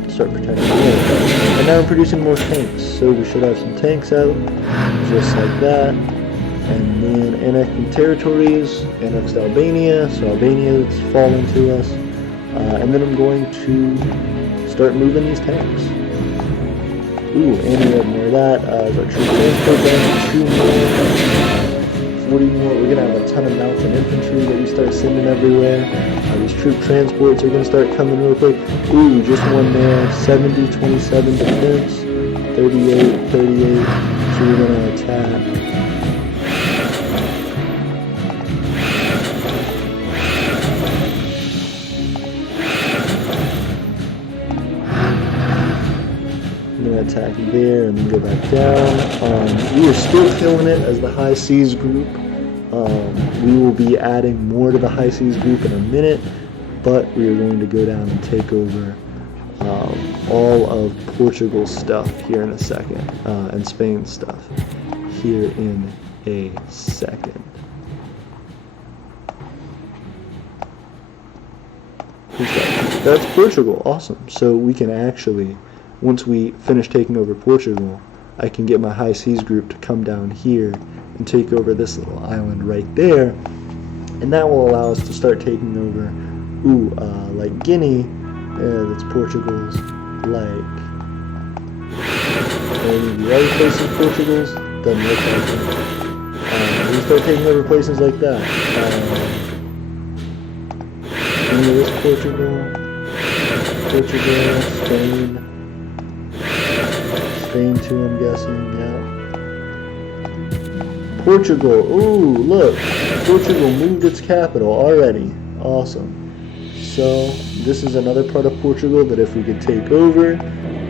to start protecting them. And now I'm producing more tanks, so we should have some tanks out, just like that. And then annexing territories, annexed Albania, so Albania is falling to us. And then I'm going to start moving these tanks. Ooh, and we have more of that. Our troop transport down, 2 more, 40 more. We're going to have a ton of mounted infantry that we start sending everywhere. These troop transports are going to start coming real quick. Ooh, just one there. 70, 27 defense, 38, 38. So we're going to attack. Attack there and then go back down. We are still killing it as the High Seas group. We will be adding more to the High Seas group in a minute, but we are going to go down and take over all of Portugal's stuff here in a second, and Spain's stuff here in a second. That's Portugal. Awesome. So we can actually, once we finish taking over Portugal, I can get my High Seas group to come down here and take over this little island right there, and that will allow us to start taking over, like Guinea, that's Portugal's, like, any of the other places Portugal's, doesn't look like it. We start taking over places like that. This Portugal, Spain. Spain too, I'm guessing, yeah. Portugal, ooh, look. Portugal moved its capital already. Awesome. So, this is another part of Portugal that if we could take over,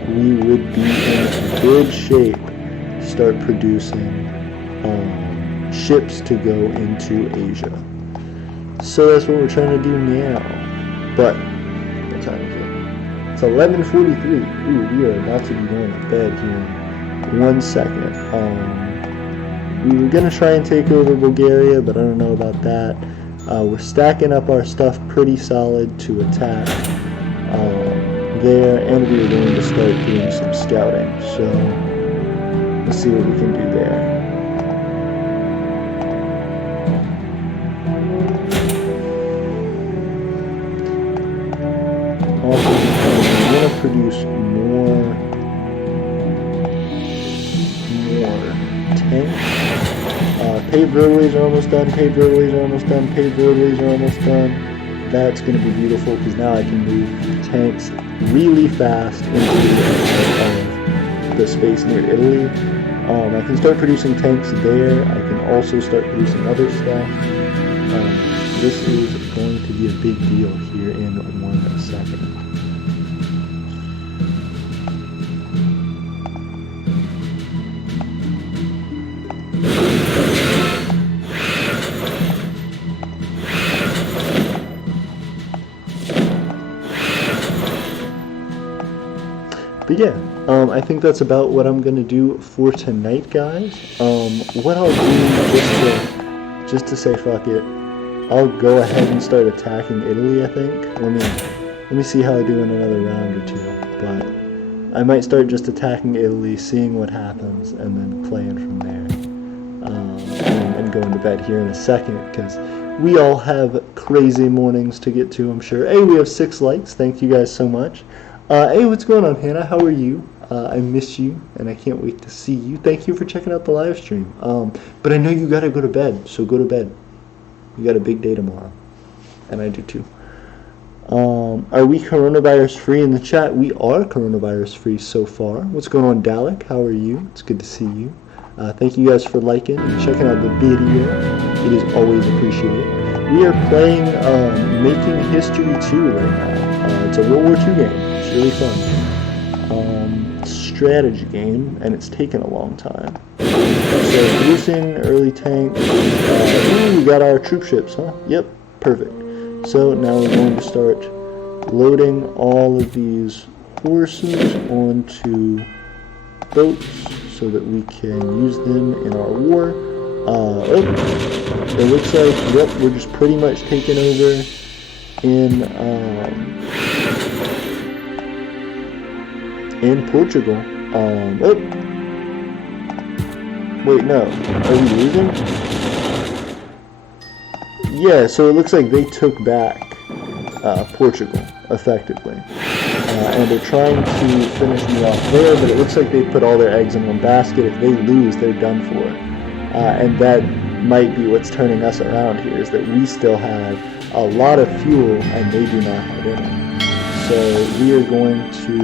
we would be in good shape to start producing ships to go into Asia. So that's what we're trying to do now. But, what time is it? It's 11:43. Ooh, we are about to be going to bed here in 1 second. We were going to try and take over Bulgaria, but I don't know about that. We're stacking up our stuff pretty solid to attack there, and we are going to start doing some scouting. So, let's see what we can do there. Also, we're going to produce more tanks. Paved roadways are almost done. Paved roadways are almost done. Paved roadways are almost done. That's going to be beautiful because now I can move tanks really fast into the space near Italy. I can start producing tanks there. I can also start producing other stuff. This is going to be a big deal here in 1 second. But yeah, I think that's about what I'm gonna do for tonight, guys. What I'll do just to say fuck it, I'll go ahead and start attacking Italy. I think. Let me see how I do in another round or two. But I might start just attacking Italy, seeing what happens, and then playing from there. And going to bed here in a second because we all have crazy mornings to get to. I'm sure. Hey, we have 6 likes. Thank you guys so much. Hey, what's going on, Hannah? How are you? I miss you, and I can't wait to see you. Thank you for checking out the live stream. But I know you gotta go to bed, so go to bed. You got a big day tomorrow, and I do too. Are we coronavirus free in the chat? We are coronavirus free so far. What's going on, Dalek? How are you? It's good to see you. Thank you guys for liking and checking out the video. It is always appreciated. We are playing Making History 2 right now. It's a World War II game. It's really fun. Strategy game, and it's taken a long time. So producing early tank. Ooh, we got our troop ships, huh? Yep, perfect. So now we're going to start loading all of these horses onto boats so that we can use them in our war. It looks like, yep, we're just pretty much taking over in Portugal. Wait, no. Are we losing? Yeah, so it looks like they took back Portugal, effectively. And they're trying to finish me off there, but it looks like they put all their eggs in one basket. If they lose, they're done for. And that might be what's turning us around here, is that we still have a lot of fuel and they do not have any. So we are going to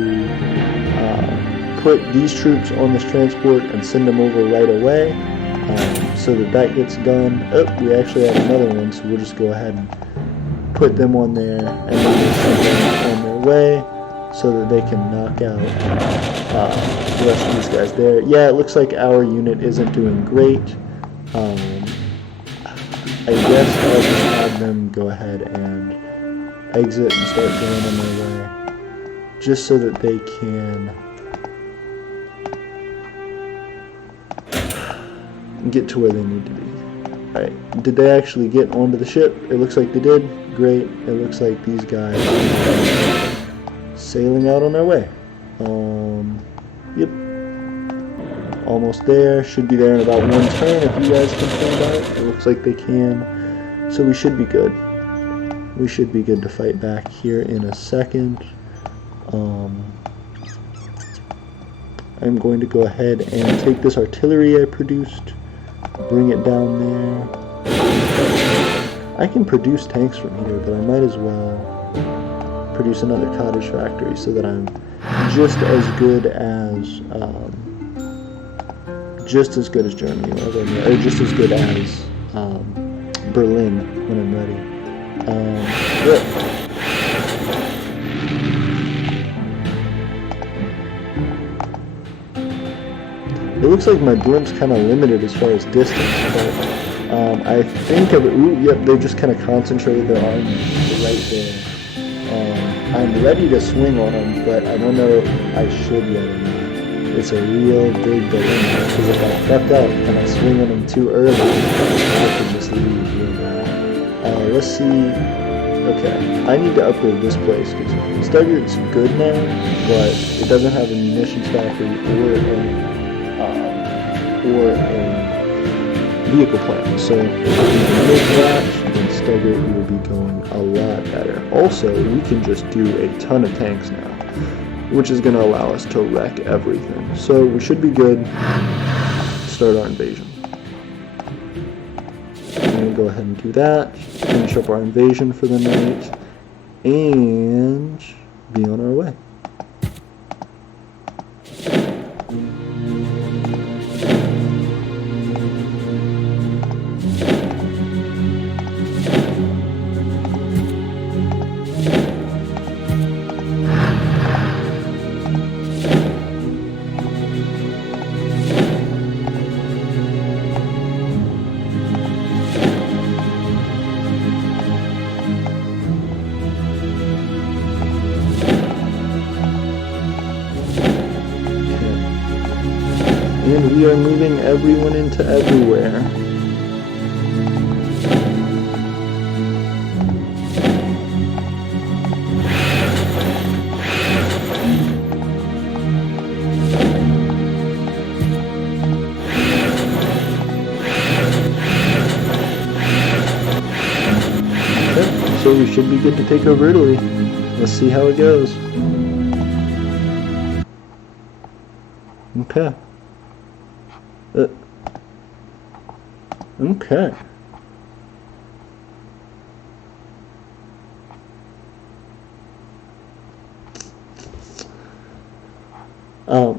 put these troops on this transport and send them over right away so that gets done. Oh, we actually have another one, so we'll just go ahead and put them on there and then we'll send them on their way so that they can knock out the rest of these guys there. Yeah, it looks like our unit isn't doing great. I guess I'll just have them go ahead and exit and start going on their way just so that they can get to where they need to be. Alright, did they actually get onto the ship? It looks like they did. Great. It looks like these guys are sailing out on their way. Yep. Almost there. Should be there in about 1 turn if you guys can find out. It looks like they can. So we should be good. We should be good to fight back here in a second. I'm going to go ahead and take this artillery I produced, bring it down there. I can produce tanks from here, but I might as well produce another cottage factory so that I'm just as good as Germany, or just as good as Berlin when I'm ready. It looks like my blimp's kind of limited as far as distance, but I think of it. Ooh, yep, they've just kind of concentrated their army right there. I'm ready to swing on them, but I don't know if I should let them. It's a real big dilemma, because if I fuck up and I swing on them too early, I could just lose real bad. Let's see. Okay, I need to upgrade this place, because Stuttgart's good now, but it doesn't have a munitions factory or a vehicle plant. So if we can make that, then Stuttgart will be going a lot better. Also, we can just do a ton of tanks now, which is going to allow us to wreck everything. So we should be good to start our invasion. I'm going to go ahead and do that, finish up our invasion for the night, and be on our way. And we are moving everyone into everywhere. Okay, so we should be good to take over Italy. Let's see how it goes. Okay. Okay.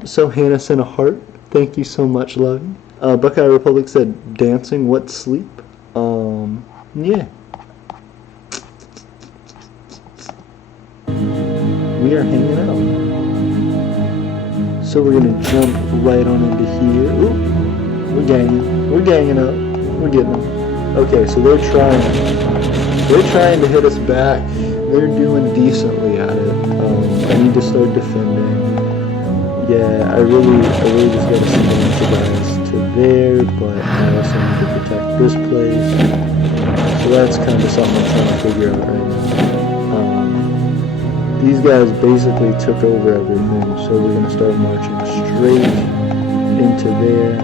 So Hannah sent a heart. Thank you so much, Lovey. Buckeye Republic said, dancing, what sleep? Yeah. We are hanging out. So we're gonna jump right on into here. Ooh, we're ganging up. We're getting them. Okay, so they're trying to hit us back. They're doing decently at it. I need to start defending. Yeah, I really just gotta send a bunch of guys to there, but I also need to protect this place. So that's kind of something I'm trying to figure out right now. These guys basically took over everything, so we're gonna start marching straight into there.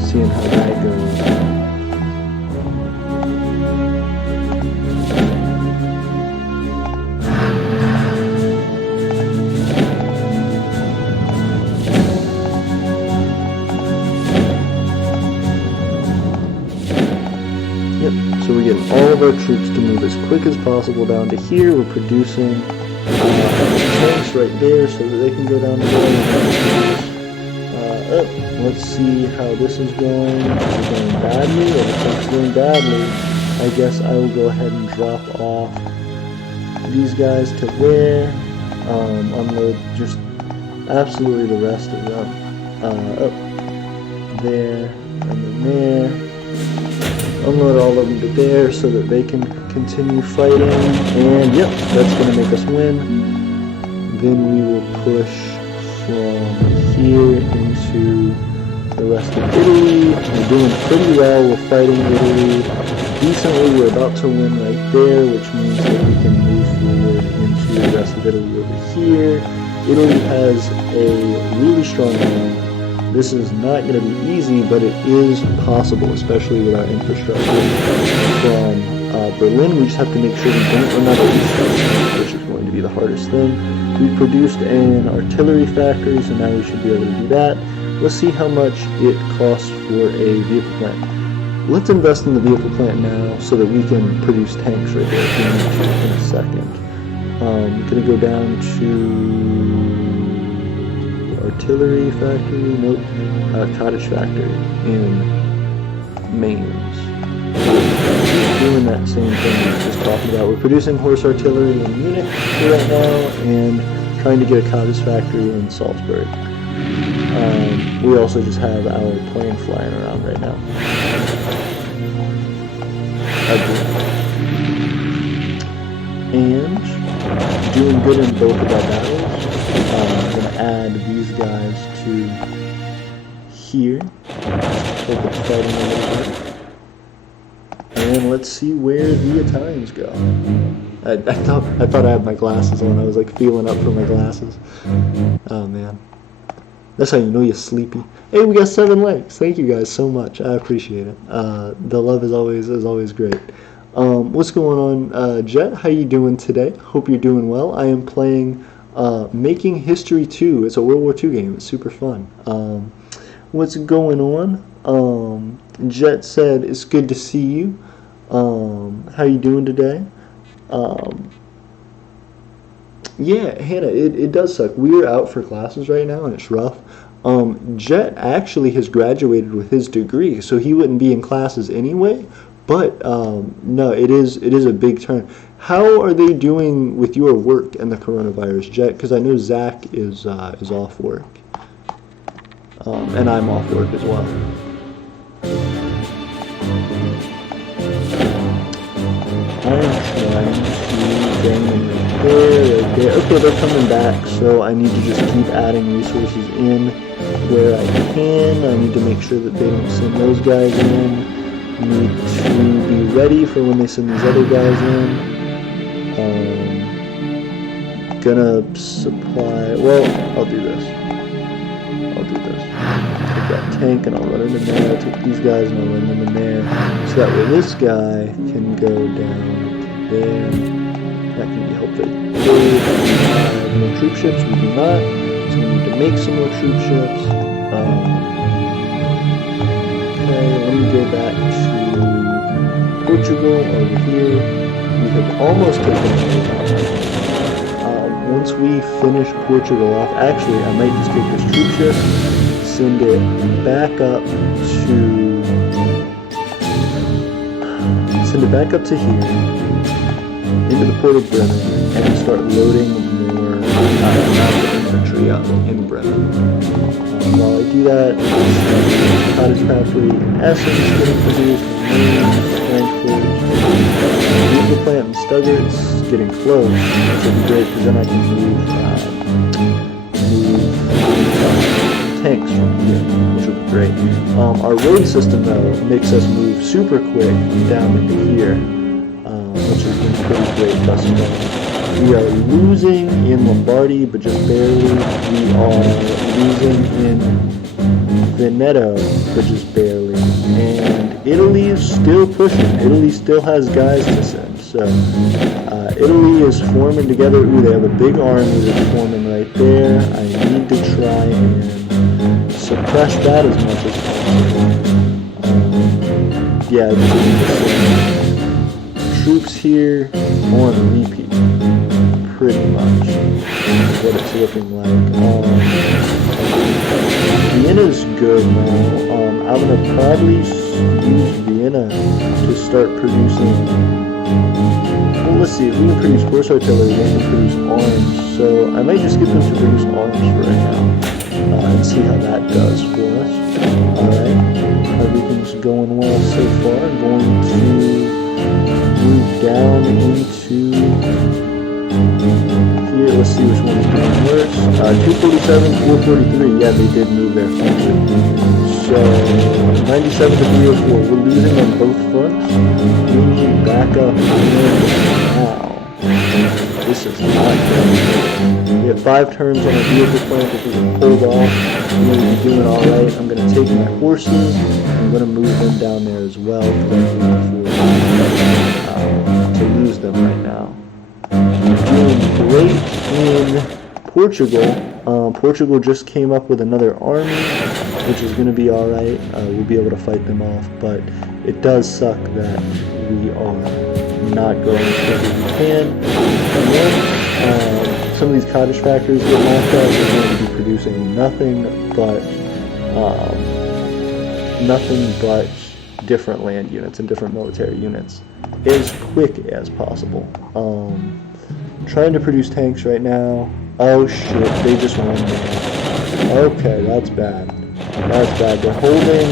Seeing how that goes. So we're getting all of our troops to move as quick as possible down to here. We're producing tanks right there so that they can go down to there. Let's see how this is going. Is it going badly? Or if it's going badly, I guess I will go ahead and drop off these guys to there. Unload just absolutely the rest of them. Up there and then there. Unload all of them to there so that they can continue fighting, and yep, that's going to make us win. Then we will push from here into the rest of Italy. We're doing pretty well. We're fighting Italy decently. We're about to win right there, which means that we can move forward into the rest of Italy over here. Italy has a really strong army. This is not going to be easy, but it is possible, especially with our infrastructure. From Berlin, we just have to make sure we don't run out of resources, which is going to be the hardest thing. We produced an artillery factory, so now we should be able to do that. Let's see how much it costs for a vehicle plant. Let's invest in the vehicle plant now so that we can produce tanks right there if we need to in a second. Going to go down to artillery factory, nope, cottage factory in Mainz. Doing that same thing we were just talking about. We're producing horse artillery in Munich right now and trying to get a cottage factory in Salzburg. We also just have our plane flying around right now. And doing good in both of our battles. I'm going to add these guys to here. Hope it's fighting a little bit. And let's see where the Italians go. I thought I had my glasses on. I was like feeling up for my glasses. Oh man. That's how you know you're sleepy. Hey, we got 7 likes. Thank you guys so much. I appreciate it. The love is always great. What's going on, Jet? How you doing today? Hope you're doing well. I am playing Making History 2. It's a World War II game. It's super fun. What's going on? Jet said, it's good to see you. How you doing today? Yeah, Hannah, it does suck. We're out for classes right now, and it's rough. Jet actually has graduated with his degree, so he wouldn't be in classes anyway. But no, it is a big turn. How are they doing with your work and the coronavirus, Jet? Because I know Zach is off work, and I'm off work as well. I'm trying to bang in the hair right Okay, they're coming back, so I need to just keep adding resources in where I can. I need to make sure that they don't send those guys in. Need to be ready for when they send these other guys in. Gonna supply, well, I'll do this. Take that tank and I'll run him in there. I'll take these guys and I'll run them in there. So that way this guy can go down to there. That can be helpful. Do we have more troop ships? We do not. So we need to make some more troop ships. Okay, let me go back to Portugal over here. We have almost taken it. Once we finish Portugal off, actually, I might just take this troop ship, send it back up to here, into the port of Bremen, and start loading more infantry up in Bremen. While I do that, cottage factory in Essen getting produced, Frankfurt, vehicle plant in Stuggart's getting close, which would be great because then I can move tanks from here, which would be great. Our road system though makes us move super quick down into here, which has been pretty great thus far. We are losing in Lombardy, but just barely. We are losing in Veneto, but just barely. And Italy is still pushing. Italy still has guys to send. So Italy is forming together. Ooh, they have a big army that's forming right there. I need to try and suppress that as much as possible. Yeah, I just need to send troops here on repeat. Pretty much is what it's looking like. Vienna's good now. I'm going to probably use Vienna to start producing. Well, let's see. If we can produce horse artillery, we can produce arms. So I might just get them to produce arms for right now and see how that does for us. Alright. Everything's going well so far. I'm going to move down into here. Let's see which one is doing worse. 247, 443. Yeah, they did move their flank. So 97 to 304. We're losing on both fronts. We need back up now. This is not good. We have 5 turns on our vehicle plant. If we can pull off, we're going to be doing alright. I'm going to take my horses. I'm going to move them down there as well because I can afford to lose them right now. Doing great in Portugal. Portugal just came up with another army, which is going to be alright. We'll be able to fight them off, but it does suck that we are not going as quick as we can. And some of these cottage factories get knocked out. They're going to be producing nothing but different land units and different military units as quick as possible. Trying to produce tanks right now. Oh shit, they just won there. Okay, that's bad. That's bad. They're holding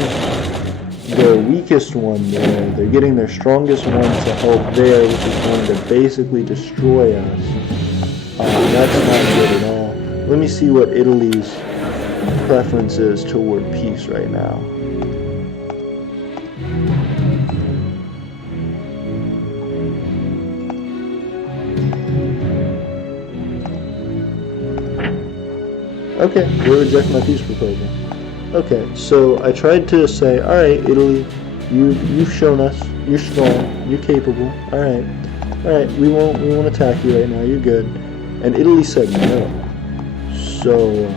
their weakest one there. They're getting their strongest one to help there, which is going to basically destroy us. That's not good at all. Let me see what Italy's preference is toward peace right now. Okay, we'll reject my peace proposal. Okay, so I tried to say, alright, Italy, you've shown us, you're strong, you're capable, alright, we won't attack you right now, you're good. And Italy said no. So,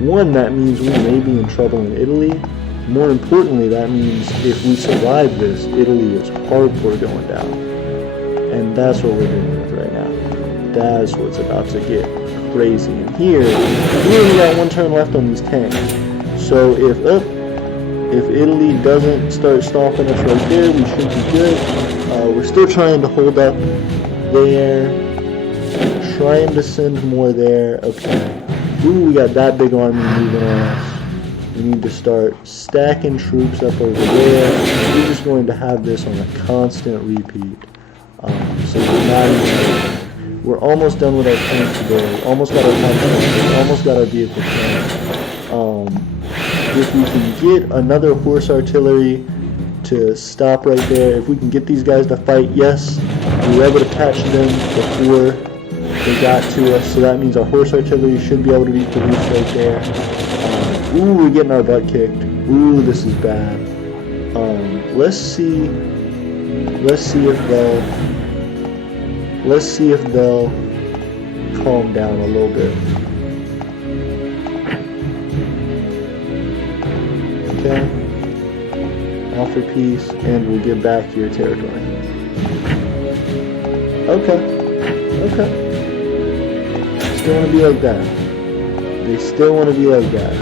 one, that means we may be in trouble in Italy. More importantly, that means if we survive this, Italy is hardcore going down. And that's what we're dealing with right now. That's what's about to get crazy. And here, we only got 1 turn left on these tanks. So if Italy doesn't start stopping us right there, we should be good. We're still trying to hold up there. Trying to send more there. Okay. Ooh, we got that big army moving on us. We need to start stacking troops up over there. We're just going to have this on a constant repeat. So We're almost done with our tanks today. Almost got our tanks, almost got our vehicle tank. If we can get another horse artillery to stop right there, if we can get these guys to fight, yes, we were able to catch them before they got to us, so that means our horse artillery should be able to be produced right there. Ooh, we're getting our butt kicked. Ooh, this is bad. Let's see if they'll calm down a little bit. Okay. Offer peace, and we'll give back your territory. Okay. Still want to be like that. They still want to be like that.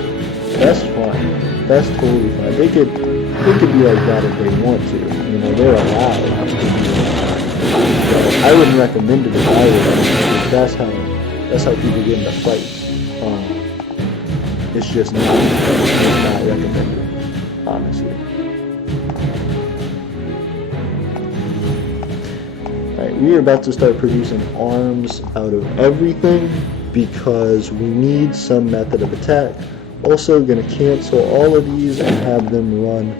That's fine. That's totally fine. They could be like that if they want to. You know, they're allowed to be like that. But I wouldn't recommend it if I would. That's how people get into fights. It's just not recommended, honestly. Alright, we are about to start producing arms out of everything because we need some method of attack. Also going to cancel all of these and have them run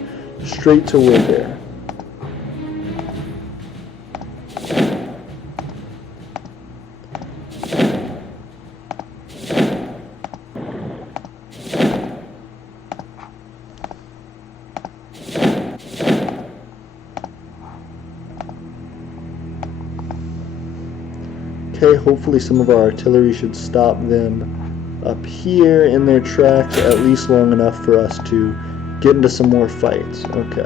straight toward there. Okay, hopefully some of our artillery should stop them up here in their tracks, at least long enough for us to get into some more fights. Okay,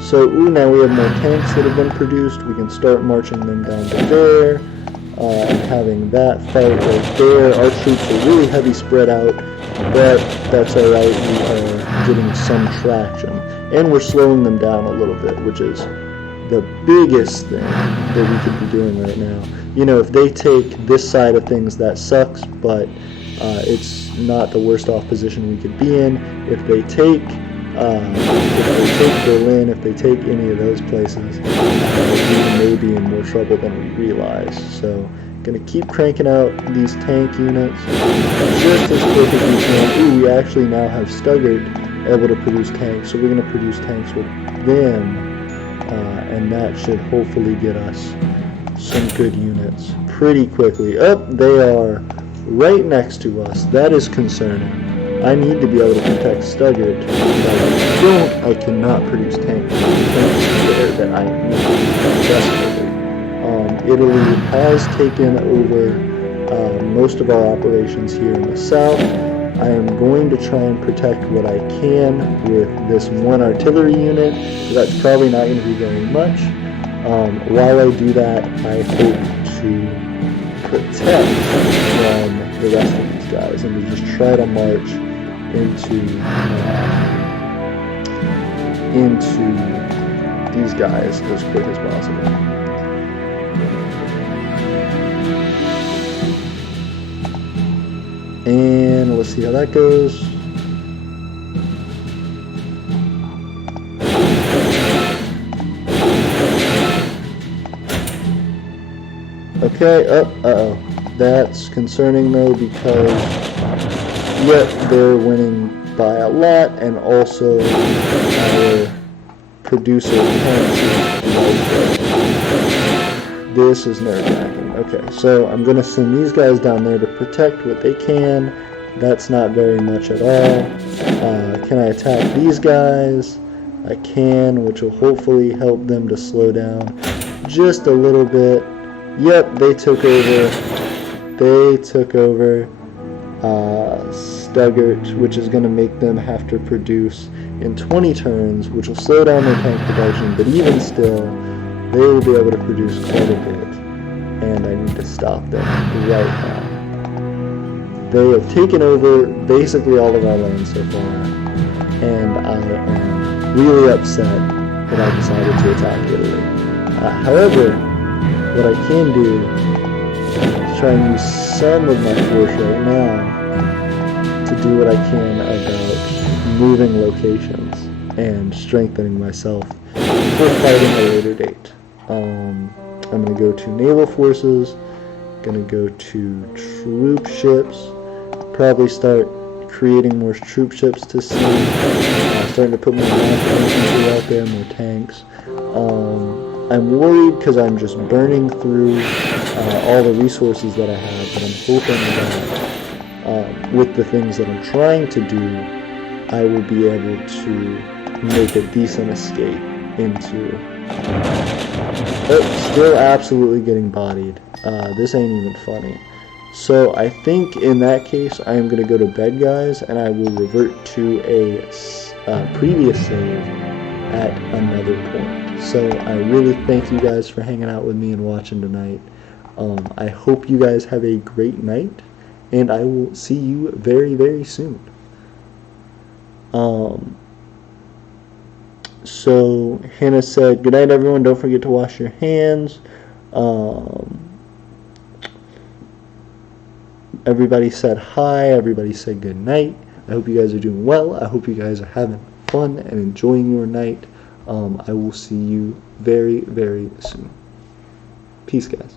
so now we have more tanks that have been produced. We can start marching them down to there and having that fight right there. Our troops are really heavy spread out, but that's alright. We are getting some traction, and we're slowing them down a little bit, which is the biggest thing that we could be doing right now. You know, if they take this side of things, that sucks, but it's not the worst off position we could be in. If they take Berlin, if they take any of those places, we may be in more trouble than we realize. So, gonna keep cranking out these tank units just as quick as we can. Ooh, we actually now have Stuttgart able to produce tanks, so we're gonna produce tanks with them, and that should hopefully get us some good units pretty quickly. They are right next to us. That is concerning. I need to be able to protect Stuttgart. If I don't, I cannot produce tanks there that I need desperately. Italy has taken over most of our operations here in the south. I am going to try and protect what I can with this one artillery unit. That's probably not going to be very much. While I do that, I hope to protect from the rest of these guys and to just try to march into these guys as quick as possible. And let's see how that goes. Okay, uh-oh. That's concerning though, because yep, they're winning by a lot, and also our producer this is nerve-wracking. Okay, so I'm going to send these guys down there to protect what they can. That's not very much at all. Can I attack these guys? I can, which will hopefully help them to slow down just a little bit. Yep, they took over. They took over Stuttgart, which is going to make them have to produce in 20 turns, which will slow down their tank production, but even still, they will be able to produce quite a bit, and I need to stop them right now. They have taken over basically all of our land so far, and I am really upset that I decided to attack Italy. However, what I can do is try and use some of my force right now to do what I can about moving locations and strengthening myself for fighting at a later date. I'm going to go to naval forces, gonna go to troop ships. Probably start creating more troop ships to see. Starting to put more infantry out there, more tanks. I'm worried because I'm just burning through all the resources that I have, but I'm hoping that with the things that I'm trying to do, I will be able to make a decent escape into... Oh, still absolutely getting bodied. This ain't even funny. So I think in that case, I am going to go to bed, guys, and I will revert to a previous save at another point. So I really thank you guys for hanging out with me and watching tonight. I hope you guys have a great night, and I will see you very, very soon. So Hannah said, "Good night, everyone. Don't forget to wash your hands." Everybody said hi. Everybody said good night. I hope you guys are doing well. I hope you guys are having fun and enjoying your night. I will see you very, very soon. Peace, guys.